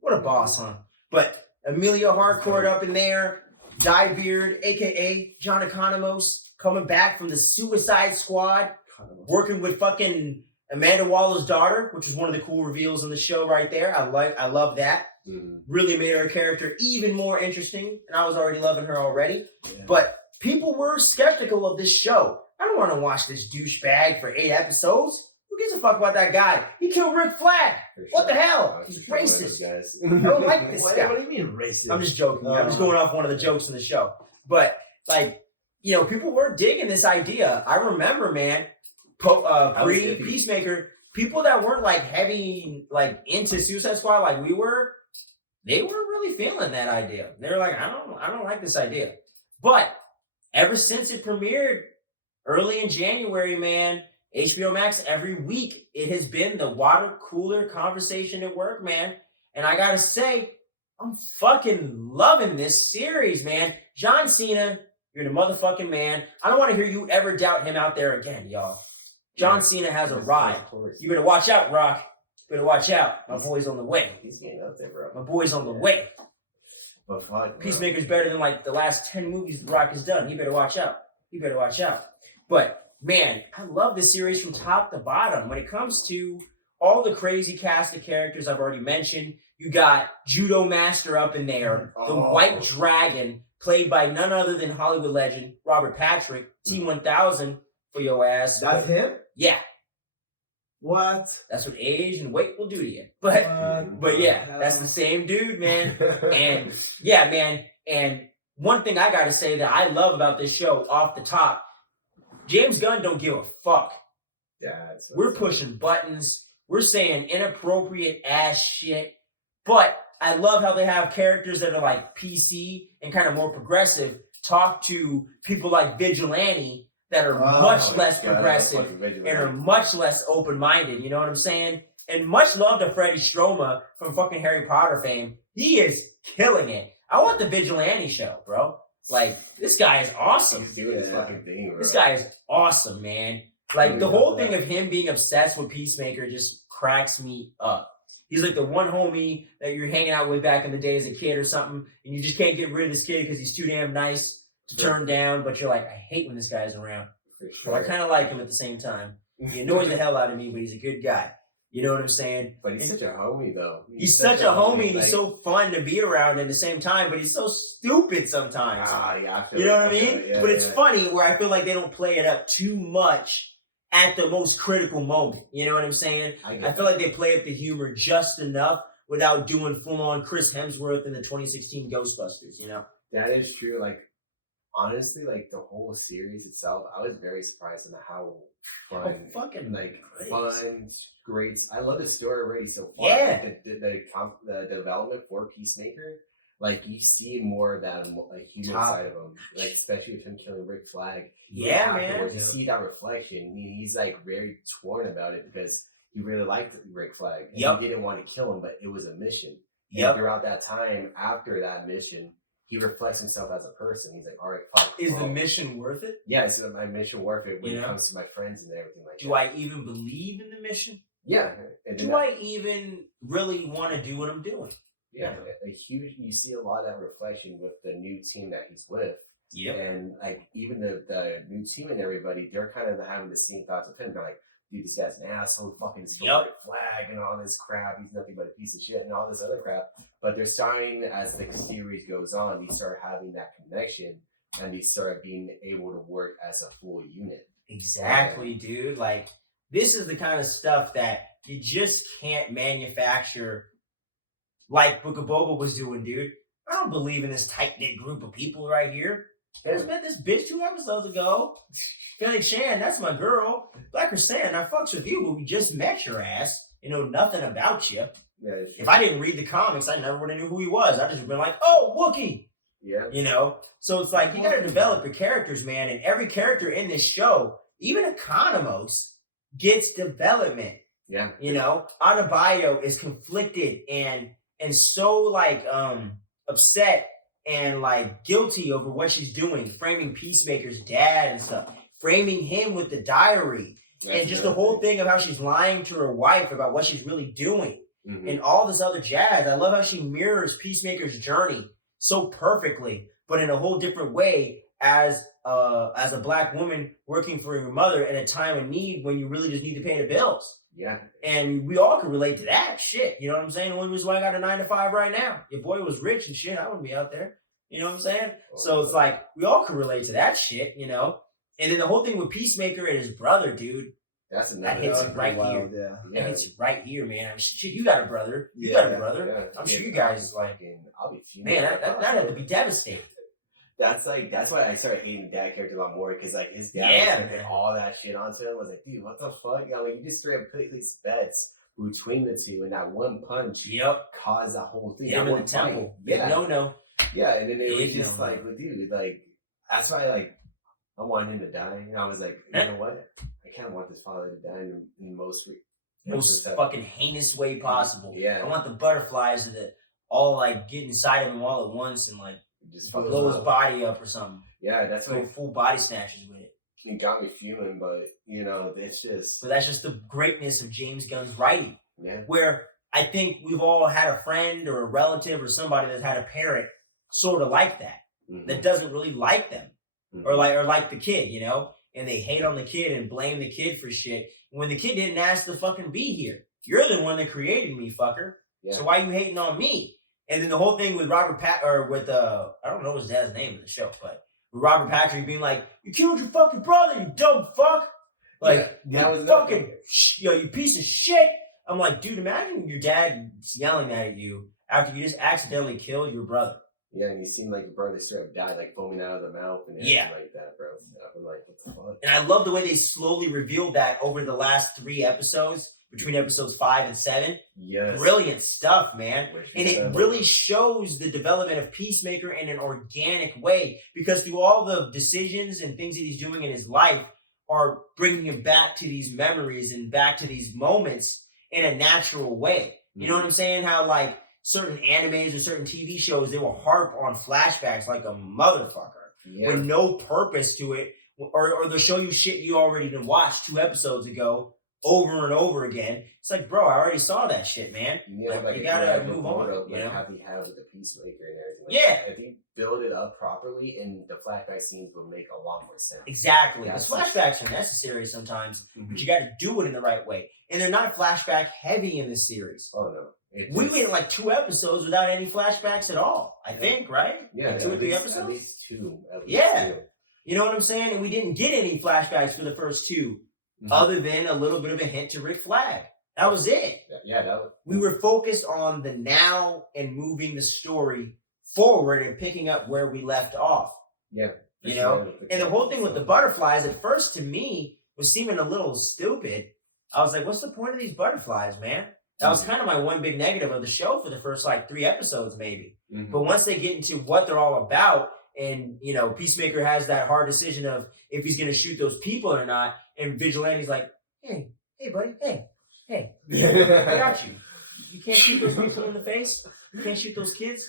What a boss, huh? But Amelia Harcourt up in there, Diebeard, aka John Economos, coming back from the Suicide Squad, working with fucking Amanda Waller's daughter, which is one of the cool reveals in the show right there. I love that. Mhm. Really made her character even more interesting, and I was already loving her already. Yeah. But people were skeptical of this show. I don't want to watch this douchebag for 8 episodes. Who gives a fuck about that guy? He killed Rick Flag. For What the sure. hell? I was He's for sure one of those racist. guys. I don't like this What, guy. what do you mean racist? I'm just joking. I'm just going off one of the jokes in the show. But, like, you know, people were digging this idea. I remember, man, pre-Peacemaker, people that weren't, like, heavy, like, into Suicide Squad like we were, they were really feeling that idea. They were like, I don't like this idea. But ever since it premiered early in January, man, HBO Max, every week, it has been the water cooler conversation at work, man. And I gotta say, I'm fucking loving this series, man. John Cena, you're the motherfucking man. I don't want to hear you ever doubt him out there again, y'all. John Cena has a ride. Of course. You better watch out, Rock. Better watch out. My boy's on the way. He's getting out there, bro. My boy's on the way. But fuck, bro. Peacemaker's better than like the last 10 movies The Rock has done. He better watch out. He better watch out. But man, I love this series from top to bottom. When it comes to all the crazy cast of characters I've already mentioned, you got Judo Master up in there, the Oh. White Dragon, played by none other than Hollywood legend Robert Patrick, T-1000 for your ass. That's him? Yeah, What? that's what age and weight will do to you. But yeah, that's the same dude, man. And yeah, man. And one thing I gotta say that I love about this show off the top, James Gunn don't give a fuck. That's We're pushing buttons. We're saying inappropriate ass shit. But I love how they have characters that are like PC and kind of more progressive talk to people like Vigilante that are much less progressive and are much less open-minded. You know what I'm saying? And much love to Freddie Stroma from fucking Harry Potter fame. He is killing it. I want the Vigilante show, bro. Like, this guy is awesome. He's doing his fucking thing, bro. This guy is awesome, man. Like, the whole thing of him being obsessed with Peacemaker just cracks me up. He's like the one homie that you're hanging out with back in the day as a kid or something, and you just can't get rid of this kid because he's too damn nice to turn down, but you're like, I hate when this guy's around. But I kind of like him at the same time. He annoys the hell out of me, but he's a good guy. You know what I'm saying? But he's such a homie, though. He's such a homie, and he's so fun to be around at the same time, but he's so stupid sometimes. Yeah, you know what I mean? Yeah, but it's funny where I feel like they don't play it up too much at the most critical moment. You know what I'm saying? I feel like they play up the humor just enough without doing full-on Chris Hemsworth in the 2016 Ghostbusters, you know? That is true. Like, honestly, like, the whole series itself, I was very surprised at how fun, great. I love the story already so far. Yeah. Like, the development for Peacemaker, like, you see more of that like human side of him, like especially with him killing Rick Flag. Yeah, man. You see that reflection. I mean, he's like very torn about it because he really liked Rick Flag. And he didn't want to kill him, but it was a mission. And throughout that time, after that mission, he reflects himself as a person. He's like, all right, fuck. Is the mission worth it? Yeah, it's my mission worth it when it comes to my friends and everything like that. Do I even believe in the mission? Yeah. Do I even really want to do what I'm doing? Yeah, you see a lot of that reflection with the new team that he's with. Yep. And like even the new team and everybody, they're kind of having the same thoughts of him. They're like, dude, this guy's an asshole, fucking his Flag and all this crap. He's nothing but a piece of shit and all this other crap. But they're starting, as the series goes on, they start having that connection and they start being able to work as a full unit. Exactly, dude. Like, this is the kind of stuff that you just can't manufacture like Book of Boba was doing, dude. I don't believe in this tight-knit group of people right here. I just met this bitch 2 episodes ago. Felix Shan, that's my girl. Blacker Sand, I fucks with you, but we just met your ass. You know nothing about you. Yeah, if I didn't read the comics, I never would have knew who he was. I'd just been like, oh, Wookiee. Yeah. You know? So it's like, you got to develop your characters, man. And every character in this show, even Economos, gets development. Yeah. You know? Adebayo is conflicted and so like upset and like guilty over what she's doing, framing Peacemaker's dad and stuff, framing him with the diary, and just the whole thing of how she's lying to her wife about what she's really doing, and all this other jazz. I love how she mirrors Peacemaker's journey so perfectly, but in a whole different way as a Black woman working for your mother at a time of need when you really just need to pay the bills. Yeah. And we all can relate to that shit. You know what I'm saying? The only reason why I got a 9 to 5 right now. If boy was rich and shit, I wouldn't be out there. You know what I'm saying? So it's like, we all can relate to that shit, you know? And then the whole thing with Peacemaker and his brother, dude. That hits it right here. Yeah. That hits it right here, man. I mean, shit, you got a brother. You got a brother. Yeah. I'm sure you guys like, I'll be fuming. Man, that had to be devastating. That's why I started hating the dad character a lot more, because like his dad was all that shit onto him. I was like, dude, what the fuck? I mean, you just straight up put these bets between the two, and that one punch caused that whole thing. Him in the temple. Yeah. No. Yeah, and then it was just like, well, dude, like that's why like I wanted him to die, and I was like, you know what? I can't want this father to die in the most fucking heinous way possible. Yeah. I want the butterflies that all like get inside of him all at once and like just blow his body up or something. Yeah, that's go full body snatches with it. It got me fuming, but you know, it's just. But that's just the greatness of James Gunn's writing. Yeah. Where I think we've all had a friend or a relative or somebody that's had a parent sort of like that, that doesn't really like them, or like the kid, you know, and they hate on the kid and blame the kid for shit when the kid didn't ask to fucking be here. You're the one that created me, fucker. Yeah. So why you hating on me? And then the whole thing with I don't know his dad's name in the show, but with Robert Patrick being like, you killed your fucking brother, you dumb fuck. Like, that was fucking, you piece of shit. I'm like, dude, imagine your dad yelling that at you after you just accidentally killed your brother. Yeah, and he seemed like your brother straight up died, like foaming out of the mouth and everything like that, bro. I'm like, what the fuck? And I love the way they slowly revealed that over the last 3 episodes, between episodes 5 and 7. Yes. Brilliant stuff, man. And it Incredible. really shows the development of Peacemaker in an organic way, because through all the decisions and things that he's doing in his life are bringing him back to these memories and back to these moments in a natural way. You know what I'm saying? How like certain animes or certain TV shows, they will harp on flashbacks like a motherfucker with no purpose to it, or they'll show you shit you already done watched 2 episodes ago over and over again. It's like, bro, I already saw that shit, man. Yeah, like, you gotta move on. You know, how he had with the Peacemaker and everything. Like Yeah, if you build it up properly, and the flashback scenes will make a lot more sense. exactly. Yeah, Because flashbacks are necessary sometimes, Mhm. but you got to do it in the right way. And they're not flashback heavy in this series. Oh no, We went like 2 episodes without any flashbacks at all. I think, right? Yeah, like 2 or 3 At episodes. least 2. Yeah. You know what I'm saying? And we didn't get any flashbacks for the first 2, other than a little bit of a hint to Rick Flag. That was it. Yeah, that was. We were focused on the now and moving the story forward and picking up where we left off. Yeah. You know? And the whole thing with the butterflies at first to me was seeming a little stupid. I was like, what's the point of these butterflies, man? That was kind of my one big negative of the show for the first like 3 episodes, maybe. But once they get into what they're all about, and you know, Peacemaker has that hard decision of if he's gonna shoot those people or not, and Vigilante's like, hey, buddy, hey, I got you. You can't shoot those people in the face. You can't shoot those kids.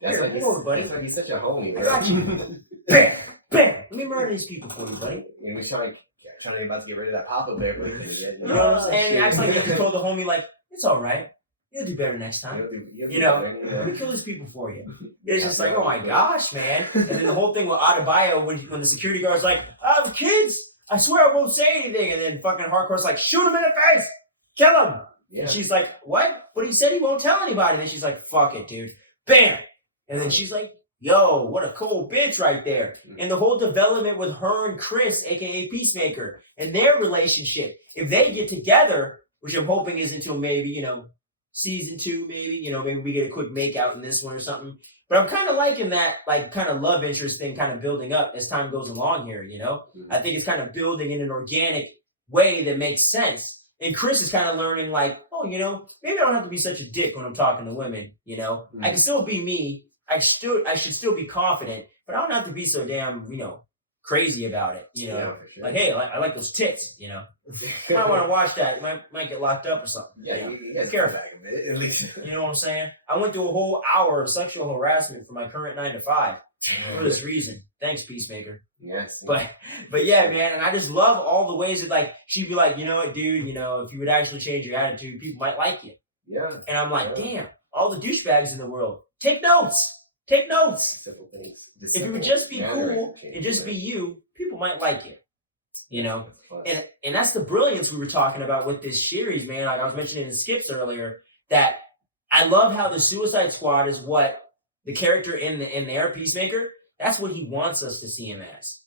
That's Here, like come over, buddy. That's like he's such a homie. I Bro. got you. Bam, bam. Let me murder these people for you, buddy. And we're trying about to get rid of that Papa Bear, but he couldn't get. You know what I'm saying? He acts like he just told the homie, like, it's all right. You'll do better next time. You know, we kill these people for you. It's just like, oh my gosh, man. And then the whole thing with Adebayo, when the security guard's like, I have kids. I swear I won't say anything. And then fucking Hardcore's like, shoot him in the face. Kill him. Yeah. And she's like, what? But he said he won't tell anybody. And then she's like, fuck it, dude. Bam. And then she's like, yo, what a cool bitch right there. And the whole development with her and Chris, a.k.a. Peacemaker, and their relationship. If they get together, which I'm hoping is until maybe, you know, season 2, maybe, you know, maybe we get a quick make out in this one or something. But I'm kind of liking that, like, kind of love interest thing kind of building up as time goes along here, you know? I think it's kind of building in an organic way that makes sense. And Chris is kind of learning, like, oh, you know, maybe I don't have to be such a dick when I'm talking to women, you know? I can still be me. I should still be confident, but I don't have to be so damn, you know, crazy about it, you know? Yeah, for sure. Like, hey, I like those tits, you know? You might want to watch that. You might get locked up or something. Yeah, you know? you guys Careful. back a bit, at least. You know what I'm saying? I went through a whole hour of sexual harassment for my current 9 to 5 for this reason. Thanks, Peacemaker. Yes. But yeah, man, and I just love all the ways that, like, she'd be like, you know what, dude, you know, if you would actually change your attitude, people might like you. Yeah. And I'm like, damn, all the douchebags in the world, take notes. Take notes. Simple things. If you would just be cool and just be you, people might like you. You know? And that's the brilliance we were talking about with this series, man. Like I was mentioning in Skips earlier, that I love how the Suicide Squad is what the character in there, Peacemaker, that's what he wants us to see him as.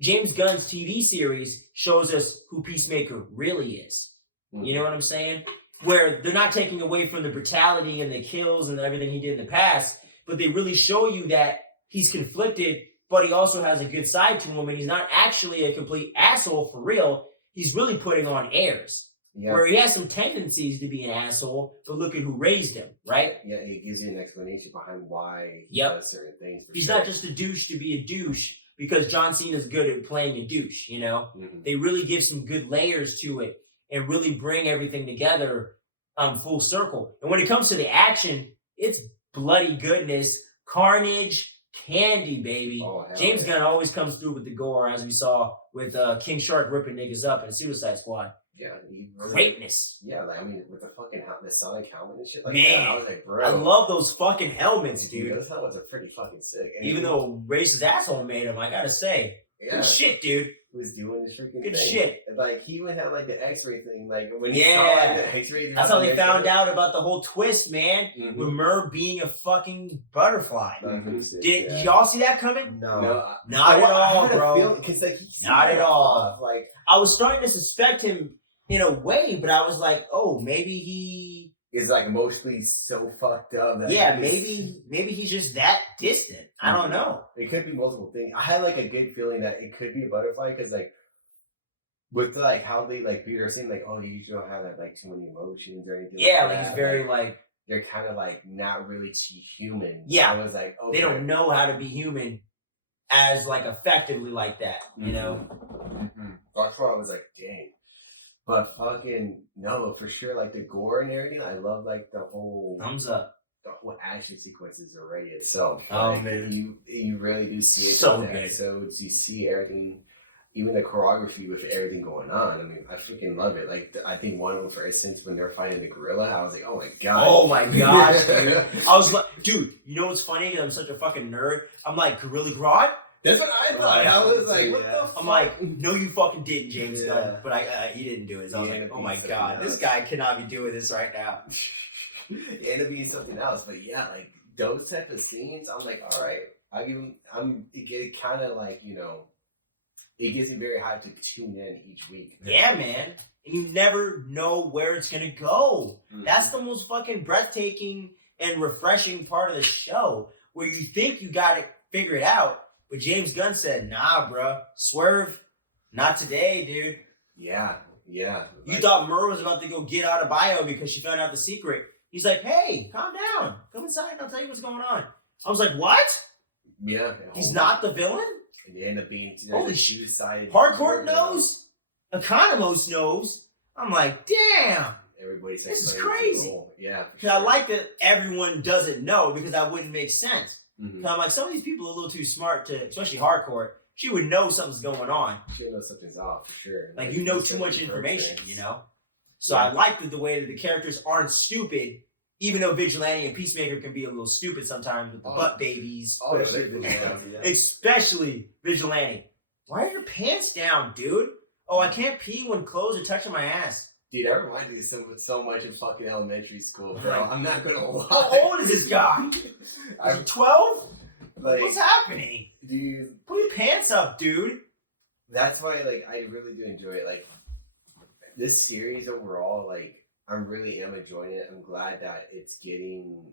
James Gunn's TV series shows us who Peacemaker really is. You know what I'm saying? Where they're not taking away from the brutality and the kills and everything he did in the past, but they really show you that he's conflicted, but he also has a good side to him, and he's not actually a complete asshole for real. He's really putting on airs. Yeah. Where he has some tendencies to be an asshole, but look at who raised him, right? Yeah, it gives you an explanation behind why he does certain things. He's not just a douche to be a douche, because John Cena's good at playing a douche, you know? They really give some good layers to it and really bring everything together full circle. And when it comes to the action, it's bloody goodness, carnage, candy, baby. Oh, James Gunn always comes through with the gore, as we saw with King Shark ripping niggas up in Suicide Squad. Yeah, greatness. Yeah, like, I mean, with the fucking the Sonic helmet and shit like man, that. I was like, bro, I love those fucking helmets, dude. Those helmets are pretty fucking sick. And even though racist asshole made them, I gotta say, good shit, dude. He was doing this freaking good thing. Shit. And, like, he even had like the X-ray thing. Like when he saw like the X-ray. That's how they found out about the whole twist, man. With Murr being a fucking butterfly. Did y'all see that coming? No. Not at all, bro. Because like not at all. Like I was starting to suspect him in a way, but I was like, oh, maybe he is like emotionally so fucked up. That maybe he's just that distant. I don't know. It could be multiple things. I had like a good feeling that it could be a butterfly because like with like how they like people are saying like, oh, you don't have like too many emotions or anything. Yeah, like like he's that. very like they're kind of like not really too human. Yeah. I was like, oh, they don't know how to be human as like effectively like that, you know? Mm-hmm. That's why I was like, dang. But fucking no, for sure, like the gore and everything, I love like the whole Thumbs up. the whole action sequences already itself. Oh like, man, you really do see it so in the good. episodes. You see everything, even the choreography with everything going on. I mean, I freaking love it. Like I think one of them, for instance, when they're fighting the gorilla, I was like, oh my god, oh my gosh, dude. I was like, dude, you know what's funny? I'm such a fucking nerd. I'm like, Gorilla Grodd? That's what I thought. I was like, what the fuck? I'm like, no, you fucking didn't, James Yeah. Gunn. But he didn't do it. So I was like, oh my god, this guy cannot be doing this right now. It ended up being something else. But yeah, like those type of scenes, I'm like, all right, I give him. It kind of like, you know, it gets me very hyped to tune in each week. Yeah, man. And you never know where it's gonna go. Mhm. That's the most fucking breathtaking and refreshing part of the show, where you think you got it figured out, but James Gunn said, nah, bruh, swerve, not today, dude. Yeah. You thought Mur was about to go get out of bio because she found out the secret. He's like, hey, calm down. Come inside and I'll tell you what's going on. I was like, what? Yeah. He's not the villain? And they end up being Holy shit. two-sided. Hardcore knows? Economos knows? I'm like, damn. Everybody's This is playing crazy. a role. Yeah. for Because I sure. like that everyone doesn't know, because that wouldn't make sense. Mhm. 'Cause I'm like, some of these people are a little too smart to, especially hardcore. She would know something's going on. She'll know something's off for sure. Like, you know there's too so much many information, programs. you know? So Yeah. I like the way that the characters aren't stupid, even though Vigilante and Peacemaker can be a little stupid sometimes with the butt babies. Oh, yeah, Especially they're- Vigilante, yeah. Especially Vigilante. Why are your pants down, dude? Oh, I can't pee when clothes are touching my ass. Dude, that reminded me so much of fucking elementary school, bro. Right. I'm not gonna lie. How old is this guy? Is he 12? like, What's happening? dude, Put your pants up, dude. that's why like I really do enjoy it. Like this series overall, like I'm really am enjoying it. I'm glad that it's getting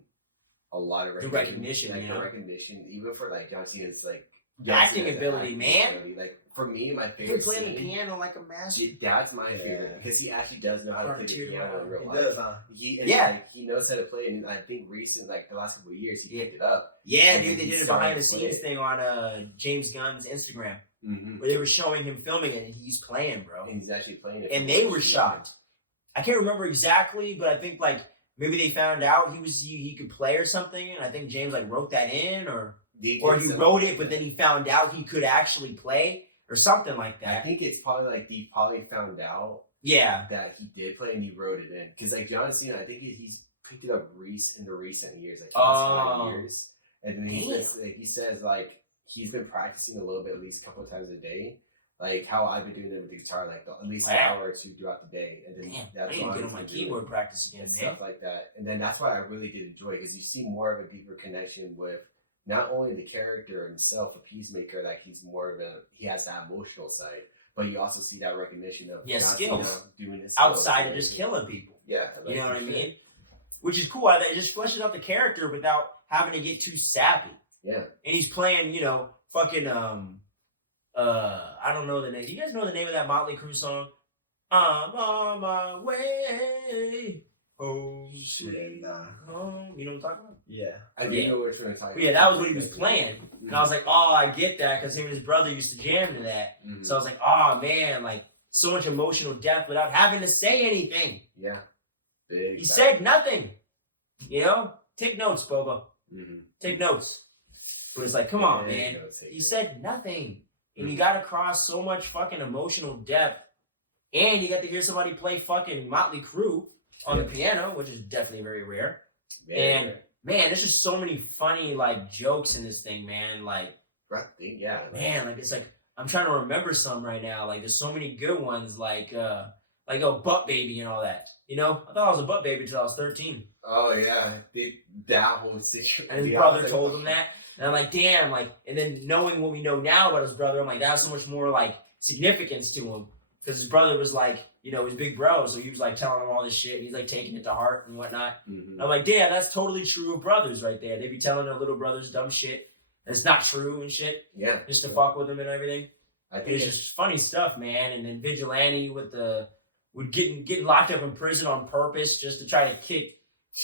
a lot of The recognition, like you the know? recognition, even for like John Cena's like Acting Cena's ability, man. ability. Like for me, my He can favorite play the scene. piano like a master. Dude, that's my Yeah. favorite because he actually does know how to play the Frontier piano in real He life. does, huh? He knows how to play, and I think recent, like the last couple of years, he picked it up. Yeah, And dude, they he did a started behind the to play scenes it. thing on James Gunn's Instagram Mm-hmm. where they were showing him filming it and he's playing, bro. And he's actually playing it. And they were shocked. I can't remember exactly, but I think like maybe they found out he could play or something, and I think James like wrote that in, or he wrote it, but then he found out he could actually play or something like I that. think it's probably like he probably found out Yeah, that he did play and he wrote it in because like John Cena, I think he's picked it up in the recent years, like Oh. 5 years, and then he says like he's been practicing a little bit at least a couple of times a day. Like how I've been doing it with the guitar, like at least an Wow. hour or two throughout the day, and then damn, I that's need to why get he's on my been doing keyboard it practice again, and man. stuff like that. And then that's why I really did enjoy it because you see more of a deeper connection with not only the character himself, a Peacemaker, like he has that emotional side, but you also see that recognition of Yeah, John skills. Cena doing his skills Outside and of just everything. killing people. Yeah, You know what I for sure. mean? Which is cool. It just fleshes out the character without having to get too sappy. Yeah. And he's playing, fucking I don't know the name. Do you guys know the name of that Motley Crue song? I'm on my way. Oh, Shit, nah. home. You know what I'm talking about? Yeah. I do Yeah. know what you're trying to talk But yeah, that was what he was playing. And I was like, oh, I get that, because him and his brother used to jam to that. Mhm. So I was like, oh man, like so much emotional depth without having to say anything. Yeah. Big He fact. said nothing. Take notes, Boba. Mhm. Take notes. But it's like, come on, Big man. notes taken. He said nothing. And Mhm. you got across so much fucking emotional depth. And you got to hear somebody play fucking Motley Crue on the piano, which is definitely very rare. Man, Man, there's just so many funny like jokes in this thing, man. Like, yeah. man, like it's like I'm trying to remember some right now. Like there's so many good ones, like butt baby and all that. I thought I was a butt baby until I was 13. Oh yeah, that whole situation. And his brother told him that. And I'm like, damn, like, and then knowing what we know now about his brother, I'm like, that has so much more like significance to him. Because his brother was like, his big bro. So he was like telling him all this shit. And he's like taking it to heart and whatnot. Mhm. And I'm like, damn, that's totally true of brothers right there. They be telling their little brothers dumb shit. And it's not true and shit. Yeah. Just to fuck with them and everything. I think It's just funny stuff, man. And then Vigilante would getting locked up in prison on purpose just to try to kick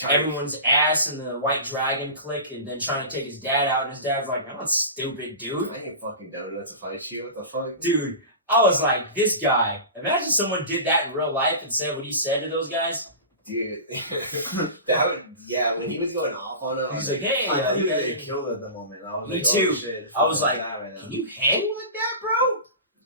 everyone's ass in the White Dragon clique, and then trying to take his dad out. And his dad's like, "I'm not stupid, dude. I ain't fucking dumb enough to fight you. What the fuck, Dude." I was like, this guy. Imagine someone did that in real life and said what he said to those guys. Dude, when he was going off on him, He's like, "Hey, I thought you he was guys." getting killed at the moment. I was Me like, too. Oh, shit, I was like, right now. "Can you hang like that, bro?"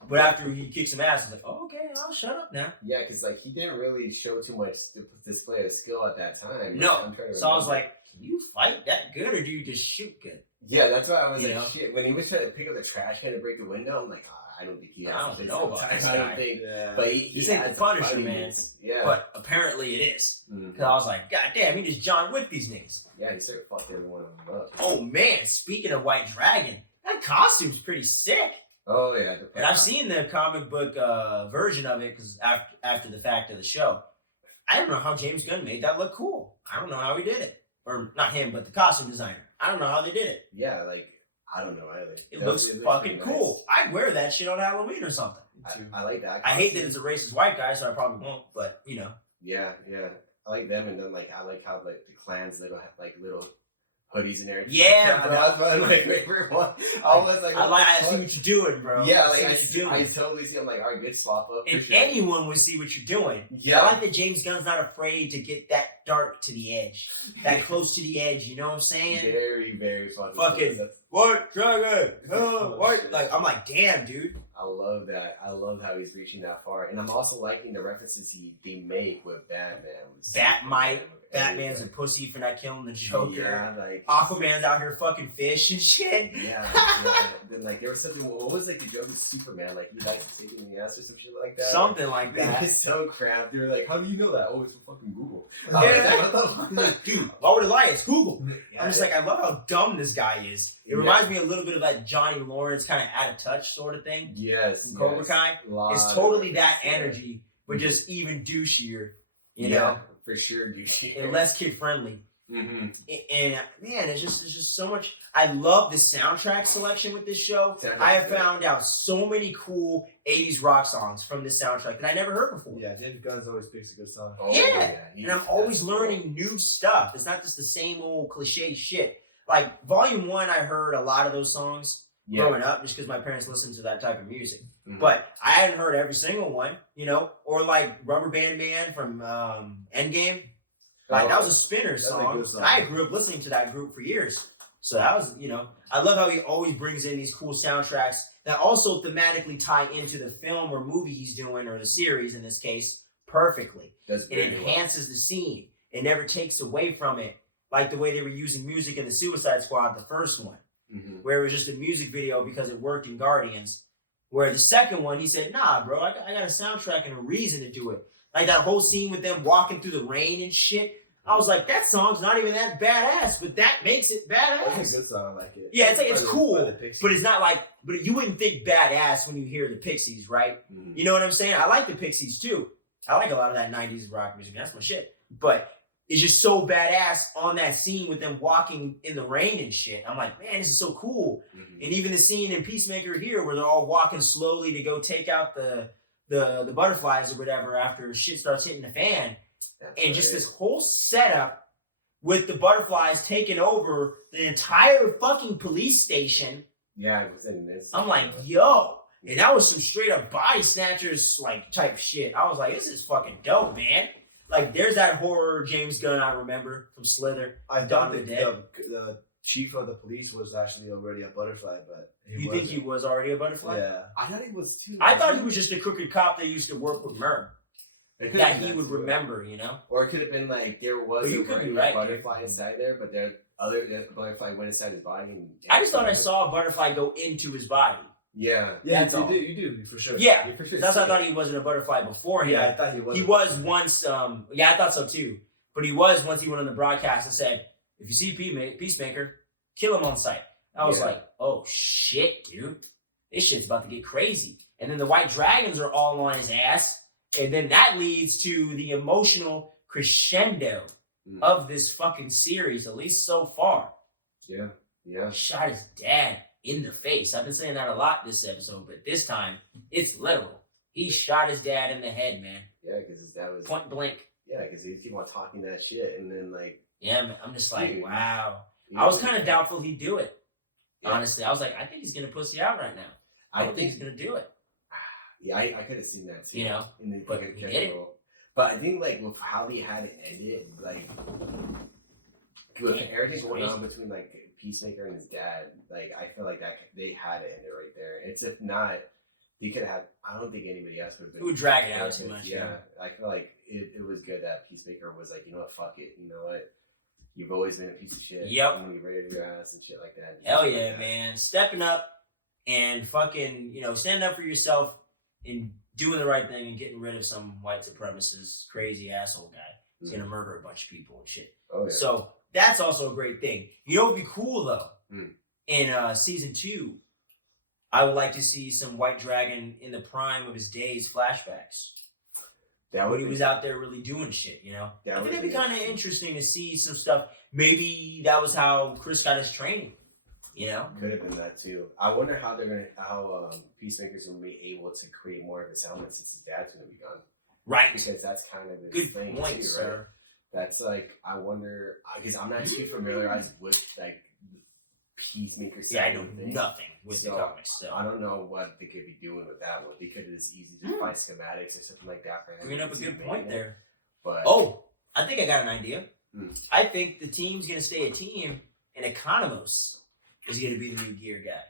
But after he kicks some ass, he's like, "Oh, okay, I'll shut up now." yeah, because like he didn't really show too much display of skill at that time. No. I'm trying to So I was remember. like, "Can you fight that good, or do you just shoot good?" Yeah, that's why I was You like, know? shit. When he was trying to pick up the trash can to break the window, I'm like, I don't think he has. I don't this know about sometimes. this I don't guy. think. Yeah. But he This ain't had the some Punisher, fighting man. moves. Yeah. But apparently it is. Mhm. Because I was like, "God damn, he just John Wick these niggas." Yeah, he started fucking every one of them up. Oh man, speaking of White Dragon, that costume's pretty sick. Oh yeah. And I've seen the comic book version of it because after the fact of the show. I don't know how James Gunn made that look cool. I don't know how he did it. Or not him, but the costume designer. I don't know how they did it. Yeah, like I don't know either. It looks fucking pretty cool. I'd wear that shit on Halloween or something. Nice. I like that. I hate that it's a racist white guy, so I probably won't. But you know, Yeah. I like them, and then like I like how like the clans little have like little hoodies in there. Yeah, bro. That's one of my favorite one. I was like, I see what you're doing, bro. Yeah, I like see what you're doing. I totally see. I'm like, all right, good swap up. And for sure. anyone would see what you're doing. Yeah. I like that James Gunn's not afraid to get that dark to the edge, that close to the edge. You know what I'm saying? Very, very fun. Fucking White Dragon, white. Like I'm like, damn, dude. I love that. I love how he's reaching that far, and I'm also liking the references they make with Batman. Batman's a pussy for not killing the Joker. Yeah, like Aquaman's out here fucking fish and shit. Yeah. Then like there was something. What was like the joke with Superman? Like he likes to take it in the ass or some shit like that. Something like that. It's so cramped. They were like, "How do you know that?" Oh, it's from fucking Google. Yeah. I was like, what the fuck? Like, dude, why would it lie? It's Google. Yeah, I'm just like, I love how dumb this guy is. It reminds me a little bit of that Johnny Lawrence kind of out of touch sort of thing. yes, From Cobra Kai. It's totally that energy, but just even douchier. You know, for sure, douchey. and less kid friendly. Mm-hmm. And man, it's just so much. I love the soundtrack selection with this show. I have found out so many cool 80s rock songs from this soundtrack that I never heard before. Yeah, James Gunn always picks a good song. Oh, Yeah. And I'm always learning new stuff. It's not just the same old cliche shit. Like Volume 1, I heard a lot of those songs growing up just because my parents listened to that type of music. Mhm. But I hadn't heard every single one, you know, or like Rubber Band Man from Endgame. Like that was a Spinner That's a song. good song. And I grew up listening to that group for years. So that was, you know, I love how he always brings in these cool soundtracks that also thematically tie into the film or movie he's doing, or the series in this case, perfectly. It enhances the scene. It never takes away from it, like the way they were using music in the Suicide Squad, the first one, where it was just a music video because it worked in Guardians. Where the second one, he said, "Nah, bro, I got a soundtrack and a reason to do it." Like that whole scene with them walking through the rain and shit. I was like, that song's not even that badass, but that makes it badass. That's a good song. I like it. Yeah, it's like it's cool, By the Pixies. but it's not like. But you wouldn't think badass when you hear the Pixies, right? Mhm. You know what I'm saying? I like the Pixies too. I like a lot of that '90s rock music. That's my shit. But it's just so badass on that scene with them walking in the rain and shit. I'm like, man, this is so cool. Mhm. And even the scene in Peacemaker here, where they're all walking slowly to go take out the butterflies or whatever after shit starts hitting the fan, and just this whole setup with the butterflies taking over the entire fucking police station. Yeah, it was in this. I'm like, yo. And that was some straight up body snatchers like type shit. I was like, this is fucking dope, man. Like, there's that horror James Gunn I remember from Slither. I Dawn thought of the that Dead. the chief of the police was actually already a butterfly, but You think he was already a butterfly? Yeah. I thought he was too. I thought he was just a crooked cop that used to work with Merv. It could've That been he would too. remember, you know? Or it could have been like there was But you a could be regular right. butterfly inside there, but the butterfly went inside his body. And I just thought I saw a butterfly go into his body. Yeah. Yeah, That's all. you do, for sure. Yeah. You for sure That's why I see thought he wasn't a butterfly beforehand. Yeah, I thought he was. He was once, I thought so too. But he was once he went on the broadcast and said, if you see Peacemaker, kill him on sight. I was Yeah. like, oh shit, dude. This shit's about to get crazy. And then the White Dragons are all on his ass. And then that leads to the emotional crescendo of this fucking series, at least so far. Yeah. Yeah. Shot his dad. in the face. I've been saying that a lot this episode, but this time it's literal. He shot his dad in the head, man. Yeah, because his dad was point blank. Yeah, because he keep on talking that shit, and then like. Yeah, man, I'm just like, dude, wow. yeah, I was kind of doubtful he'd do it. Yeah. Honestly, I was like, I think he's gonna pussy out right now. I don't think he's gonna do it. Yeah, I could have seen that too. You know, in the, but he did it. But I think like with how they had it ended, like with everything going on between like Peacemaker and his dad, like I feel like that they had it ended right there. It's if not, they could have. I don't think anybody else would have been. It would drag it out too much. Yeah, I feel like it was good that Peacemaker was like, you know what, fuck it, you know what. You've always been a piece of shit. Yep. I'm gonna get rid of your ass and shit like that. Hell yeah, man. Stepping up and fucking, standing up for yourself and doing the right thing and getting rid of some white supremacist, crazy asshole guy who's gonna murder a bunch of people and shit. Oh, yeah. So that's also a great thing. You know what would be cool though? Mm. In season 2, I would like to see some White Dragon in the prime of his days flashbacks. When he was out there really doing shit, I think it'd be kind of interesting to see some stuff. Maybe that was how Chris got his training, Could have been that too. I wonder how Peacemaker's gonna be able to create more of his helmet since his dad's gonna be gone. Right. Because that's kind of his good thing point, too, sir. right? That's like, I wonder, because I'm not too familiarized with like Peacemaker. Yeah, I know nothing with the comics, so I don't know what they could be doing with that one. They could just easy to find schematics or something like that for him. Bringing up a good point there. But I think I got an idea. I think the team's gonna stay a team, and Economos is gonna be the new gear guy.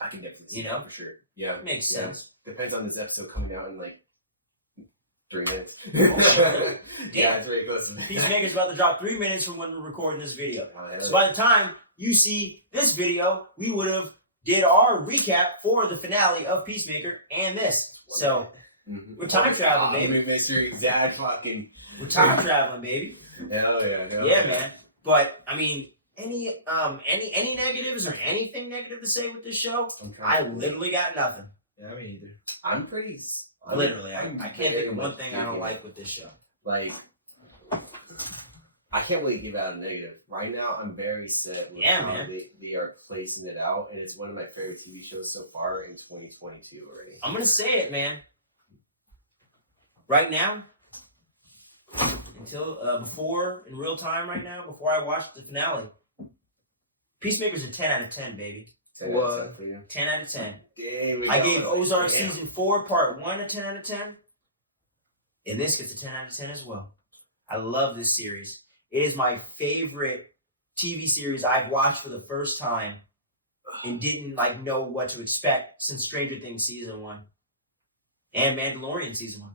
I can definitely see that for sure. Yeah, makes sense. Depends on this episode coming out in like 3 minutes. Yeah, it's very close. Peacemaker's about to drop 3 minutes from when we're recording this video. So Yeah. by the time you see this video, we would have did our recap for the finale of Peacemaker and this. So we're time traveling, baby. Mystery, Zach fucking. We're time traveling, baby. Hell yeah. Yeah, man. But I mean, any negatives or anything negative to say with this show? I literally got nothing. Yeah, me either. I'm pretty. Literally, I can't think of one thing I don't like with this show. Like, I can't really give out a negative. Right now, I'm very set with how they are placing it out, and it's one of my favorite TV shows so far in 2022 already. I'm gonna say it, man. Right now, until before in real time, right now, before I watched the finale, Peacemaker's a 10 out of 10, baby. 10 out of 10 for you. 10 out of 10. Dang, I gave Ozark season 4, part 1 a 10 out of 10. And this gets a 10 out of 10 as well. I love this series. It is my favorite TV series I've watched for the first time and didn't know what to expect since Stranger Things season 1 and Mandalorian season 1.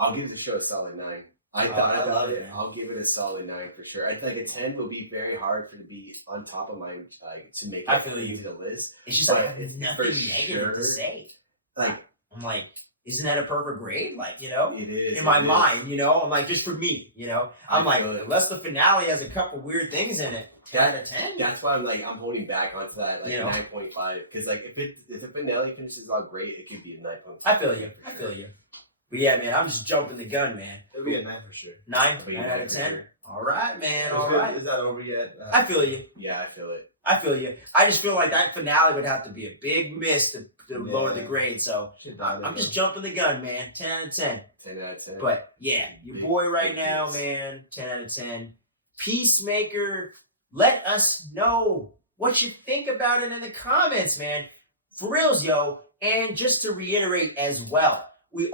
I'll give the show a solid 9. I love it. I'll give it a solid 9 for sure. I think a 10 will be very hard for it to be on top of my to make it into the list. It's just it's nothing negative to say. I'm like, isn't that a perfect grade? It is in my mind. I'm like, just for me. I'm like, unless the finale has a couple weird things in it, 10 out of 10. That's why I'm holding back onto that 9.5 because if the finale finishes out great, it could be a 9.5. I feel you. But yeah, man, I'm just jumping the gun, man. It'll be a 9 for sure. 9 out of 10. Sure. All right, man. All right. Is that over yet? I feel you. Yeah, I feel it. I feel you. I just feel like that finale would have to be a big miss to lower the grade. So I'm just jumping the gun, man. 10 out of 10. 10 out of 10. But yeah, your boy right now, man. 10 out of 10. Peacemaker. Let us know what you think about it in the comments, man. For reals, yo. And just to reiterate as well, we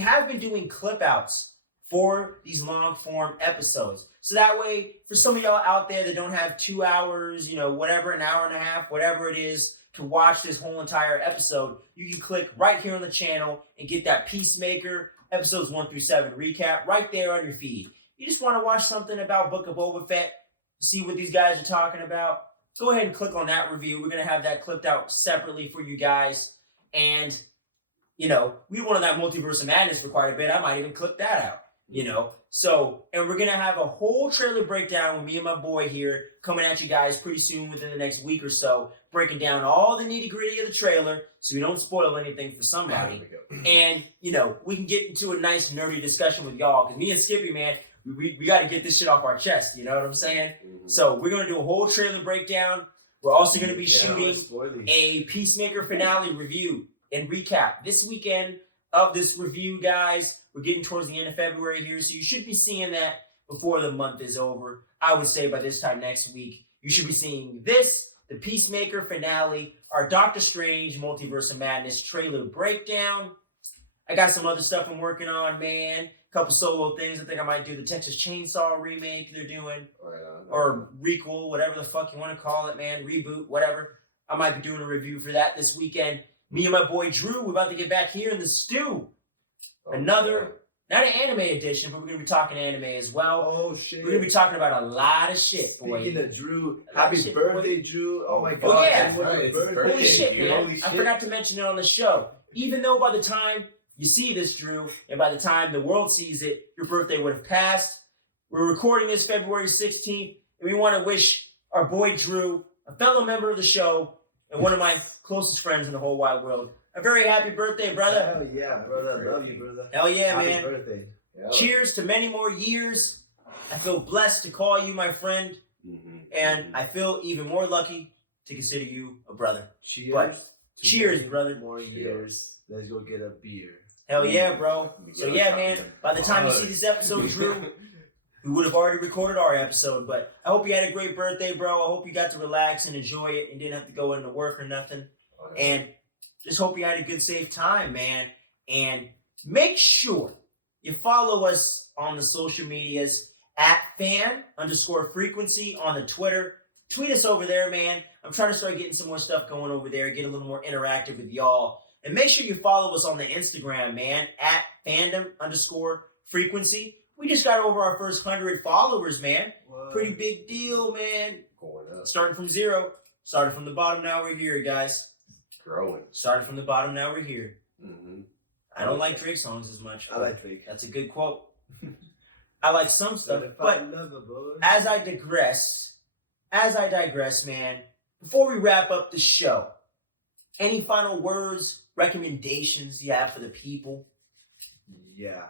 have been doing clip outs for these long form episodes. So that way, for some of y'all out there that don't have 2 hours, whatever, an hour and a half, whatever it is, to watch this whole entire episode, you can click right here on the channel and get that Peacemaker episodes 1 through 7 recap right there on your feed. You just want to watch something about Book of Boba Fett, see what these guys are talking about, go ahead and click on that review. We're going to have that clipped out separately for you guys. And we wanted that Multiverse of Madness for quite a bit. I might even clip that out, So, and we're going to have a whole trailer breakdown with me and my boy here coming at you guys pretty soon within the next week or so, breaking down all the nitty gritty of the trailer so we don't spoil anything for somebody. And, we can get into a nice nerdy discussion with y'all because me and Skippy, man, we got to get this shit off our chest. You know what I'm saying? Mm-hmm. So we're going to do a whole trailer breakdown. We're also going to be Yeah, shooting spoilies. a Peacemaker finale review and recap this weekend of this review, guys. We're getting towards the end of February here, so you should be seeing that before the month is over. I would say by this time next week, you should be seeing this, the Peacemaker finale, our Doctor Strange Multiverse of Madness trailer breakdown. I got some other stuff I'm working on, man. A couple solo things. I think I might do the Texas Chainsaw remake they're doing. Or requel, whatever the fuck you want to call it, man. Reboot, whatever. I might be doing a review for that this weekend. Me and my boy Drew, we're about to get back here in the stew. Another, not an anime edition, but we're going to be talking anime as well. Oh, shit. We're going to be talking about a lot of shit, boy. Speaking of Drew, A lot of happy shit, birthday, boy. Drew. Oh, my God. Oh, yeah. Happy It's his birthday. Holy shit, dude. man. Holy I shit. forgot to mention it on the show. Even though by the time you see this, Drew, and by the time the world sees it, your birthday would have passed. We're recording this February 16th, and we want to wish our boy Drew, a fellow member of the show, and one of my closest friends in the whole wide world, a very happy birthday, brother. Hell yeah, brother. Love you, brother. Hell yeah, Happy man. birthday. Yeah. Cheers to many more years. I feel blessed to call you my friend, and I feel even more lucky to consider you a brother. Cheers. But to cheers, many brother. More years. Let's go get a beer. Hell yeah, bro. So yeah, man, by the time you see this episode, Drew, we would have already recorded our episode, but I hope you had a great birthday, bro. I hope you got to relax and enjoy it and didn't have to go into work or nothing. And just hope you had a good, safe time, man. And make sure you follow us on the social medias at fan_frequency on the Twitter. Tweet us over there, man. I'm trying to start getting some more stuff going over there, get a little more interactive with y'all. And make sure you follow us on the Instagram, man, at fandom_frequency. We just got over our first 100 followers, man. What? Pretty big deal, man. Going up. Starting from zero. Started from the bottom, now we're here, guys. Growing. Started from the bottom, now we're here. Mm-hmm. I don't like Drake songs as much. I like Drake. That's a good quote. I like some stuff, but boy. as I digress, man, before we wrap up the show, any final words, recommendations you have for the people? Yeah.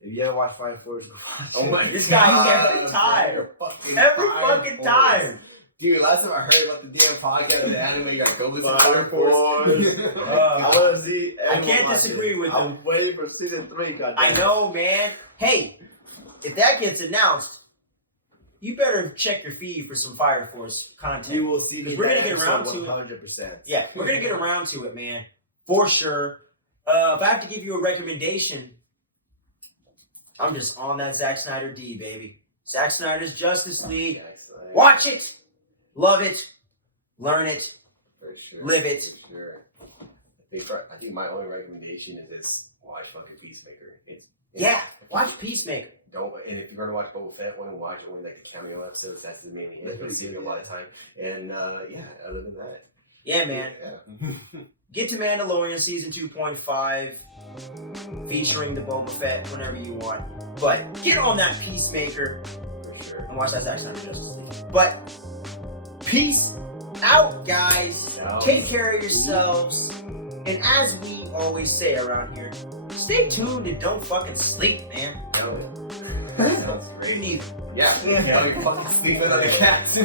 If you haven't watched Fire Force, go watch Oh it. my This guy God, every time. you're fucking Every Fire fucking Force. time. Dude, last time I heard about the damn podcast of the anime, you're like, go listen to Fire Fire Force. Force. I want to see. I can't everyone watch disagree it. with him. I'm waiting for season 3. Goddamn. I know, man. Hey, if that gets announced, you better check your feed for some Fire Force content. You will see Because the we're gonna get around to it. 100%. Yeah, we're gonna get around to it, man, for sure. If I have to give you a recommendation, I'm just on that Zack Snyder D, baby. Zack Snyder's Justice League. Watch it, love it, learn it. For sure. Live it. For sure. I think my only recommendation is just watch fucking Peacemaker. Yeah, watch Peacemaker. And if you're gonna watch Boba Fett, watch only like the cameo episodes. That's the main thing. That's gonna save you a lot of time. And yeah, other than that, Yeah, man. Yeah. Get to Mandalorian season 2.5, featuring the Boba Fett whenever you want. But get on that Peacemaker For sure. and watch that Zack Snyder Justice League. But peace out, guys. Out. Take care of yourselves. And as we always say around here, stay tuned and don't fucking sleep, man. Sounds great. You need Yeah, you're fucking sleeping on the cats.